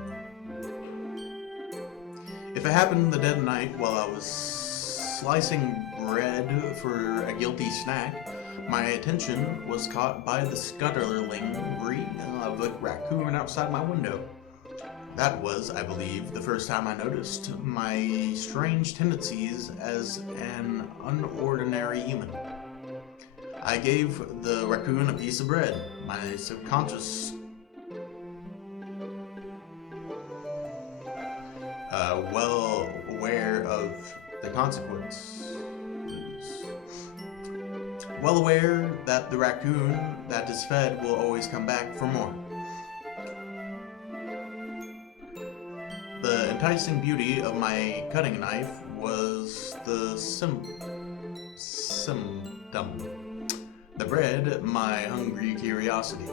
If it happened the dead night while I was slicing bread for a guilty snack, my attention was caught by the scuttling breed of a raccoon outside my window. That was, I believe, the first time I noticed my strange tendencies as an unordinary human. I gave the raccoon a piece of bread. My subconscious, well aware of the consequences. Well aware that the raccoon that is fed will always come back for more. The enticing beauty of my cutting knife was the symptom. The bread, my hungry curiosity.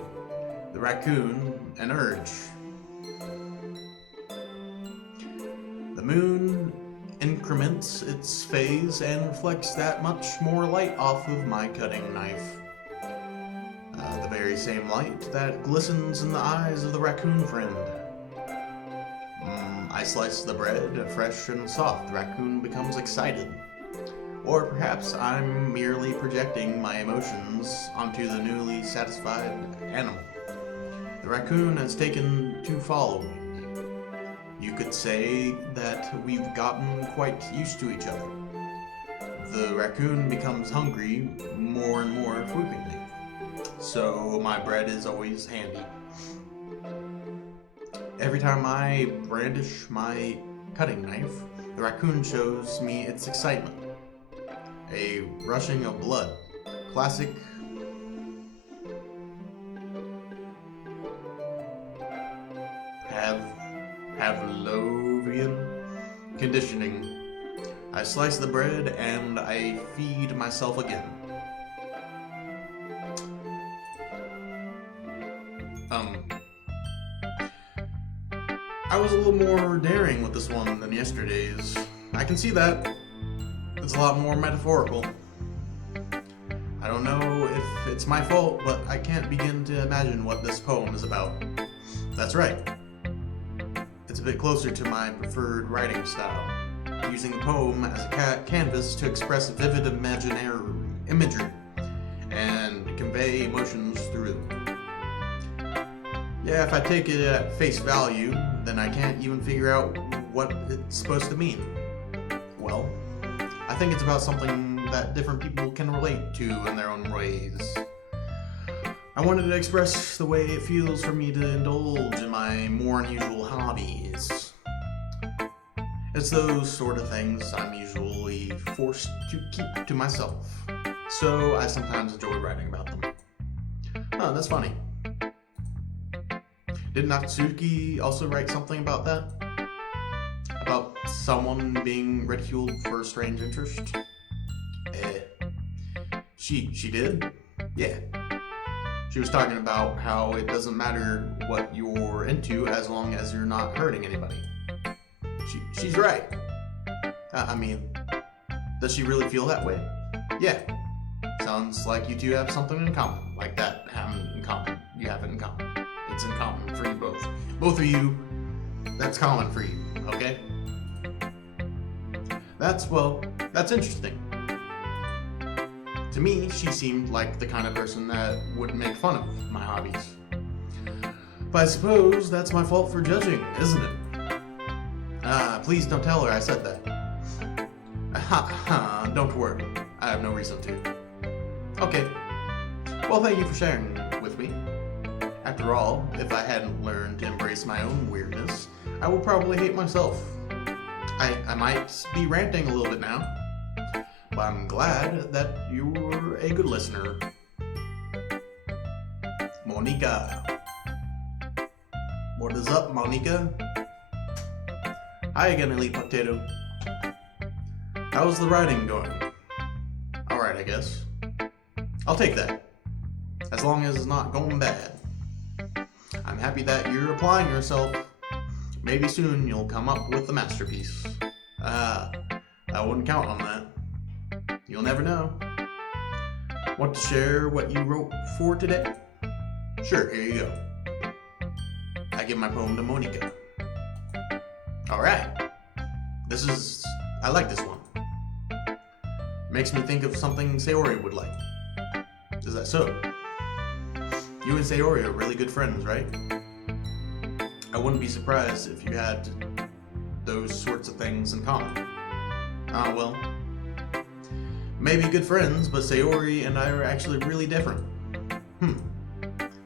The raccoon, an urge. The moon increments its phase and reflects that much more light off of my cutting knife. The very same light that glistens in the eyes of the raccoon friend. I slice the bread, fresh and soft. The raccoon becomes excited. Or perhaps I'm merely projecting my emotions onto the newly satisfied animal. The raccoon has taken to follow me. You could say that we've gotten quite used to each other. The raccoon becomes hungry more and more frequently, so my bread is always handy. Every time I brandish my cutting knife, the raccoon shows me its excitement. A rushing of blood. Classic Pavlovian conditioning. I slice the bread and I feed myself again. I was a little more daring with this one than yesterday's. I can see that. It's a lot more metaphorical. I don't know if it's my fault, but I can't begin to imagine what this poem is about. That's right. It's a bit closer to my preferred writing style, using the poem as a canvas to express vivid imagery and convey emotions through them. Yeah, if I take it at face value, then I can't even figure out what it's supposed to mean. Well, I think it's about something that different people can relate to in their own ways. I wanted to express the way it feels for me to indulge in my more unusual hobbies. It's those sort of things I'm usually forced to keep to myself, so I sometimes enjoy writing about them. Oh, that's funny. Did Natsuki also write something about that? About someone being ridiculed for a strange interest? She did? Yeah. She was talking about how it doesn't matter what you're into as long as you're not hurting anybody. She's right. I mean, does she really feel that way? Yeah. Sounds like you two have something in common. Like that having in common. You have it in common. It's in common for you both. Both of you, that's common for you, okay? That's interesting. To me, she seemed like the kind of person that would make fun of my hobbies. But I suppose that's my fault for judging, isn't it? Please don't tell her I said that. Don't worry, I have no reason to. Okay. Well, thank you for sharing with me. After all, if I hadn't learned to embrace my own weirdness, I would probably hate myself. I might be ranting a little bit now, but I'm glad that you're a good listener. Monica. What is up, Monica? Hi again, Elite Potato. How's the writing going? Alright, I guess. I'll take that. As long as it's not going bad. I'm happy that you're applying yourself. Maybe soon you'll come up with a masterpiece. I wouldn't count on that. You'll never know. Want to share what you wrote for today? Sure, here you go. I give my poem to Monica. Alright. I like this one. Makes me think of something Sayori would like. Is that so? You and Sayori are really good friends, right? I wouldn't be surprised if you had those sorts of things in common. Ah, well, maybe good friends, but Sayori and I are actually really different.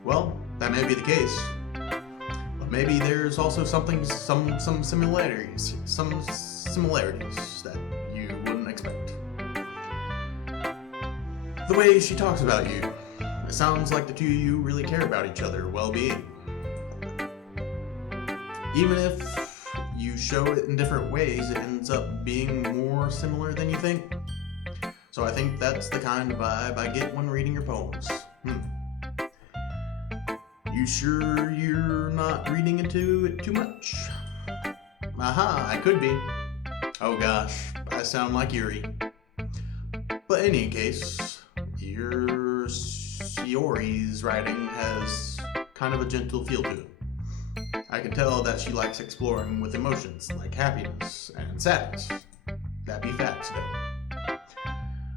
Well, that may be the case. But maybe there's also some similarities that you wouldn't expect. The way she talks about you, it sounds like the two of you really care about each other's well-being. Even if you show it in different ways, it ends up being more similar than you think. So I think that's the kind of vibe I get when reading your poems. You sure you're not reading into it too much? Aha, I could be. Oh gosh, I sound like Yuri. But in any case, your Sayori's writing has kind of a gentle feel to it. I can tell that she likes exploring with emotions like happiness and sadness. That be facts, though.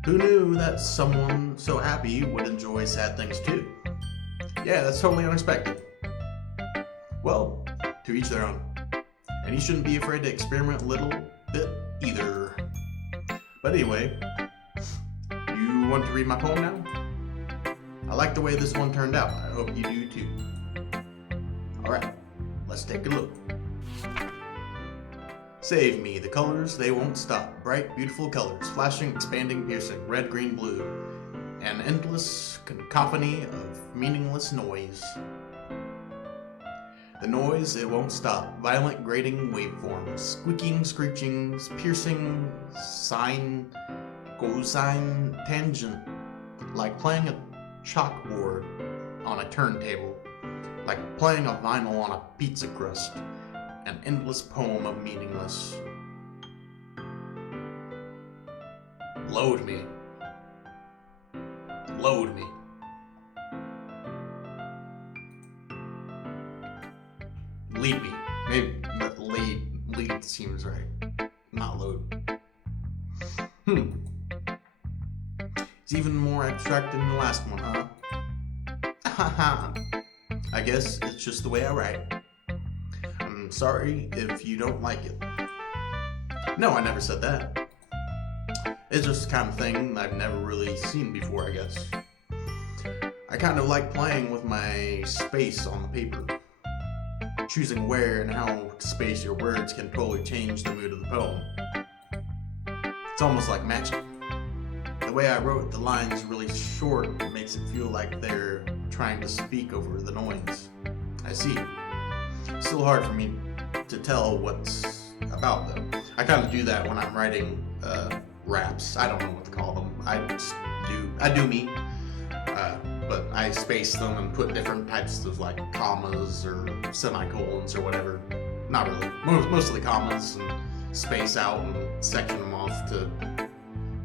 Who knew that someone so happy would enjoy sad things too? Yeah, that's totally unexpected. Well, to each their own. And you shouldn't be afraid to experiment a little bit either. But anyway, you want to read my poem now? I like the way this one turned out. I hope you do too. Alright, let's take a look. Save me, the colors, they won't stop. Bright, beautiful colors, flashing, expanding, piercing, red, green, blue. An endless cacophony of meaningless noise. The noise, it won't stop. Violent, grating waveforms, squeaking, screeching, piercing, sine, cosine, tangent, like playing a chalkboard on a turntable, like playing a vinyl on a pizza crust. An endless poem of meaningless. Load me. Load me. Lead me. Maybe that lead seems right. Not load. It's even more abstract than the last one, huh? Haha. I guess it's just the way I write. I'm sorry if you don't like it. No, I never said that. It's just the kind of thing I've never really seen before, I guess. I kind of like playing with my space on the paper. Choosing where and how to space your words can totally change the mood of the poem. It's almost like magic. The way I wrote the lines really short makes it feel like they're trying to speak over the noise. I see. It's still hard for me to tell what's about though. I kind of do that when I'm writing raps. I don't know what to call them. I do me. But I space them and put different types of like commas or semicolons or whatever. Not really. Mostly commas, and space out and section them off to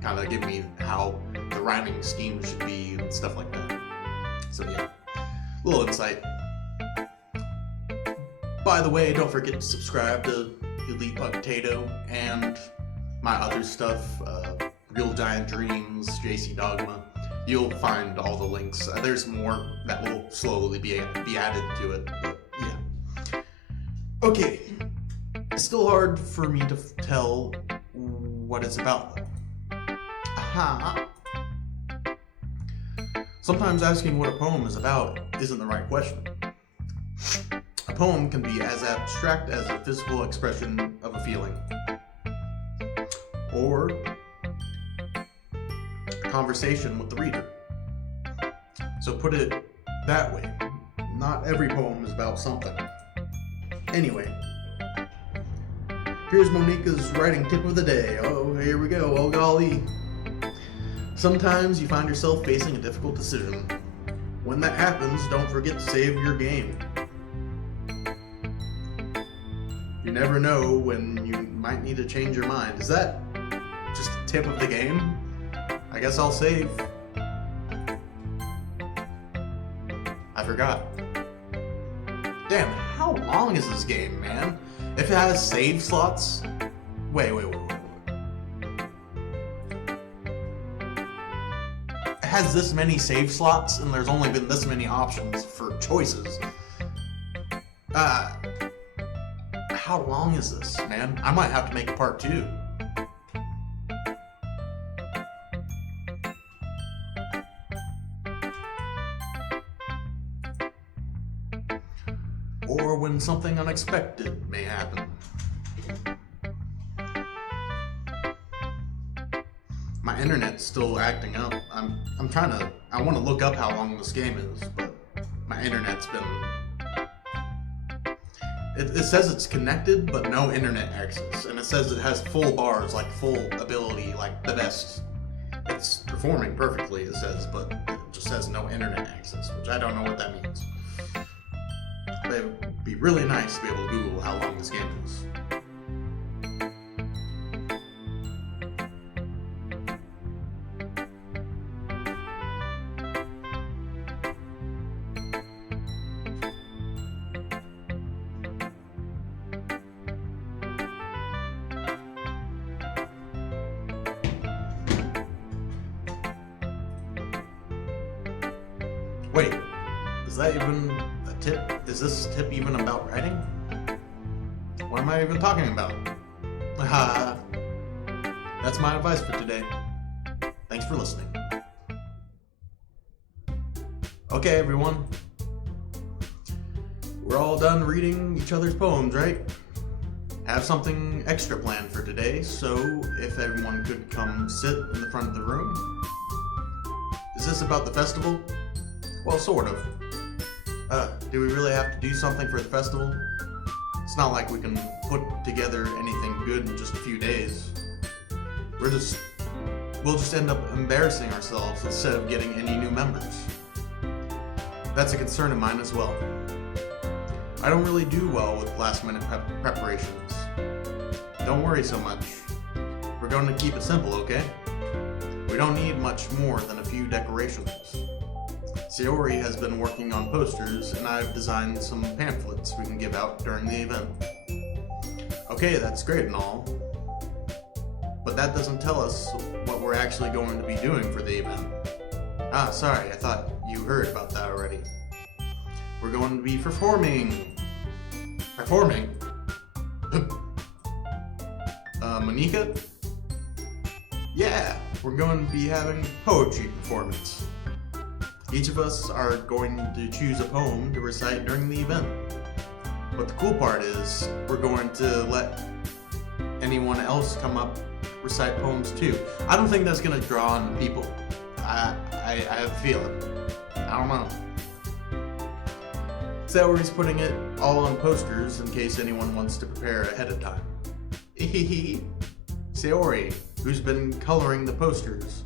kind of give me how the rhyming scheme should be and stuff like that. So yeah, a little insight. By the way, don't forget to subscribe to Elite Potato and my other stuff, Real Giant Dreams, JC Dogma. You'll find all the links. There's more that will slowly be added to it, but yeah. Okay, it's still hard for me to tell what it's about though. Aha! Sometimes asking what a poem is about isn't the right question. A poem can be as abstract as a physical expression of a feeling, or a conversation with the reader. So put it that way. Not every poem is about something. Anyway, here's Monica's writing tip of the day. Oh, here we go. Oh, golly. Sometimes you find yourself facing a difficult decision. When that happens, don't forget to save your game. You never know when you might need to change your mind. Is that just a tip of the game? I guess I'll save. I forgot. Damn, how long is this game, man? If it has save slots... Wait. It has this many save slots, and there's only been this many options for choices. how long is this, man? I might have to make a part 2. Or when something unexpected may happen. My internet's still acting up. I want to look up how long this game is, but my internet's been... It says it's connected, but no internet access. And it says it has full bars, like full ability, like the best. It's performing perfectly, it says, but it just has no internet access, which I don't know what that means. But it would be really nice to be able to Google how long this game is. Wait, is that even a tip? Is this tip even about writing? What am I even talking about? That's my advice for today. Thanks for listening. Okay, everyone. We're all done reading each other's poems, right? Have something extra planned for today, so if everyone could come sit in the front of the room. Is this about the festival? Well, sort of. Do we really have to do something for the festival? It's not like we can put together anything good in just a few days. We'll just end up embarrassing ourselves instead of getting any new members. That's a concern of mine as well. I don't really do well with last-minute preparations. Don't worry so much. We're going to keep it simple, okay? We don't need much more than a few decorations. Sayori has been working on posters, and I've designed some pamphlets we can give out during the event. Okay, that's great and all, but that doesn't tell us what we're actually going to be doing for the event. Sorry, I thought you heard about that already. We're going to be performing. Performing? Monika? Yeah, we're going to be having poetry performance. Each of us are going to choose a poem to recite during the event. But the cool part is, we're going to let anyone else come up, recite poems too. I don't think that's going to draw on people. I have a feeling. I don't know. Sayori's putting it all on posters in case anyone wants to prepare ahead of time. Sayori, who's been coloring the posters,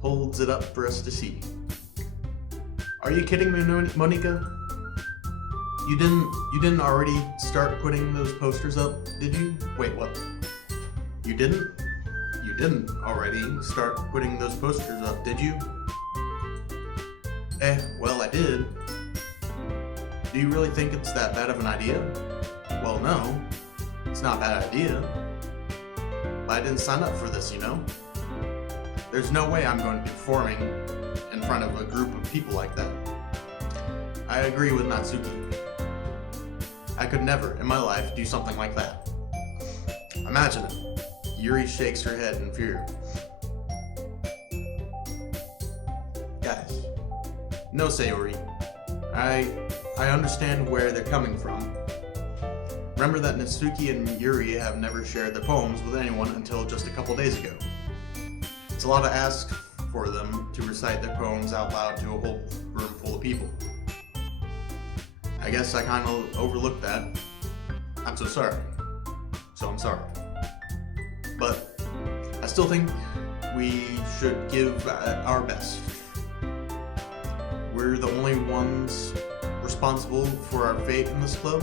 holds it up for us to see. Are you kidding me, Monika? You didn't already start putting those posters up, did you? Wait, what? You didn't? You didn't already start putting those posters up, did you? Well, I did. Do you really think it's that bad of an idea? Well, no. It's not a bad idea. But I didn't sign up for this, you know? There's no way I'm going to be performing in front of a group of people like that. I agree with Natsuki. I could never, in my life, do something like that. Imagine it. Yuri shakes her head in fear. Guys. No, Sayori. I understand where they're coming from. Remember that Natsuki and Yuri have never shared their poems with anyone until just a couple days ago. It's a lot to ask for them to recite their poems out loud to a whole room full of people. I guess I kind of overlooked that. I'm so sorry. So I'm sorry. But I still think we should give our best. We're the only ones responsible for our fate in this club.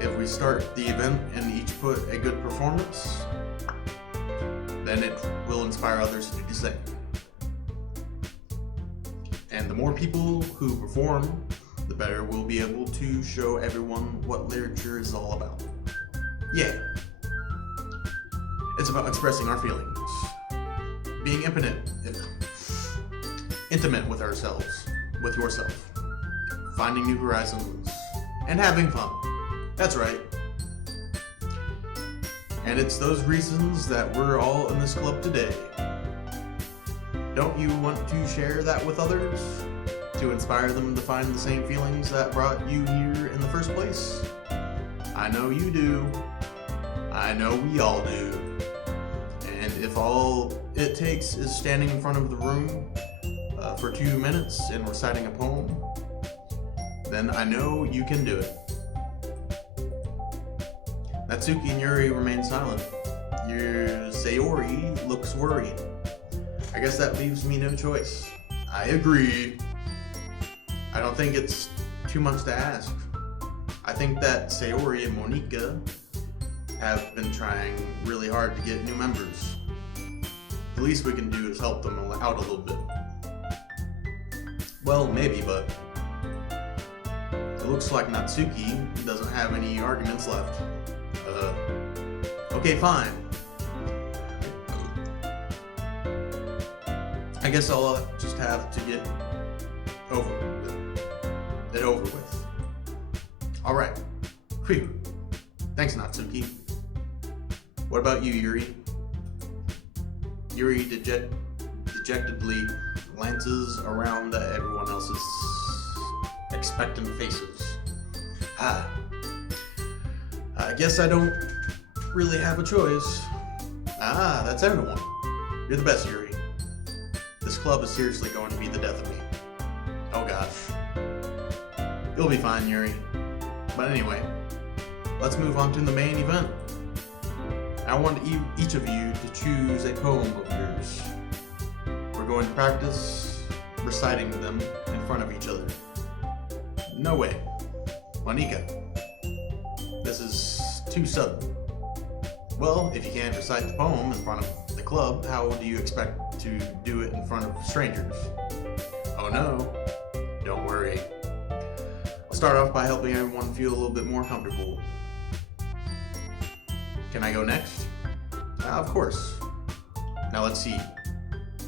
If we start the event and each put a good performance, then it will inspire others to do the same. And the more people who perform, the better we'll be able to show everyone what literature is all about. Yeah. It's about expressing our feelings, being intimate with ourselves, with yourself, finding new horizons, and having fun. That's right. And it's those reasons that we're all in this club today. Don't you want to share that with others? To inspire them to find the same feelings that brought you here in the first place? I know you do. I know we all do. And if all it takes is standing in front of the room for 2 minutes and reciting a poem, then I know you can do it. Natsuki and Yuri remain silent. Your Sayori looks worried. I guess that leaves me no choice. I agree. I don't think it's too much to ask. I think that Sayori and Monika have been trying really hard to get new members. The least we can do is help them out a little bit. Well, maybe, but it looks like Natsuki doesn't have any arguments left. Okay, fine. I guess I'll just have to get it over with. Alright. Phew. Thanks, Natsuki. What about you, Yuri? Yuri dejectedly glances around at everyone else's expectant faces. I guess I don't really have a choice. That's everyone. You're the best, Yuri. This club is seriously going to be the death of me. Oh gosh. You'll be fine, Yuri. But anyway, let's move on to the main event. I want each of you to choose a poem of yours. We're going to practice reciting them in front of each other. No way. Monika, this is too sudden. Well, if you can't recite the poem in front of the club, how do you expect to do it in front of strangers? Oh no, don't worry. I'll start off by helping everyone feel a little bit more comfortable. Can I go next? Of course. Now let's see.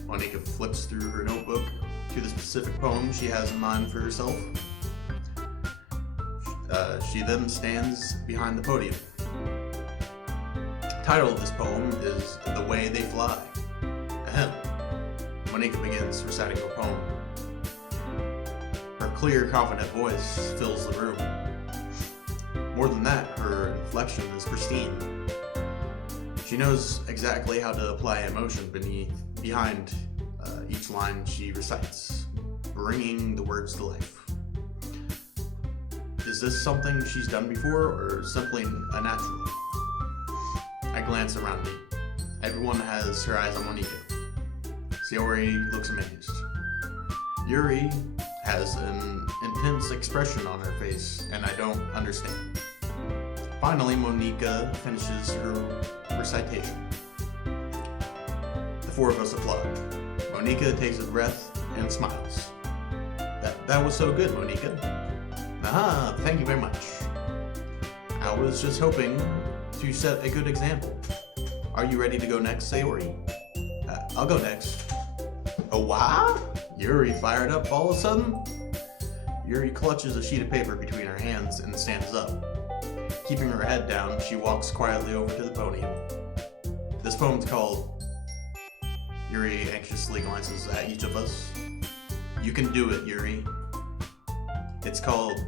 Monika flips through her notebook to the specific poem she has in mind for herself. She then stands behind the podium. The title of this poem is The Way They Fly. Ahem. Monika begins reciting her poem. Her clear, confident voice fills the room. More than that, her inflection is pristine. She knows exactly how to apply emotion behind each line she recites, bringing the words to life. Is this something she's done before, or simply a natural? I glance around me. Everyone has her eyes on Monika. Sayori looks amazed. Yuri has an intense expression on her face, and I don't understand. Finally, Monika finishes her recitation. The four of us applaud. Monika takes a breath and smiles. That was so good, Monika. Thank you very much. I was just hoping to set a good example. Are you ready to go next, Sayori? I'll go next. Oh, wow? Yuri fired up all of a sudden? Yuri clutches a sheet of paper between her hands and stands up. Keeping her head down, she walks quietly over to the podium. This poem's called... Yuri anxiously glances at each of us. You can do it, Yuri. It's called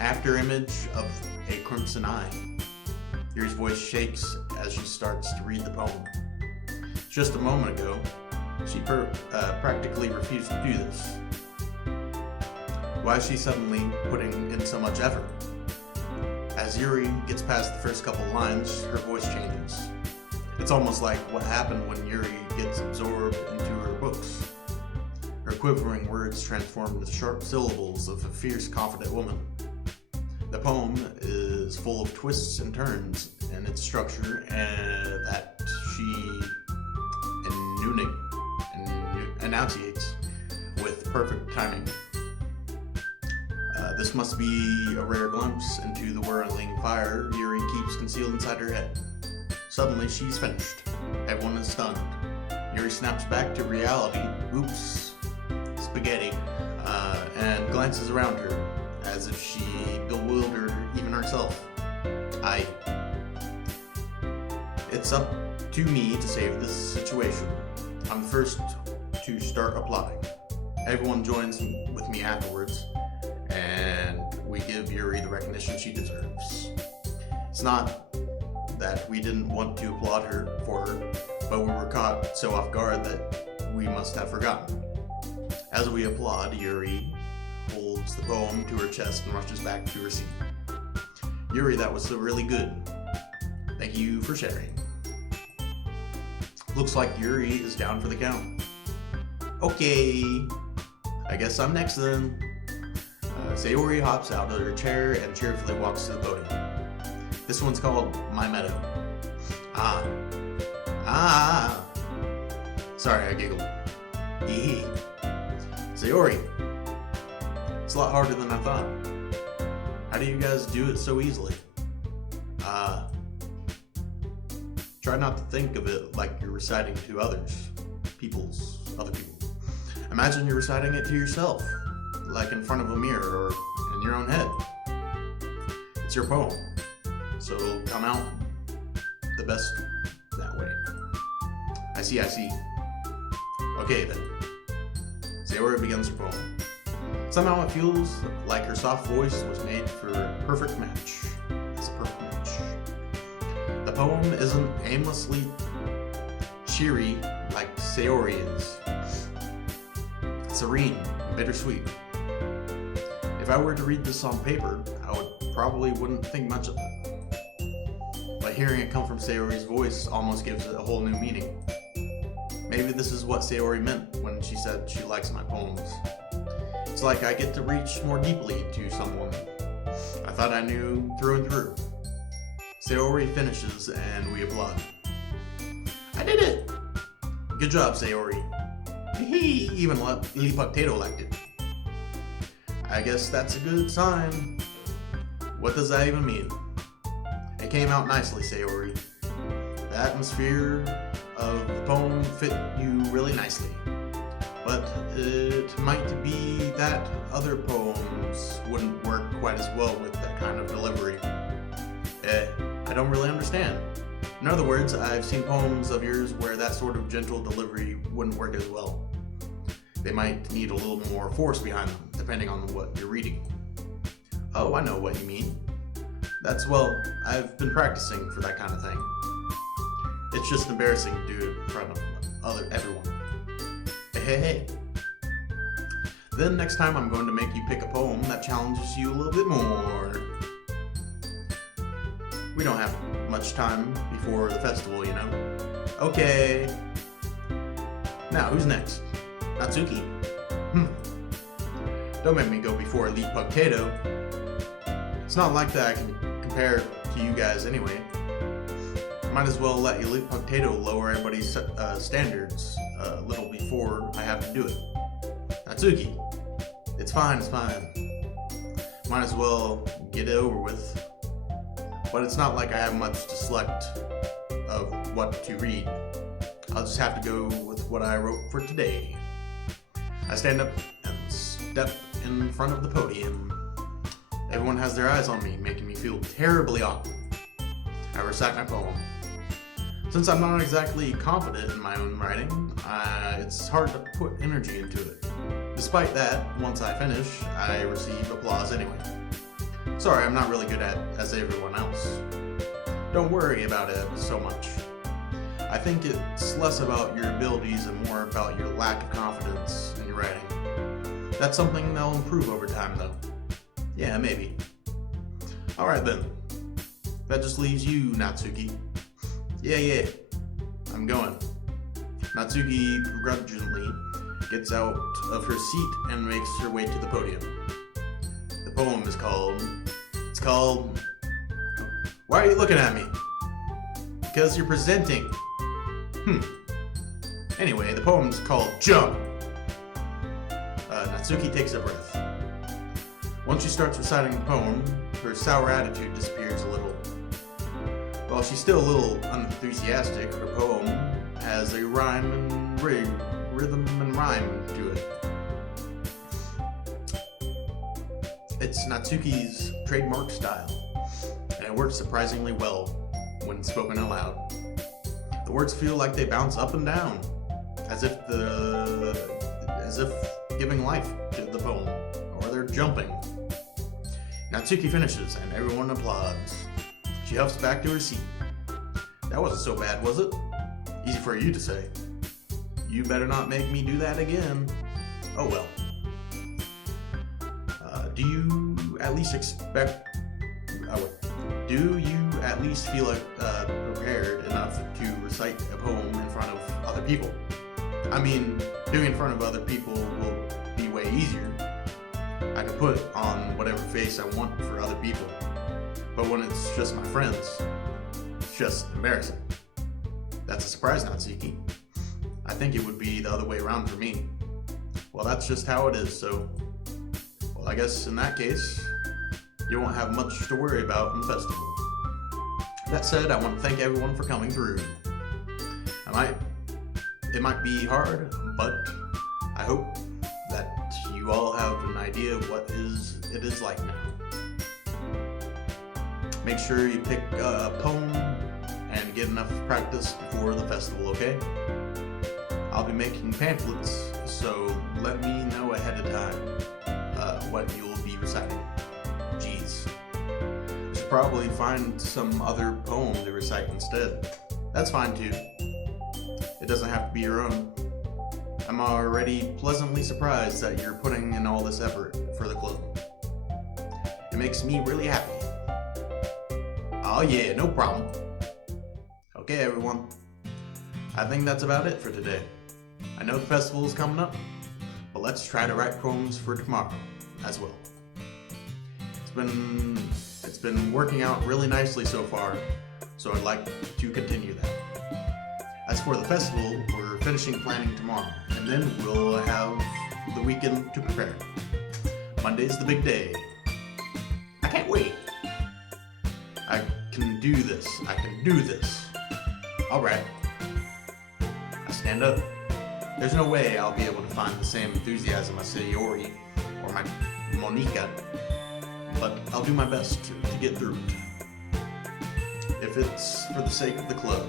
After Image of a Crimson Eye. Yuri's voice shakes as she starts to read the poem. Just a moment ago, she practically refused to do this. Why is she suddenly putting in so much effort? As Yuri gets past the first couple lines, her voice changes. It's almost like what happened when Yuri gets absorbed into her books. Her quivering words transform into sharp syllables of a fierce, confident woman. The poem is full of twists and turns in its structure, and that she enunciates with perfect timing. This must be a rare glimpse into the whirling fire Yuri keeps concealed inside her head. Suddenly, she's finished. Everyone is stunned. Yuri snaps back to reality. Oops. Spaghetti. And glances around her, as if she bewildered even herself. It's up to me to save this situation. I'm the first to start applauding. Everyone joins with me afterwards, and we give Yuri the recognition she deserves. It's not that we didn't want to applaud her for her, but we were caught so off guard that we must have forgotten. As we applaud, Yuri holds the poem to her chest and rushes back to her seat. Yuri, that was really good. Thank you for sharing. Looks like Yuri is down for the count. Okay, I guess I'm next then. Sayori hops out of her chair and cheerfully walks to the podium. This one's called My Meadow. Sorry, I giggled. Hee. Sayori, it's a lot harder than I thought. How do you guys do it so easily? Try not to think of it like you're reciting to other people. Imagine you're reciting it to yourself, like in front of a mirror or in your own head. It's your poem, so it'll come out the best that way. I see. Okay then. Sayori begins her poem. Somehow it feels like her soft voice was made for a perfect match. It's a perfect match. The poem isn't aimlessly cheery like Sayori is. It's serene and bittersweet. If I were to read this on paper, wouldn't think much of it. But hearing it come from Sayori's voice almost gives it a whole new meaning. Maybe this is what Sayori meant when she said she likes my poems. It's like I get to reach more deeply to someone I thought I knew through and through. Sayori finishes and we applaud. I did it! Good job, Sayori. Even Lee Potato liked it. I guess that's a good sign. What does that even mean? It came out nicely, Sayori. The atmosphere of the poem fit you really nicely. But it might be that other poems wouldn't work quite as well with that kind of delivery. I don't really understand. In other words, I've seen poems of yours where that sort of gentle delivery wouldn't work as well. They might need a little more force behind them, depending on what you're reading. Oh, I know what you mean. I've been practicing for that kind of thing. It's just embarrassing to do it in front of everyone. Hey. Then next time I'm going to make you pick a poem that challenges you a little bit more. We don't have much time before the festival, you know. Okay. Now, who's next? Natsuki? Don't make me go before Elite Potato. It's not like that I can compare to you guys anyway. Might as well let Elite Potato lower everybody's standards a little before I have to do it. Natsuki, it's fine. Might as well get it over with. But it's not like I have much to select of what to read. I'll just have to go with what I wrote for today. I stand up and step in front of the podium. Everyone has their eyes on me, making me feel terribly awkward. I recite my poem. Since I'm not exactly confident in my own writing, it's hard to put energy into it. Despite that, once I finish, I receive applause anyway. Sorry, I'm not really good at it as everyone else. Don't worry about it so much. I think it's less about your abilities and more about your lack of confidence in your writing. That's something that'll improve over time, though. Yeah, maybe. Alright then. That just leaves you, Natsuki. Yeah. I'm going. Natsuki begrudgingly gets out of her seat and makes her way to the podium. The poem is called... Why are you looking at me? Because you're presenting. Anyway, the poem's called Jump. Natsuki takes a breath. Once she starts reciting the poem, her sour attitude disappears a little. While she's still a little unenthusiastic, her poem has a rhythm and rhyme to it. It's Natsuki's trademark style. it works surprisingly well when spoken aloud. The words feel like they bounce up and down, as if giving life to the poem, or they're jumping. Natsuki finishes, and everyone applauds. She huffs back to her seat. That wasn't so bad, was it? Easy for you to say. You better not make me do that again. Oh well. Do you at least feel prepared enough to recite a poem in front of other people? I mean, doing it in front of other people will be way easier. I can put on whatever face I want for other people. But when it's just my friends, it's just embarrassing. That's a surprise, Natsuki. I think it would be the other way around for me. Well, that's just how it is, so... Well, I guess in that case, you won't have much to worry about in the festival. That said, I want to thank everyone for coming through. It might be hard, but I hope that you all have an idea of what it is like now. Make sure you pick a poem and get enough practice before the festival, okay? I'll be making pamphlets, so let me know ahead of time what you'll be reciting. Jeez. You should probably find some other poem to recite instead. That's fine too. It doesn't have to be your own. I'm already pleasantly surprised that you're putting in all this effort for the club. It makes me really happy. Oh yeah, no problem. Okay everyone, I think that's about it for today. I know the festival is coming up, but let's try to write poems for tomorrow as well. It's been working out really nicely so far, so I'd like to continue that. As for the festival, we're finishing planning tomorrow, and then we'll have the weekend to prepare. Monday's the big day. I can't wait. I can do this. I can do this. Alright. I stand up. There's no way I'll be able to find the same enthusiasm as Sayori or my Monika, but I'll do my best to get through it. If it's for the sake of the club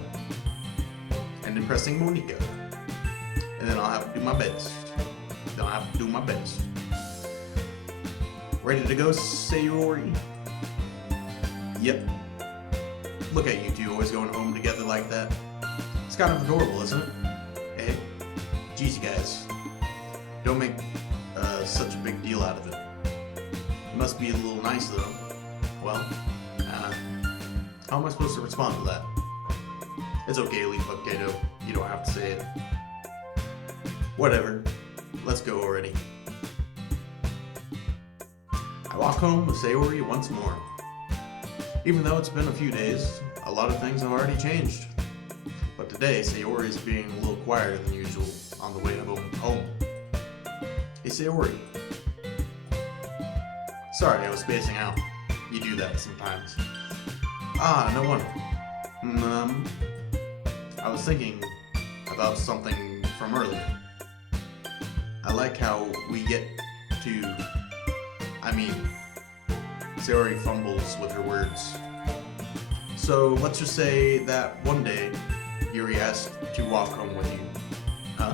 and impressing Monika, and then I'll have to do my best. Ready to go, Sayori? Yep. Look at you two always going home together like that. It's kind of adorable, isn't it? Hey, geez, you guys. Don't make such a big deal out of it. It must be a little nice, though. Well, how am I supposed to respond to that? It's okay, Leaf Potato. You don't have to say it. Whatever. Let's go already. I walk home with Sayori once more. Even though it's been a few days, a lot of things have already changed. But today, Sayori is being a little quieter than usual on the way home. Hey, Sayori. Sorry, I was spacing out. You do that sometimes. Ah, no wonder. I was thinking about something from earlier. I like how we get to... Sayori fumbles with her words. So let's just say that one day, Yuri asked to walk home with you. Huh?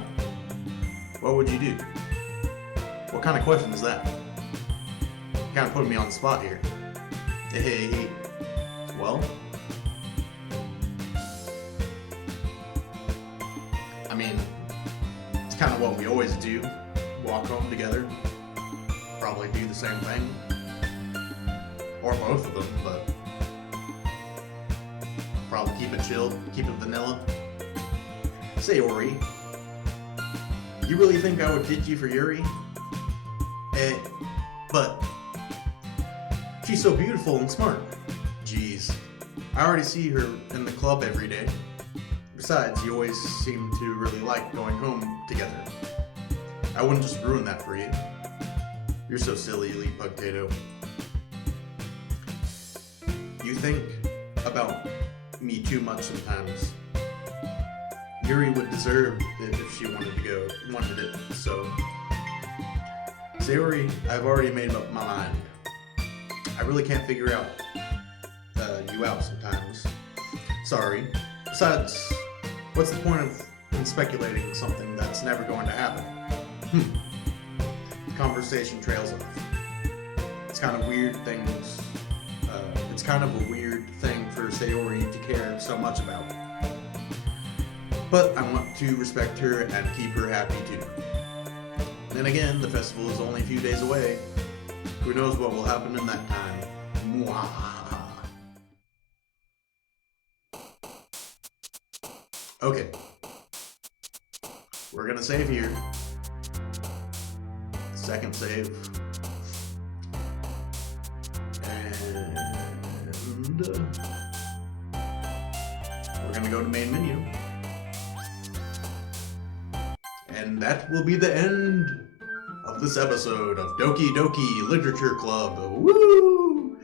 What would you do? What kind of question is that? You're kind of putting me on the spot here. Hey. Well? It's kind of what we always do. Walk home together. Probably do the same thing. Or both of them, but probably keep it chilled, keep it vanilla. Sayori, you really think I would ditch you for Yuri? But she's so beautiful and smart. Jeez, I already see her in the club every day. Besides, you always seem to really like going home together. I wouldn't just ruin that for you. You're so silly, Elite Potato. You think about me too much sometimes. Yuri would deserve it if she wanted it, so. Sayori, I've already made up my mind. I really can't figure out you out sometimes. Sorry. Besides, what's the point of speculating something that's never going to happen? The conversation trails off. It's kind of weird things. It's kind of a weird thing for Sayori to care so much about. But I want to respect her and keep her happy too. Then again, the festival is only a few days away. Who knows what will happen in that time? Mwahaha. Okay. We're gonna save here. Second save. And we're gonna go to main menu. And that will be the end of this episode of Doki Doki Literature Club. Woo!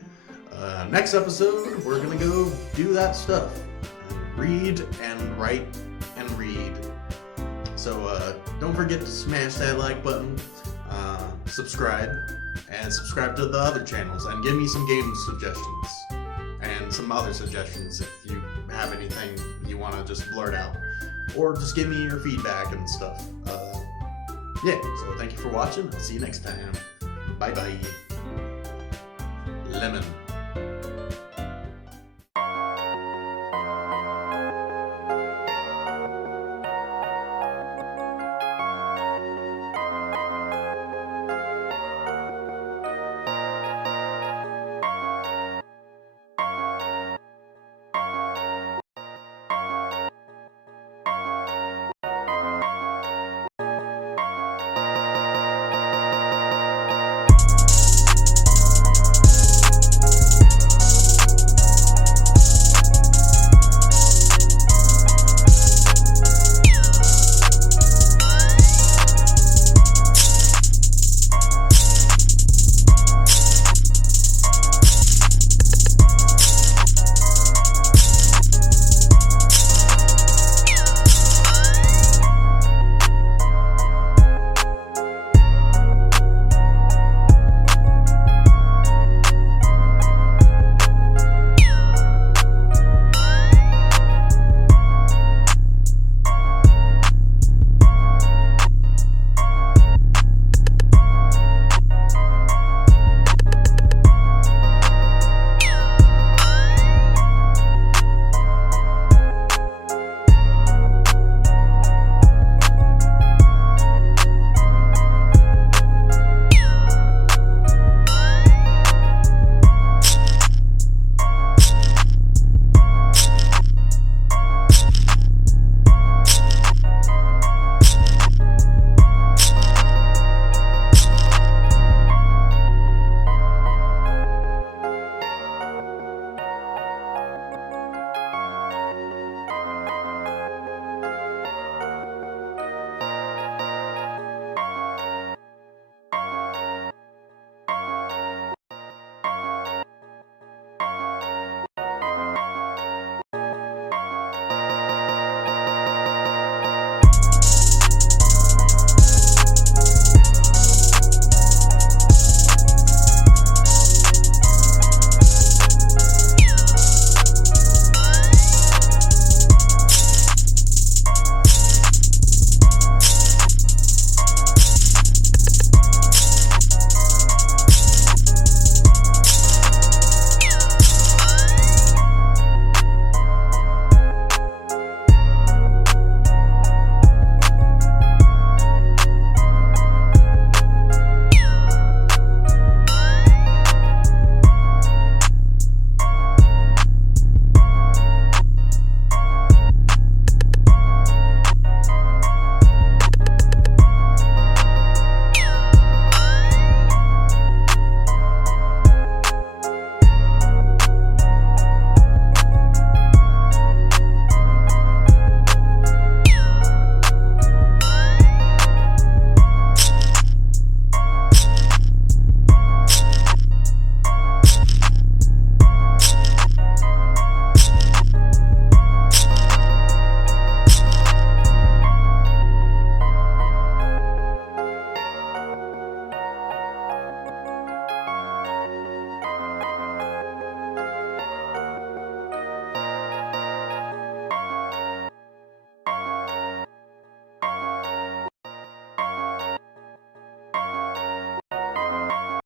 Next episode, we're gonna go do that stuff. Read and write and read. So don't forget to smash that like button, subscribe, and subscribe to the other channels, and give me some game suggestions, and some other suggestions if you have anything you want to just blurt out. Or just give me your feedback and stuff. Yeah, so thank you for watching. I'll see you next time. Bye-bye. Lemon.